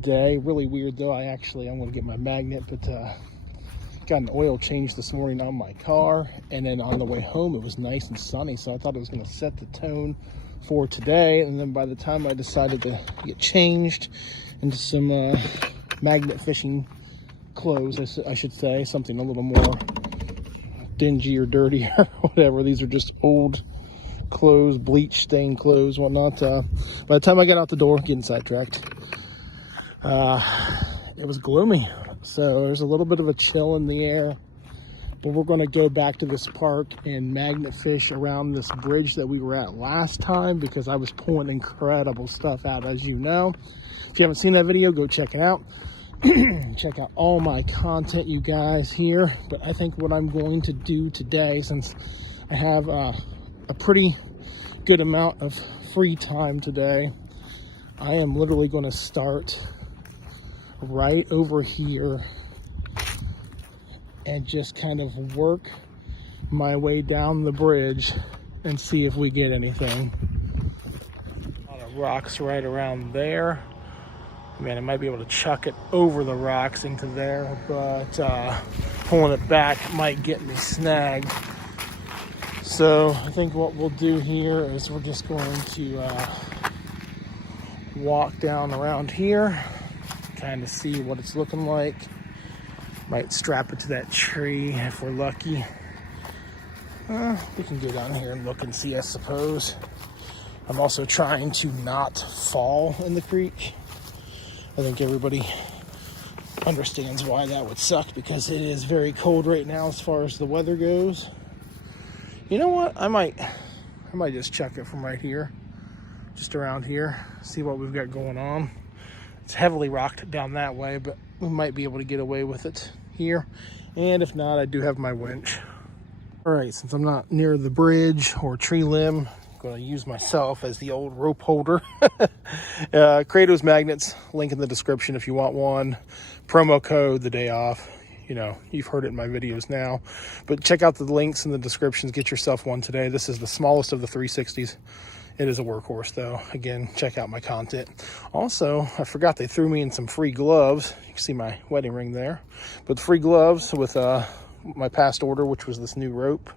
day, really weird though. I'm going to get my magnet, but got an oil change this morning on my car, and then on the way home it was nice and sunny, so I thought it was going to set the tone for today. And then by the time I decided to get changed into some magnet fishing clothes, I should say, something a little more dingy or dirty or whatever. These are just old clothes, bleach stained clothes, whatnot. By the time I got out the door, getting sidetracked, it was gloomy, so there's a little bit of a chill in the air. But we're going to go back to this park and magnet fish around this bridge that we were at last time, because I was pulling incredible stuff out, as you know. If you haven't seen that video, go check it out. Check out all my content, you guys, here. But I think what I'm going to do today, since I have a pretty good amount of free time today, I am literally going to start right over here and just kind of work my way down the bridge and see if we get anything. A lot of rocks right around there. Man, I might be able to chuck it over the rocks into there, but pulling it back might get me snagged. So I think what we'll do here is we're just going to walk down around here, kind of see what it's looking like. Might strap it to that tree if we're lucky. We can go down here and look and see, I suppose. I'm also trying to not fall in the creek. I think everybody understands why that would suck, because it is very cold right now as far as the weather goes. You know what? I might just chuck it from right here, just around here, see what we've got going on. It's heavily rocked down that way, but we might be able to get away with it here. And if not, I do have my winch. All right, since I'm not near the bridge or tree limb, I'm going to use myself as the old rope holder. Kratos magnets, link in the description if you want one. Promo code the day off. You know, you've heard it in my videos now, but check out the links in the descriptions. Get yourself one today. This is the smallest of the 360s. It is a workhorse though. Again, check out my content. Also, I forgot they threw me in some free gloves. You can see my wedding ring there, but free gloves with my past order, which was this new rope.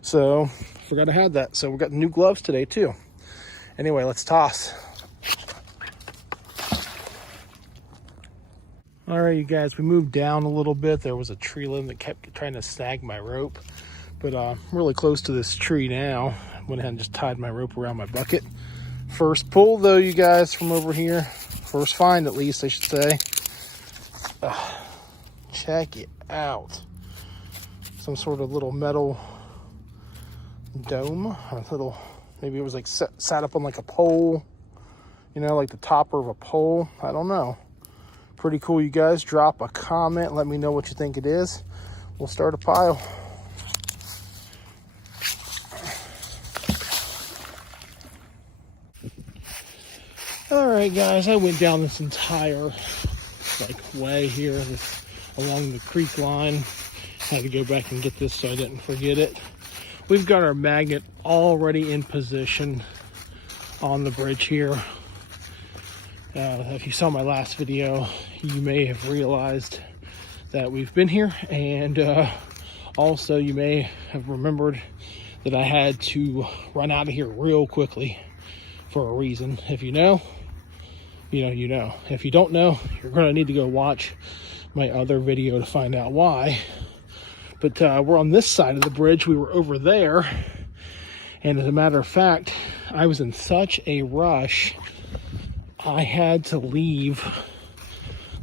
So forgot I had that. So we got new gloves today too. Anyway, let's toss. All right, you guys, we moved down a little bit. There was a tree limb that kept trying to snag my rope, but I'm really close to this tree now. Went ahead and just tied my rope around my bucket. First pull though, you guys, from over here. First find, at least, I should say. Check it out. Some sort of little metal dome. Maybe it was like sat up on like a pole, you know, like the topper of a pole. I don't know. Pretty cool, you guys. Drop a comment. Let me know what you think it is. We'll start a pile. All right, guys, I went down this entire way here, along the creek line. Had to go back and get this so I didn't forget it. We've got our magnet already in position on the bridge here. If you saw my last video, you may have realized that we've been here, and also you may have remembered that I had to run out of here real quickly for a reason. If you know, you know. If you don't know, you're going to need to go watch my other video to find out why. But we're on this side of the bridge. We were over there, and as a matter of fact, I was in such a rush, I had to leave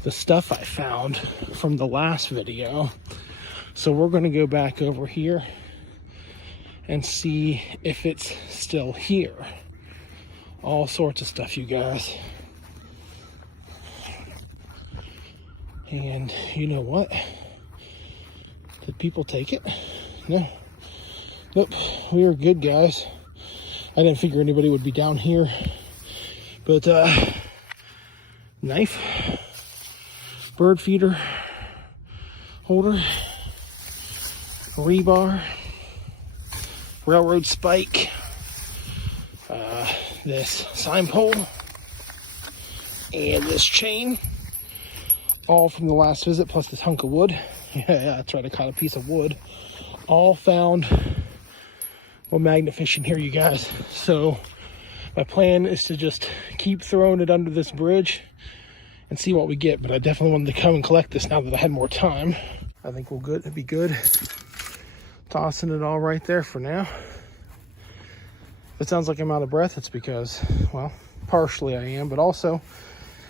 the stuff I found from the last video. So we're going to go back over here and see if it's still here. All sorts of stuff, you guys. And you know what? Did people take it? No. Nope. We are good, guys. I didn't figure anybody would be down here. But knife, bird feeder holder, rebar, railroad spike, this sign pole and this chain, all from the last visit, plus this hunk of wood. Yeah, that's right, I caught a piece of wood. All found while magnet fishing here, you guys. So my plan is to just keep throwing it under this bridge and see what we get. But I definitely wanted to come and collect this now that I had more time. I think we'll good. It'd be good. Tossing it all right there for now. If it sounds like I'm out of breath, it's because, well, partially I am, but also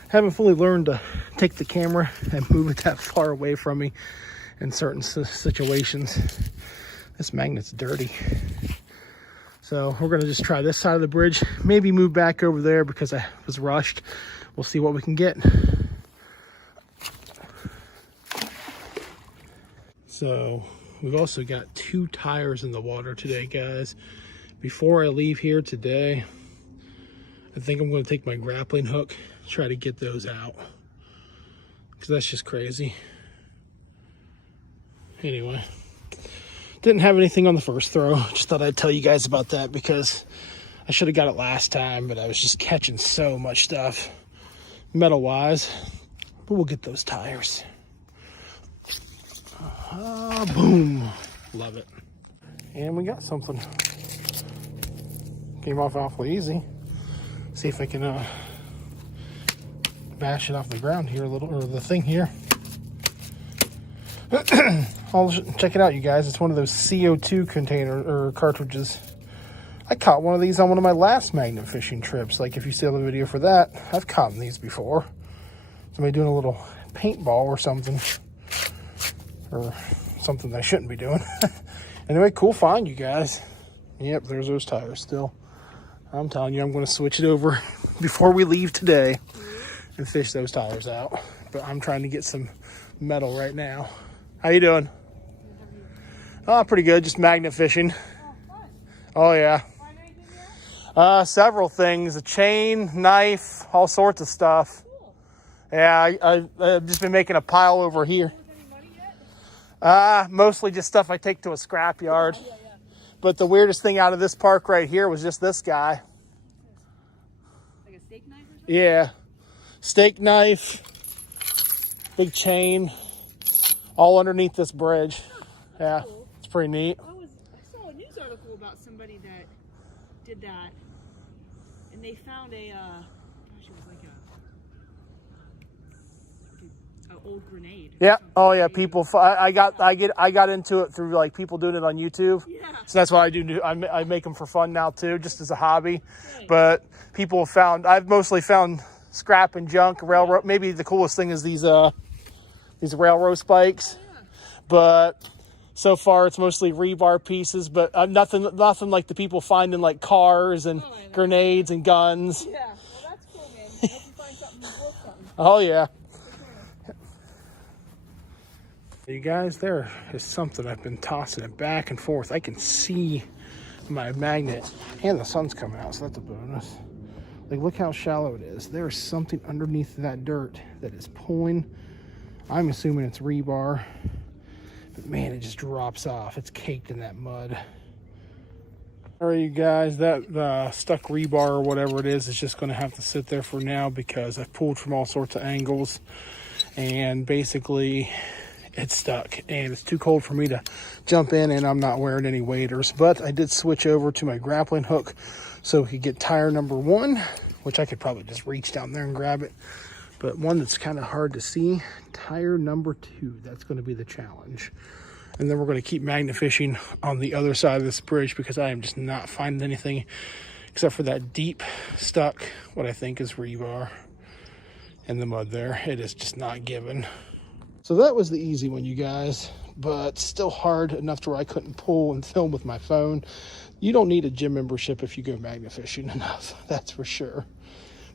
haven't fully learned to take the camera and move it that far away from me in certain situations. This magnet's dirty. So we're gonna just try this side of the bridge, maybe move back over there because I was rushed. We'll see what we can get. So we've also got 2 tires in the water today, guys. Before I leave here today, I think I'm gonna take my grappling hook, try to get those out, because that's just crazy. Anyway. Didn't have anything on the first throw. Just thought I'd tell you guys about that because I should have got it last time, but I was just catching so much stuff metal wise. But we'll get those tires. Boom. Love it. And we got something. Came off awfully easy. See if I can bash it off the ground here a little, or the thing here. I'll check it out, you guys. It's one of those CO2 container or cartridges. I caught one of these on one of my last magnet fishing trips. Like if you see the video for that, I've caught these before. Somebody doing a little paintball or something, or something I shouldn't be doing. Anyway, cool find, you guys. Yep, there's those tires still. I'm telling you, I'm going to switch it over before we leave today and fish those tires out. But I'm trying to get some metal right now. How you doing? Oh, pretty good. Just magnet fishing. Oh, yeah. Several things. A chain, knife, all sorts of stuff. Yeah, I've just been making a pile over here. Mostly just stuff I take to a scrap yard. But the weirdest thing out of this park right here was just this guy. Like a steak knife or something? Yeah. Steak knife. Big chain. All underneath this bridge. Yeah, cool. It's pretty neat. I saw a news article about somebody that did that, and they found a, gosh, it was like an old grenade. Yeah. Oh yeah. People. I got into it through like people doing it on YouTube. Yeah. So that's what I do. I make them for fun now too, just as a hobby. Right. But people have found. I've mostly found scrap and junk, railroad. Maybe the coolest thing is these railroad spikes. Oh, yeah. But so far it's mostly rebar pieces, but nothing like the people finding like cars and grenades and guns. Yeah, well that's cool, man. I hope you find something worth something. Oh yeah. You guys, there is something. I've been tossing it back and forth. I can see my magnet, and the sun's coming out, so that's a bonus. Like, look how shallow it is. There is something underneath that dirt that is pulling. I'm assuming it's rebar, but man, it just drops off. It's caked in that mud. All right, you guys, that stuck rebar or whatever it is just going to have to sit there for now because I've pulled from all sorts of angles, and basically it's stuck, and it's too cold for me to jump in, and I'm not wearing any waders. But I did switch over to my grappling hook so we could get tire number 1, which I could probably just reach down there and grab it. But one that's kind of hard to see, tire number 2. That's going to be the challenge. And then we're going to keep magnet fishing on the other side of this bridge because I am just not finding anything except for that deep stuck, what I think is rebar in the mud there. It is just not giving. So that was the easy one, you guys, but still hard enough to where I couldn't pull and film with my phone. You don't need a gym membership if you go magnet fishing enough, that's for sure.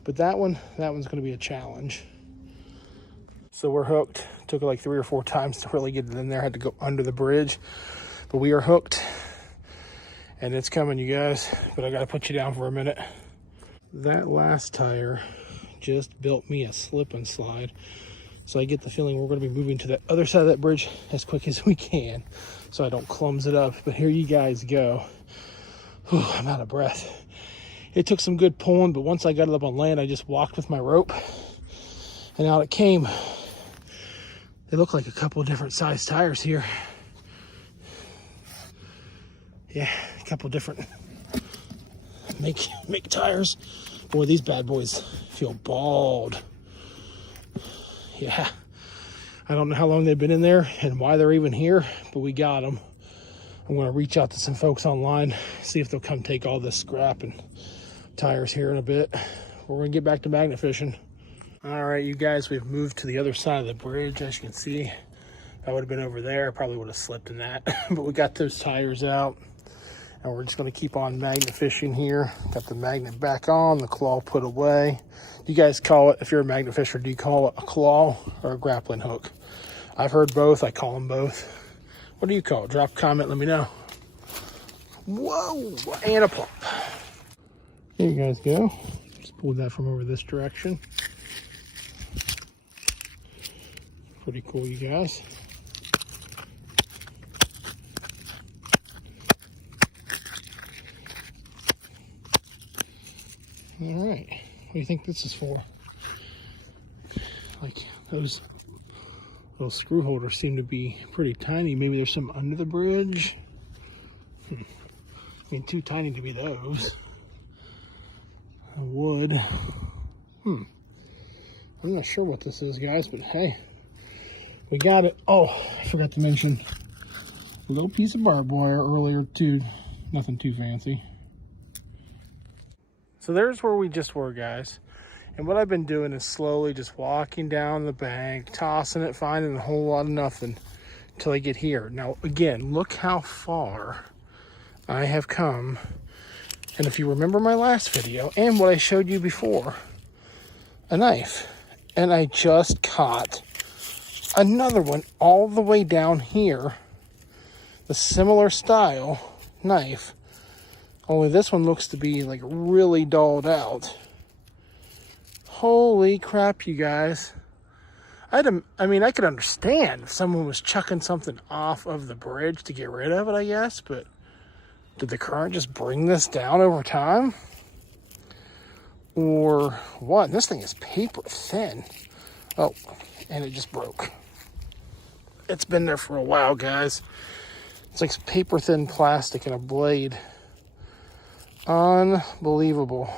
But that one's going to be a challenge. So we're hooked. Took like 3 or 4 times to really get it in there. Had to go under the bridge, but we are hooked, and it's coming, you guys. But I got to put you down for a minute. That last tire just built me a slip and slide. So I get the feeling we're going to be moving to the other side of that bridge as quick as we can so I don't clumse it up. But here you guys go. Whew, I'm out of breath. It took some good pulling, but once I got it up on land, I just walked with my rope and out it came. They look like a couple of different size tires here. Yeah, a couple different make tires. Boy, these bad boys feel bald. Yeah, I don't know how long they've been in there and why they're even here, but we got them. I'm going to reach out to some folks online, see if they'll come take all this scrap and tires here in a bit. We're going to get back to magnet fishing. All right, you guys, we've moved to the other side of the bridge. As you can see, if I would have been over there, I probably would have slipped in that. But we got those tires out, and we're just going to keep on magnet fishing here. Got the magnet back on, the claw put away. You guys call it, if you're a magnet fisher, do you call it a claw or a grappling hook? I've heard both. I call them both. What do you call it? Drop a comment, let me know. Whoa, and a plop. There you guys go. Just pulled that from over this direction. Pretty cool, you guys. All right, what do you think this is for? Like, those little screw holders seem to be pretty tiny. Maybe there's some under the bridge. I mean, too tiny to be those. A wood. I'm not sure what this is, guys, but hey, we got it. Oh, I forgot to mention a little piece of barbed wire earlier too. Nothing too fancy. So there's where we just were, guys. And what I've been doing is slowly just walking down the bank, tossing it, finding a whole lot of nothing until I get here. Now, again, look how far I have come. And if you remember my last video and what I showed you before, a knife. And I just caught another one all the way down here. The similar style knife. Only this one looks to be like really dulled out. Holy crap, you guys. I mean, I could understand if someone was chucking something off of the bridge to get rid of it, I guess, but did the current just bring this down over time? Or what? This thing is paper thin. Oh, and it just broke. It's been there for a while, guys. It's like paper thin plastic and a blade. Unbelievable.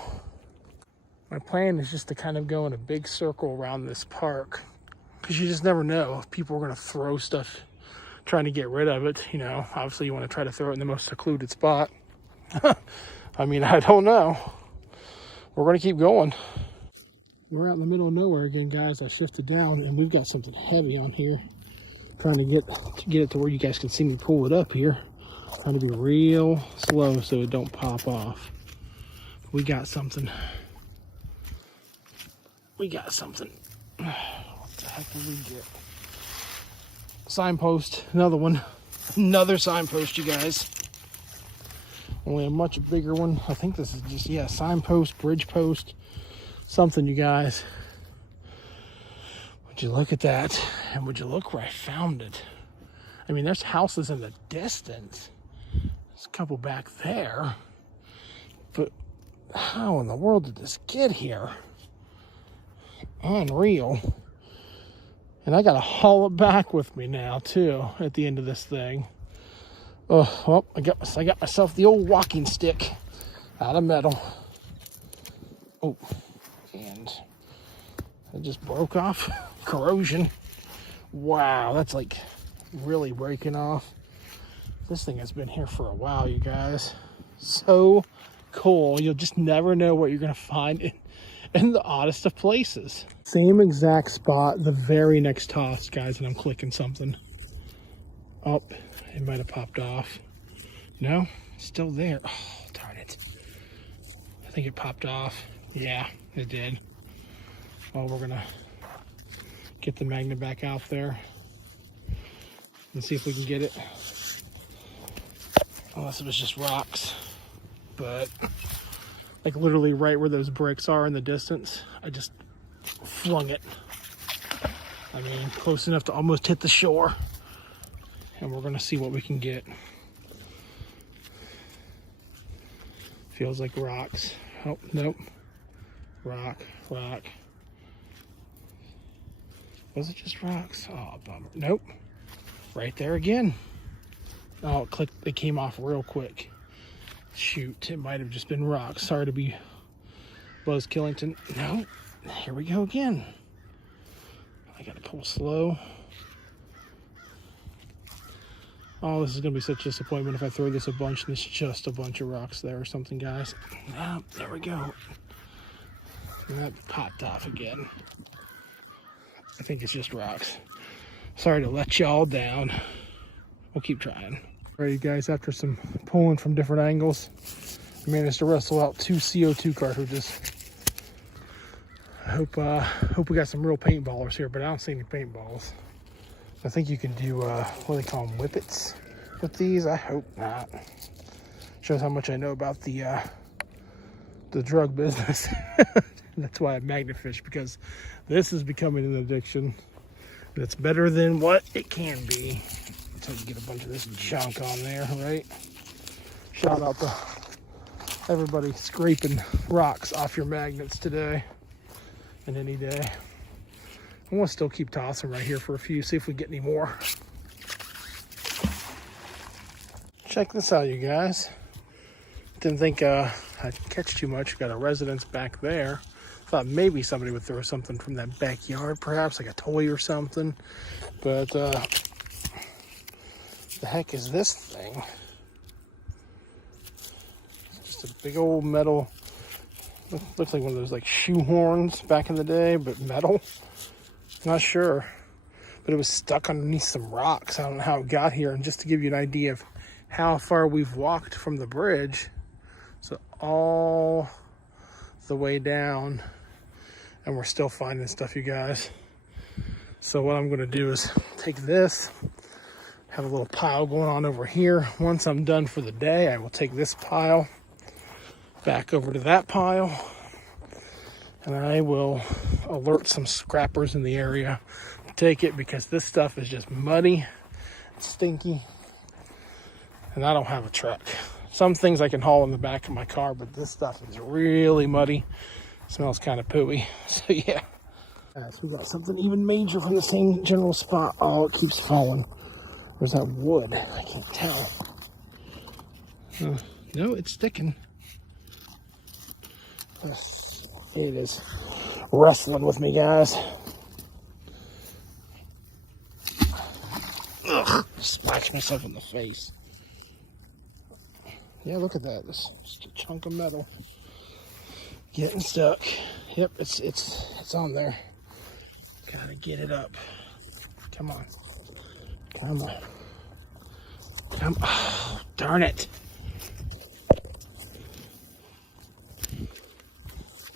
My plan is just to kind of go in a big circle around this park, because you just never know if people are going to throw stuff trying to get rid of it. You know, obviously you want to try to throw it in the most secluded spot. I mean, I don't know. We're going to keep going. We're out in the middle of nowhere again, guys. I shifted down and we've got something heavy on here. Trying to get it to where you guys can see me pull it up here. Trying to be real slow so it don't pop off. We got something. We got something. What the heck did we get? Signpost, another one. Another signpost, you guys. Only a much bigger one. I think this is just, yeah, signpost, bridge post, something, you guys. Would you look at that? And would you look where I found it? I mean, there's houses in the distance. There's a couple back there. But how in the world did this get here? Unreal. And I gotta haul it back with me now too at the end of this thing. Oh, well, I got myself the old walking stick out of metal. Oh, and it just broke off. Corrosion. Wow, that's like really breaking off. This thing has been here for a while, you guys. So cool. You'll just never know what you're gonna find in the oddest of places. Same exact spot, the very next toss, guys, and I'm clicking something. Oh, it might have popped off. No, still there. Oh, darn it. I think it popped off. Yeah, it did. Well, we're gonna get the magnet back out there and see if we can get it. Unless it was just rocks. But like literally right where those bricks are in the distance, I just flung it. I mean, close enough to almost hit the shore. And we're gonna see what we can get. Feels like rocks. Oh, nope. Rock. Was it just rocks? Oh, bummer. Nope. Right there again. Oh, it clicked. It came off real quick. Shoot, it might have just been rocks. Sorry to be Buzz Killington. No, here we go again. I gotta pull slow. Oh, this is gonna be such a disappointment if I throw this a bunch and it's just a bunch of rocks there or something, guys. Oh, there we go. And that popped off again. I think it's just rocks. Sorry to let y'all down. We'll keep trying. Alright, guys, after some pulling from different angles, I managed to wrestle out 2 CO2 cartridges. I hope we got some real paintballers here, but I don't see any paintballs. I think you can do, what do they call them, whippets with these? I hope not. Shows how much I know about the drug business. That's why I magnet fish, because this is becoming an addiction. It's better than what it can be. Until you get a bunch of this junk on there, right? Shout out to everybody scraping rocks off your magnets today and any day. I'm gonna still keep tossing right here for a few, see if we get any more. Check this out, you guys. Didn't think I'd catch too much. Got a residence back there. Thought maybe somebody would throw something from that backyard, perhaps like a toy or something. But the heck is this thing? It's just a big old metal. Looks like one of those like shoe horns back in the day, but metal. Not sure. But it was stuck underneath some rocks. I don't know how it got here. And just to give you an idea of how far we've walked from the bridge, so all the way down, and we're still finding stuff, you guys. So what I'm gonna do is take this, have a little pile going on over here. Once I'm done for the day, I will take this pile back over to that pile, and I will alert some scrappers in the area to take it, because this stuff is just muddy, stinky, and I don't have a truck. Some things I can haul in the back of my car, but this stuff is really muddy. Smells kind of pooey. So yeah. Guys, we got something even major from the same general spot. Oh, it keeps falling. Where's that wood? I can't tell. No, it's sticking. Yes, it is wrestling with me, guys. Ugh, splashed myself in the face. Yeah, look at that. This is just a chunk of metal getting stuck. Yep, it's on there. Gotta get it up. Come on. Come on. Oh, darn it.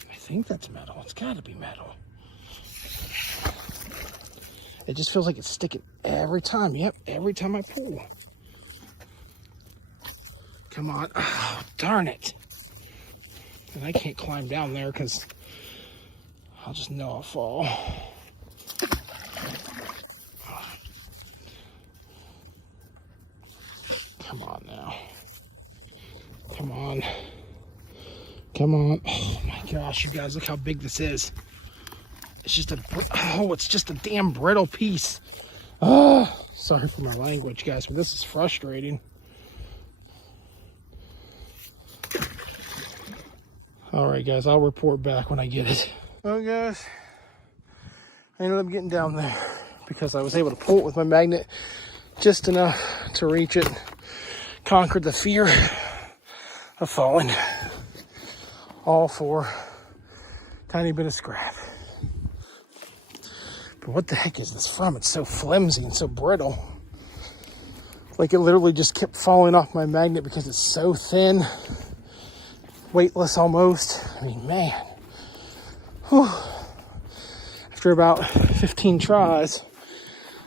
I think that's metal. It's gotta be metal. It just feels like it's sticking every time. Yep, every time I pull. Come on. Oh, darn it. And I can't climb down there because I'll just know I'll fall. Come on now. Come on. Come on. Oh my gosh, you guys, look how big this is. It's just it's just a damn brittle piece. Sorry for my language, guys, but this is frustrating. All right, guys, I'll report back when I get it. Well, guys, I ended up getting down there because I was able to pull it with my magnet just enough to reach it. Conquered the fear of falling. All for a tiny bit of scrap. But what the heck is this from? It's so flimsy and so brittle. Like it literally just kept falling off my magnet because it's so thin. Weightless almost. I mean, man. Whew. After about 15 tries,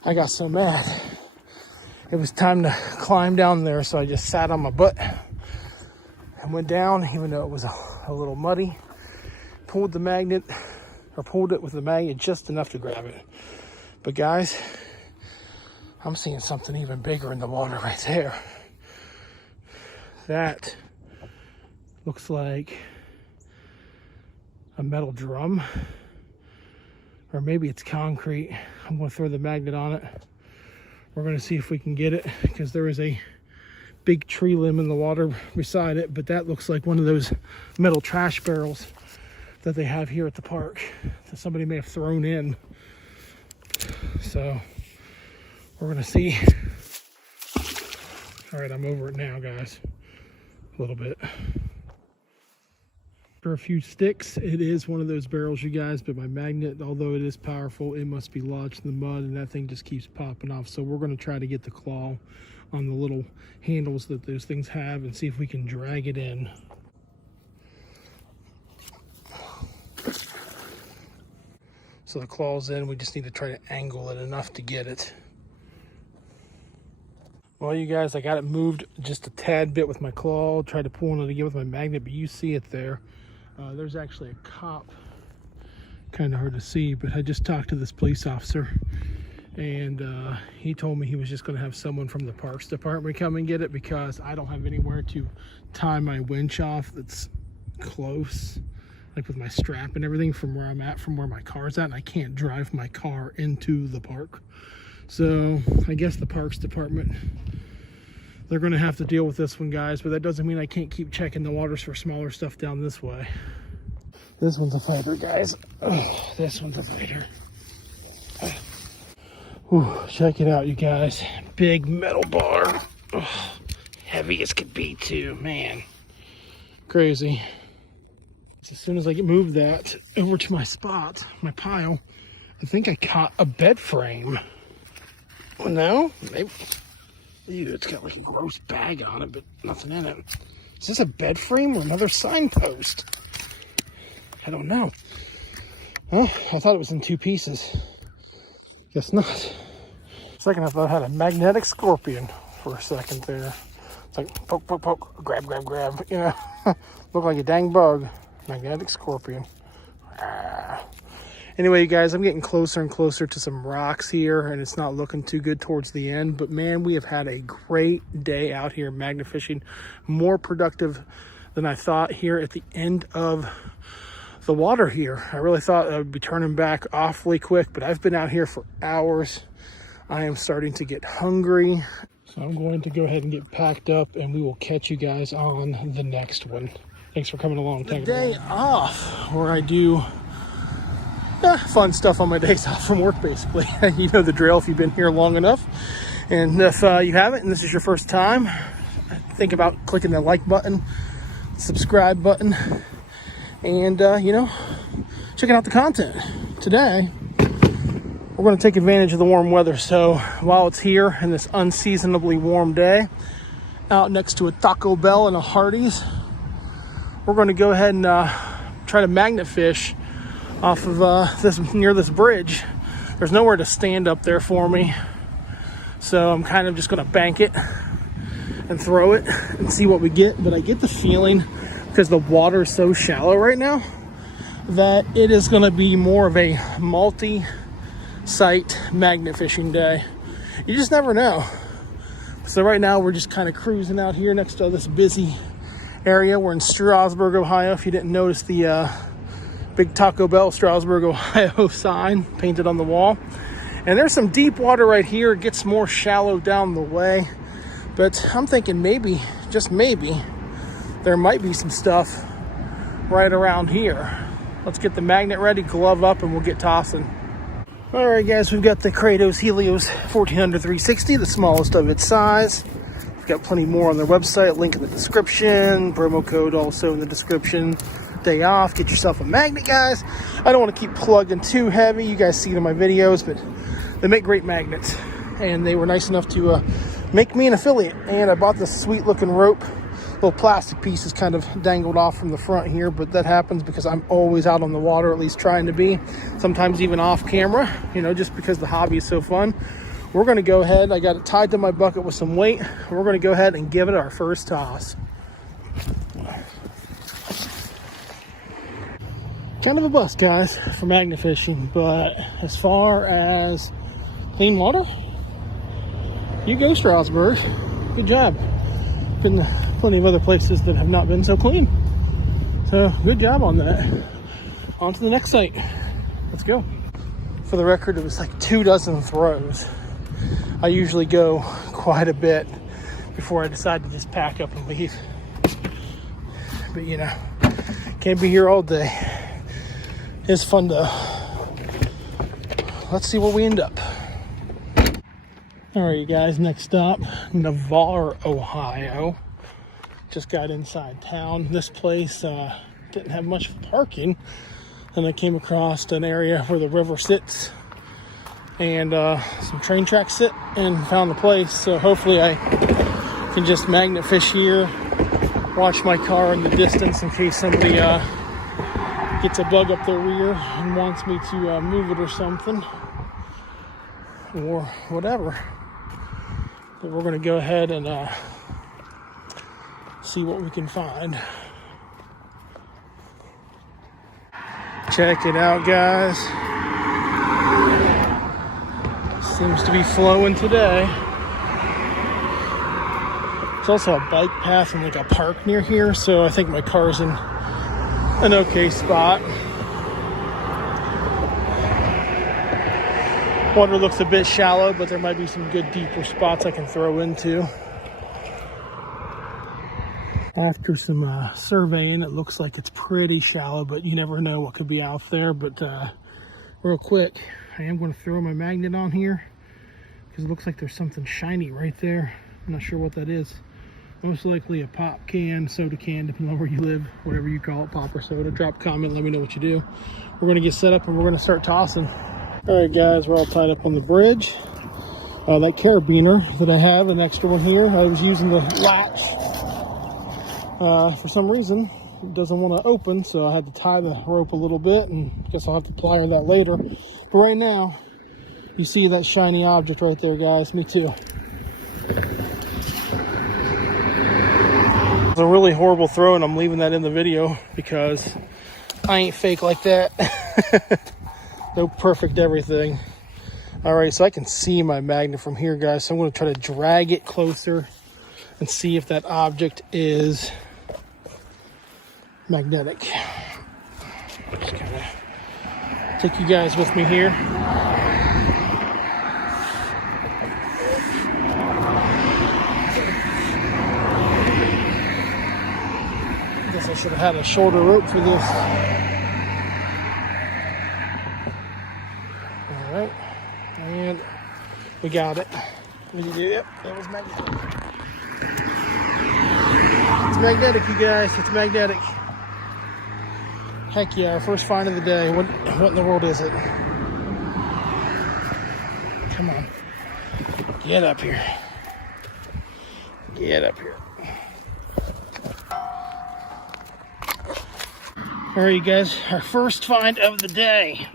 I got so mad. It was time to climb down there, so I just sat on my butt and went down, even though it was a little muddy. Pulled the magnet, or pulled it with the magnet just enough to grab it. But guys, I'm seeing something even bigger in the water right there. That looks like a metal drum, or maybe it's concrete. I'm going to throw the magnet on it. We're going to see if we can get it, because there is a big tree limb in the water beside it, but that looks like one of those metal trash barrels that they have here at the park that somebody may have thrown in. So we're going to see. All right, I'm over it now, guys, a little bit. For a few sticks, it is one of those barrels, you guys, but my magnet, although it is powerful, it must be lodged in the mud, and that thing just keeps popping off. So we're going to try to get the claw on the little handles that those things have and see if we can drag it in. So the claw's in, we just need to try to angle it enough to get it. Well, you guys, I got it moved just a tad bit with my claw, tried to pull it again with my magnet, but you see it there. There's actually a cop, kind of hard to see, but I just talked to this police officer, and he told me he was just going to have someone from the Parks Department come and get it, because I don't have anywhere to tie my winch off that's close, like with my strap and everything from where I'm at, from where my car's at, and I can't drive my car into the park. So I guess the Parks Department, they're going to have to deal with this one, guys, but that doesn't mean I can't keep checking the waters for smaller stuff down this way. This one's a fighter, guys. Oh, this one's a fighter. Ooh, check it out, you guys. Big metal bar. Oh, heavy as could be, too, man. Crazy. As soon as I move that over to my spot, my pile, I think I caught a bed frame. Well, no, maybe. Ew, it's got like a gross bag on it, but nothing in it. Is this a bed frame or another signpost? I don't know. Oh, I thought it was in two pieces. Guess not. Second, I thought I had a magnetic scorpion for a second there. It's like poke, poke, poke, grab, grab, grab. You know, look like a dang bug. Magnetic scorpion. Ah. Anyway, you guys, I'm getting closer and closer to some rocks here, and it's not looking too good towards the end. But man, we have had a great day out here magnet fishing. More productive than I thought here at the end of the water here. I really thought I would be turning back awfully quick, but I've been out here for hours. I am starting to get hungry. So I'm going to go ahead and get packed up, and we will catch you guys on the next one. Thanks for coming along. The day off, where I do fun stuff on my days off from work, basically. You know the drill if you've been here long enough. And if you haven't, and this is your first time, think about clicking the like button, subscribe button, and, you know, checking out the content. Today, we're going to take advantage of the warm weather. So while it's here in this unseasonably warm day, out next to a Taco Bell and a Hardee's, we're going to go ahead and try to magnet fish off of near this bridge. There's nowhere to stand up there for me, so I'm kind of just going to bank it and throw it and see what we get. But I get the feeling, because the water is so shallow right now, that it is going to be more of a multi-site magnet fishing day. You just never know. So right now we're just kind of cruising out here next to this busy area. We're in Strasburg, Ohio. If you didn't notice the big Taco Bell Strasburg, Ohio sign painted on the wall. And there's some deep water right here. It gets more shallow down the way. But I'm thinking maybe, just maybe, there might be some stuff right around here. Let's get the magnet ready, glove up, and we'll get tossing. All right, guys, we've got the Kratos Helios 1400 360, the smallest of its size. We've got plenty more on their website, link in the description, promo code also in the description. Day off, get yourself a magnet, guys. I don't want to keep plugging too heavy. You guys see it in my videos, but they make great magnets, and they were nice enough to make me an affiliate. And I bought this sweet looking rope. Little plastic piece is kind of dangled off from the front here, but that happens because I'm always out on the water, at least trying to be, sometimes even off camera, you know, just because the hobby is so fun. We're going to go ahead, I got it tied to my bucket with some weight. We're going to go ahead and give it our first toss. Kind of a bust, guys, for magnet fishing, but as far as clean water, you go, Strasburg. Good job. Been plenty of other places that have not been so clean, so good job on that. on to the next site. Let's go. For the record, it was like 24 throws. I usually go quite a bit before I decide to just pack up and leave. But you know, can't be here all day. It's fun though. Let's see where we end up. All right, you guys, next stop, Navarre, Ohio. Just got inside town. This place didn't have much parking. And I came across an area where the river sits and some train tracks sit, and found the place. So hopefully I can just magnet fish here, watch my car in the distance in case somebody gets a bug up their rear and wants me to move it or something, or whatever. But we're going to go ahead and see what we can find. Check it out, guys. Seems to be flowing today. There's also a bike path and like a park near here, so I think my car's in an okay spot. Water looks a bit shallow, but there might be some good deeper spots I can throw into. After some surveying, it looks like it's pretty shallow, but you never know what could be out there. But real quick, I am going to throw my magnet on here because it looks like there's something shiny right there. I'm not sure what that is. Most likely a pop can, soda can, depending on where you live, whatever you call it, pop or soda. Drop a comment, let me know what you do. We're going to get set up and we're going to start tossing. All right, guys, we're all tied up on the bridge. That carabiner that I have, an extra one here, I was using the latch. For some reason, it doesn't want to open, so I had to tie the rope a little bit, and I guess I'll have to plier that later. But right now, you see that shiny object right there, guys. Me too. It's a really horrible throw, and I'm leaving that in the video because I ain't fake like that. No perfect everything. All right, so I can see my magnet from here, guys. So I'm going to try to drag it closer and see if that object is magnetic. Just kind of take you guys with me here. I guess I should have had a shorter rope for this. All right, and we got it. Yep, that was magnetic. It's magnetic, you guys. It's magnetic. Heck yeah, our first find of the day. What in the world is it? Come on. Get up here. Get up here. All right, you guys. Our first find of the day.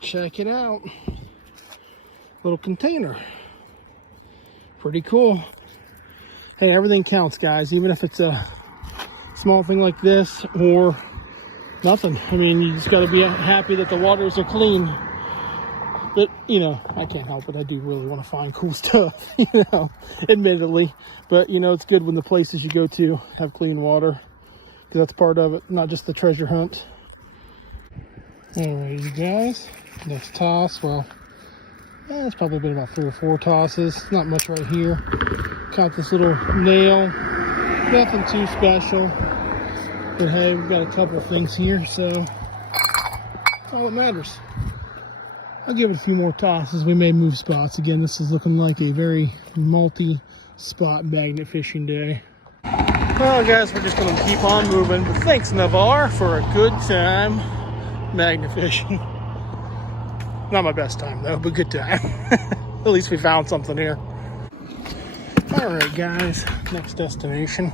Check it out. Little container. Pretty cool. Hey, everything counts, guys. Even if it's a small thing like this or nothing. I mean, you just got to be happy that the waters are clean. But, you know, I can't help it. I do really want to find cool stuff, you know, admittedly. But, you know, it's good when the places you go to have clean water. Because that's part of it, not just the treasure hunt. All right, you guys. Next toss. Well, it's probably been about 3 or 4 tosses. Not much right here. Caught this little nail. Nothing too special. But hey, we've got a couple of things here, so that's all that matters. I'll give it a few more tosses. We may move spots. Again, this is looking like a very multi-spot magnet fishing day. Well, guys, we're just going to keep on moving. But thanks, Navarre, for a good time magnet fishing. Not my best time, though, but good time. At least we found something here. All right, guys, next destination,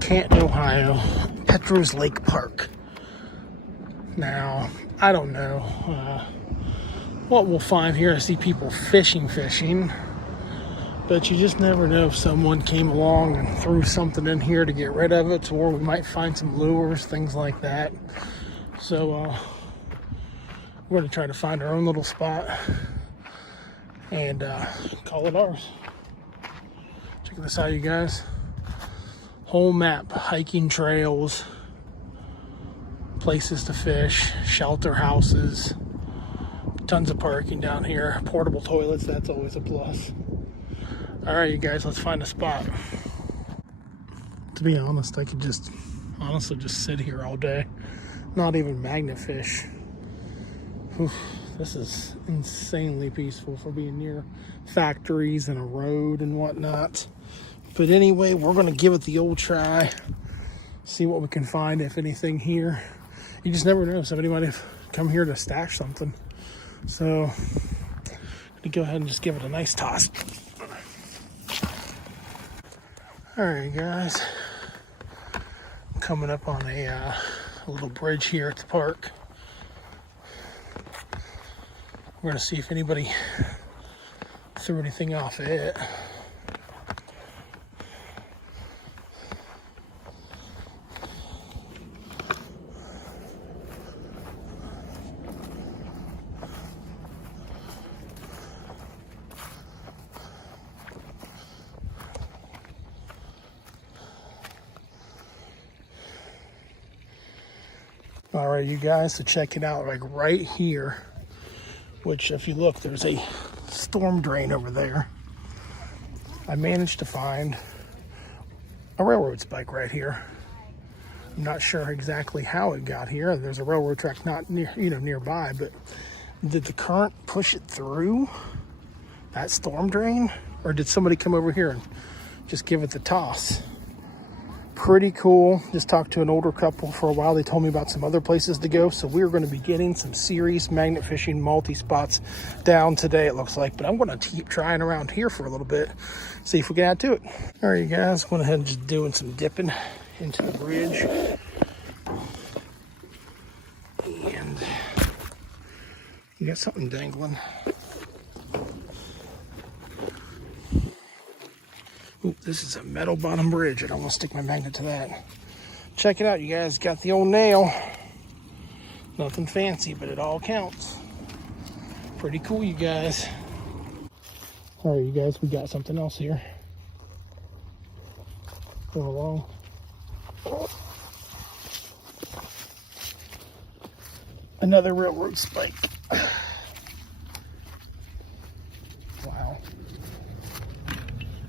Canton, Ohio, Petros Lake Park. Now, I don't know what we'll find here. I see people fishing, but you just never know if someone came along and threw something in here to get rid of it, or we might find some lures, things like that. So, we're going to try to find our own little spot and call it ours. Check this out, you guys. Whole map, hiking trails, places to fish, shelter houses, tons of parking down here, portable toilets, that's always a plus. All right, you guys, let's find a spot. To be honest, I could just honestly just sit here all day, not even magnet fish. Whew, this is insanely peaceful for being near factories and a road and whatnot. But anyway, we're gonna give it the old try, see what we can find, if anything here. You just never know, somebody might have come here to stash something. So I'm gonna go ahead and just give it a nice toss. All right, guys, I'm coming up on a little bridge here at the park. We're gonna see if anybody threw anything off it. All right, you guys, so check it out, like right here, which if you look, there's a storm drain over there. I managed to find a railroad spike right here. I'm not sure exactly how it got here. There's a railroad track not near, nearby, but did the current push it through that storm drain? Or did somebody come over here and just give it the toss? Pretty cool. Just talked to an older couple for a while. They told me about some other places to go. So we're going to be getting some serious magnet fishing multi-spots down today, it looks like. But I'm going to keep trying around here for a little bit, see if we can add to it. All right, you guys, going ahead and just doing some dipping into the bridge. And you got something dangling. Ooh, this is a metal bottom bridge. I don't want to stick my magnet to that. Check it out, you guys. Got the old nail. Nothing fancy, but it all counts. Pretty cool, you guys. All right, you guys, we got something else here. Going along. Another railroad spike. Wow.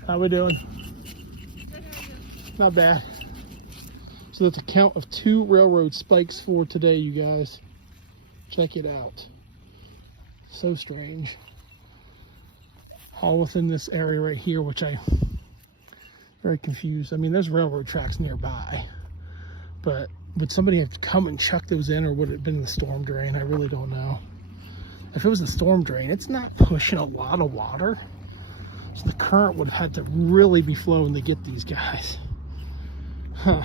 How we doing? Not bad. So that's a count of 2 railroad spikes for today, you guys. Check it out. So strange. All within this area right here, which I'm very confused. I mean, there's railroad tracks nearby, but would somebody have come and chucked those in, or would it have been the storm drain? I really don't know. If it was the storm drain, it's not pushing a lot of water. So the current would have had to really be flowing to get these guys. Huh.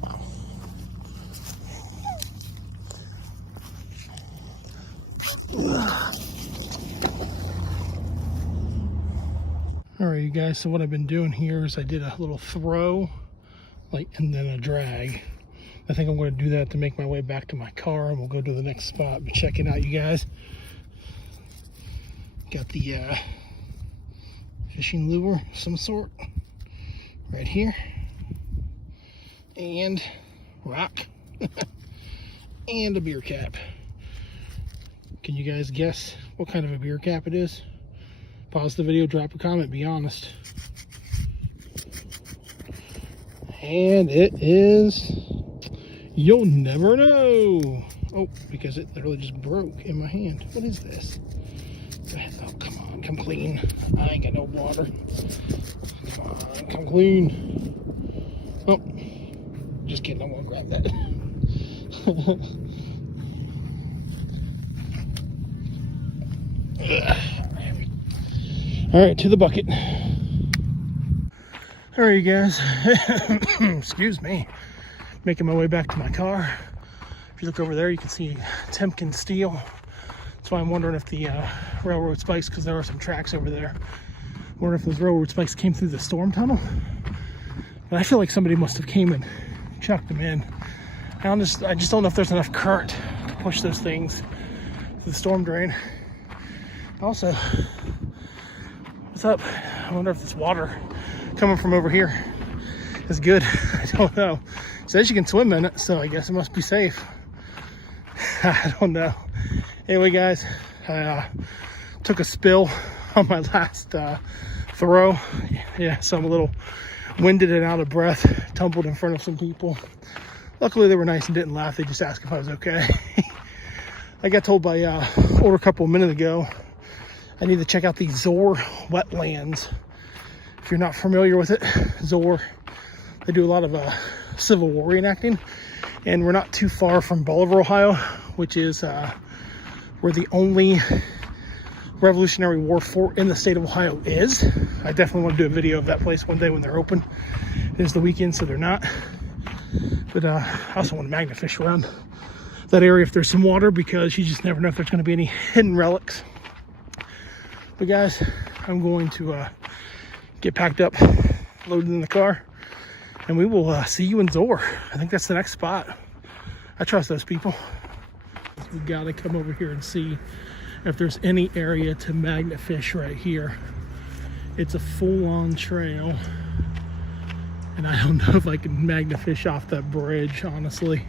Wow. All right, you guys, so what I've been doing here is I did a little throw, and then a drag. I think I'm going to do that to make my way back to my car, and we'll go to the next spot. But check it out, you guys. Got the fishing lure of some sort right here, and rock, and a beer cap. Can you guys guess what kind of a beer cap it is? Pause the video, drop a comment, be honest. And it is, you'll never know. Oh, because it literally just broke in my hand. What is this? Oh, come on, come clean. I ain't got no water. Come on, come clean. Oh, just kidding, I'm gonna grab that. All right, to the bucket. All right, you guys. Excuse me. Making my way back to my car. If you look over there, you can see Temkin steel. That's why I'm wondering if the railroad spikes, because there are some tracks over there. I wonder if those railroad spikes came through the storm tunnel. But I feel like somebody must have came and chucked them in. I just don't know if there's enough current to push those things to the storm drain. Also, what's up? I wonder if this water coming from over here is good. I don't know. It says you can swim in it, so I guess it must be safe. I don't know. Anyway, guys, I took a spill on my last throw. Yeah, so I'm a little winded and out of breath. Tumbled in front of some people. Luckily, they were nice and didn't laugh. They just asked if I was okay. I got told by older couple a minute ago I need to check out the Zoar wetlands. If you're not familiar with it, Zoar, they do a lot of Civil War reenacting, and we're not too far from Bolivar, Ohio, which is where the only Revolutionary War fort in the state of Ohio is. I definitely want to do a video of that place one day when they're open. It is the weekend, so they're not. But I also want to magnet fish around that area if there's some water, because you just never know if there's going to be any hidden relics. But guys, I'm going to get packed up, loaded in the car, and we will see you in Zoar. I think that's the next spot. I trust those people. We gotta come over here and see if there's any area to magnet fish right here. It's a full-on trail, and I don't know if I can magnet fish off that bridge, honestly.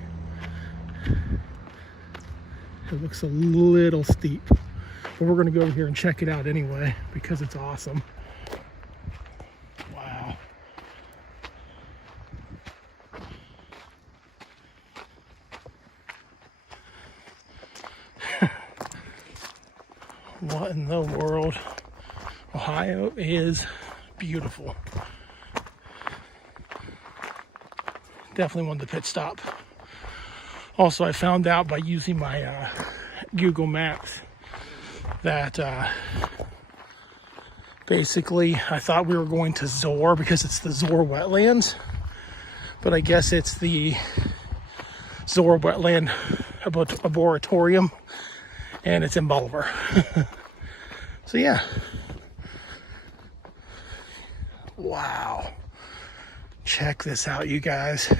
It looks a little steep, but we're gonna go over here and check it out anyway because it's awesome. Wow. What in the world? Ohio is beautiful. Definitely wanted the pit stop. Also, I found out by using my Google Maps that basically I thought we were going to Zoar because it's the Zoar wetlands, but I guess it's the Zoar wetland arboretum, and it's in Bolivar. So yeah. Wow. Check this out, you guys.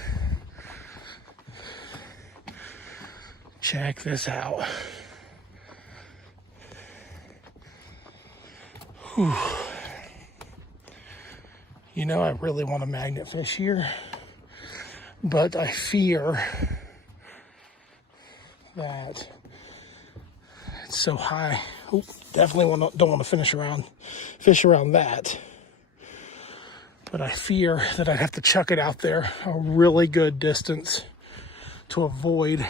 Check this out. Whew. You know, I really want to magnet fish here, but I fear that it's so high. Oop, definitely don't want to fish around that. But I fear that I'd have to chuck it out there a really good distance to avoid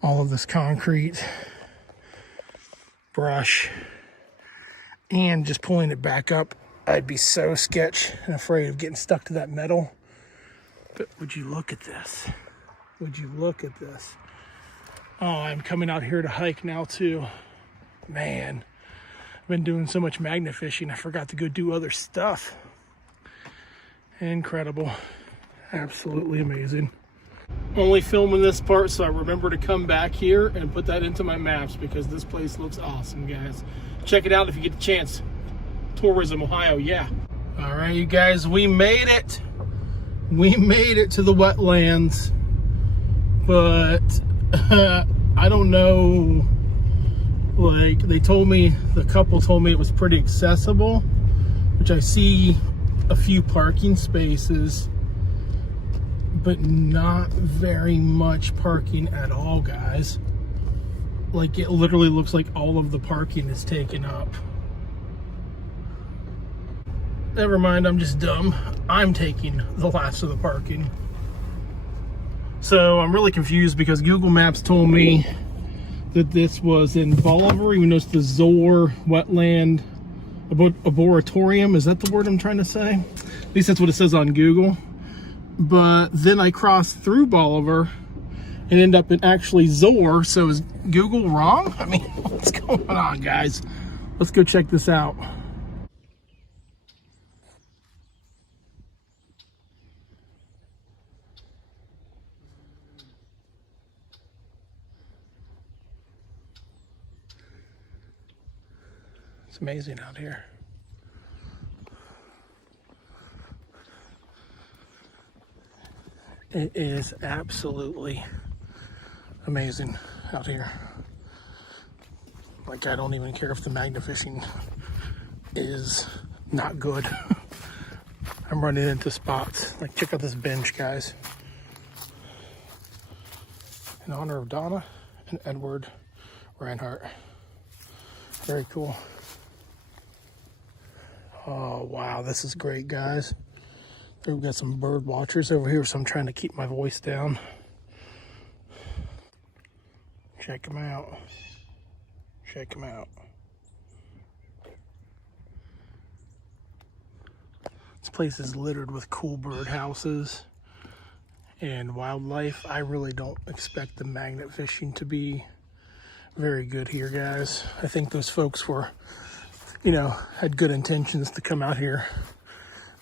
all of this concrete, brush, and just pulling it back up. I'd be so sketch and afraid of getting stuck to that metal. But would you look at this? Would you look at this? Oh, I'm coming out here to hike now too. Man, I've been doing so much magnet fishing, I forgot to go do other stuff. Incredible. Absolutely amazing. Only filming this part so I remember to come back here and put that into my maps, because this place looks awesome, guys. Check it out if you get the chance. Tourism, Ohio, yeah. All right, you guys, we made it. We made it to the wetlands, but I don't know. Like, the couple told me it was pretty accessible, which I see a few parking spaces, but not very much parking at all, guys. Like, it literally looks like all of the parking is taken up. Never mind, I'm just dumb. I'm taking the last of the parking. So I'm really confused because Google Maps told me that this was in Bolivar, even though it's the Zoar wetland arboretum. Is that the word I'm trying to say? At least that's what it says on Google. But then I crossed through Bolivar and end up in actually Zoar. So is Google wrong? I mean, what's going on, guys? Let's go check this out. It's amazing out here. It is absolutely amazing out here. Like, I don't even care if the magnet fishing is not good. I'm running into spots. Like, check out this bench, guys. In honor of Donna and Edward Reinhardt. Very cool. Oh, wow, this is great, guys. We've got some bird watchers over here, so I'm trying to keep my voice down. Check them out. Check them out. This place is littered with cool bird houses and wildlife. I really don't expect the magnet fishing to be very good here, guys. I think those folks were, you know, had good intentions to come out here.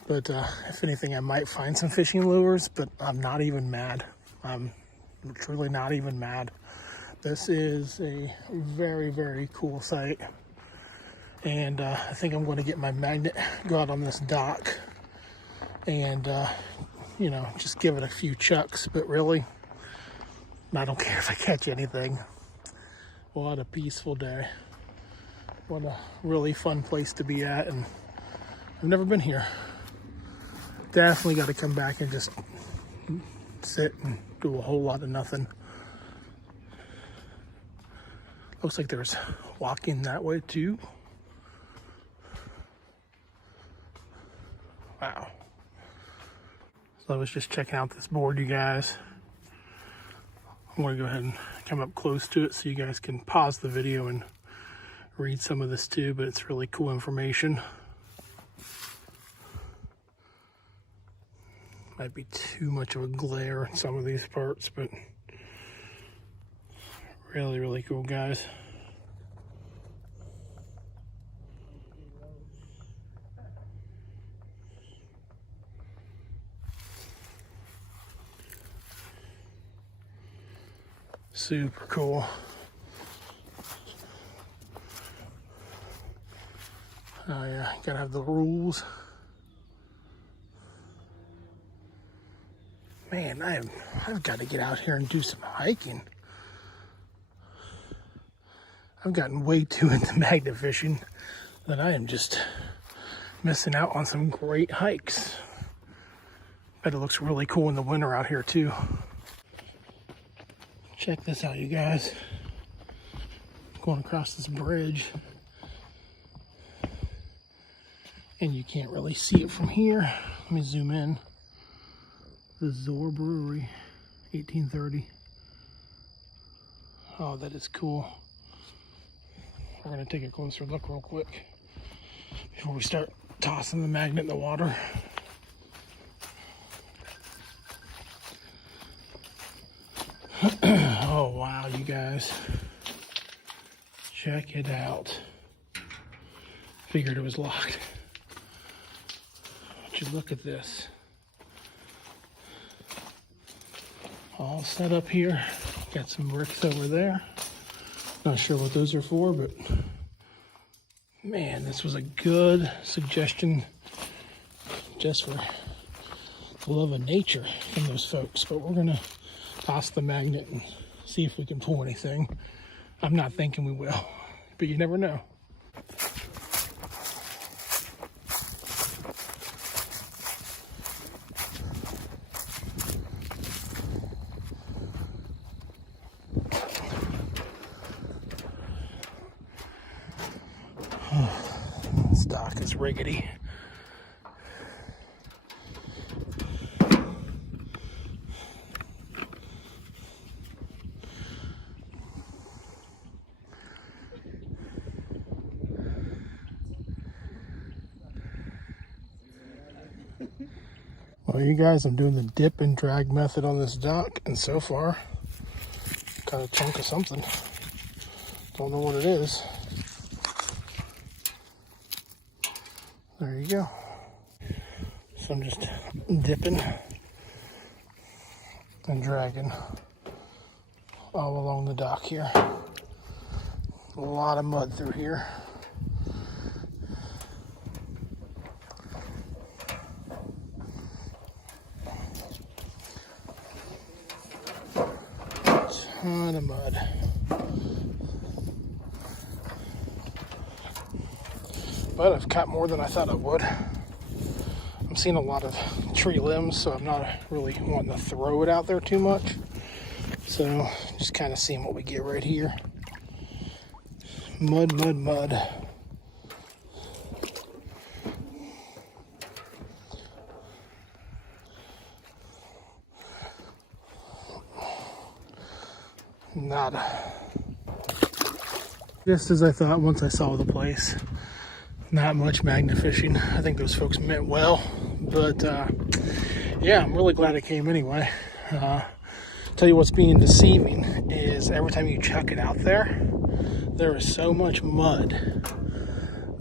But if anything, I might find some fishing lures, but I'm not even mad. I'm truly not even mad. This is a very, very cool site. And I think I'm going to get my magnet, go out on this dock, and, you know, just give it a few chucks. But really, I don't care if I catch anything. What a peaceful day. What a really fun place to be at. And I've never been here. Definitely got to come back and just sit and do a whole lot of nothing. Looks like there's walking that way too. Wow. So I was just checking out this board, you guys. I'm going to go ahead and come up close to it so you guys can pause the video and read some of this too, but it's really cool information. Might be too much of a glare in some of these parts, but really, really cool, guys. Super cool. Oh yeah, gotta have the rules. Man, I've got to get out here and do some hiking. I've gotten way too into magnet fishing that I am just missing out on some great hikes. Bet it looks really cool in the winter out here too. Check this out, you guys. Going across this bridge. And you can't really see it from here. Let me zoom in. The Zor Brewery, 1830. Oh, that is cool. We're gonna take a closer look real quick before we start tossing the magnet in the water. Oh wow, you guys. Check it out. Figured it was locked. But you look at this. All set up here. Got some bricks over there. Not sure what those are for, but man, this was a good suggestion just for the love of nature from those folks. But we're gonna toss the magnet and see if we can pull anything. I'm not thinking we will, but you never know. This dock is rickety. Well, you guys, I'm doing the dip and drag method on this dock, and so far, got a chunk of something. Don't know what it is. There you go. So I'm just dipping and dragging all along the dock here. A lot of mud through here. Ton of mud. But I've caught more than I thought I would. I'm seeing a lot of tree limbs, so I'm not really wanting to throw it out there too much. So just kind of seeing what we get right here. Mud, mud, mud. Nada. Just as I thought once I saw the place. Not much magnet fishing. I think those folks meant well, but yeah, I'm really glad I came anyway. Tell you what's being deceiving is every time you chuck it out there, there is so much mud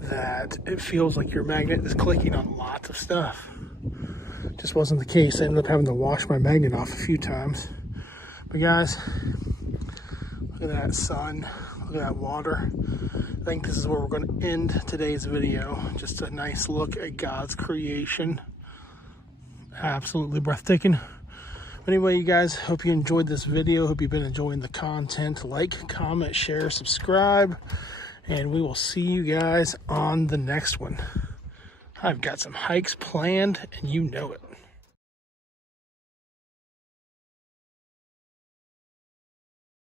that it feels like your magnet is clicking on lots of stuff. Just wasn't the case. I ended up having to wash my magnet off a few times. But guys, look at that sun, look at that water. I think this is where we're going to end today's video. Just a nice look at God's creation. Absolutely breathtaking. Anyway, you guys, hope you enjoyed this video. Hope you've been enjoying the content. Like, comment, share, subscribe, and we will see you guys on the next one. I've got some hikes planned, and you know it.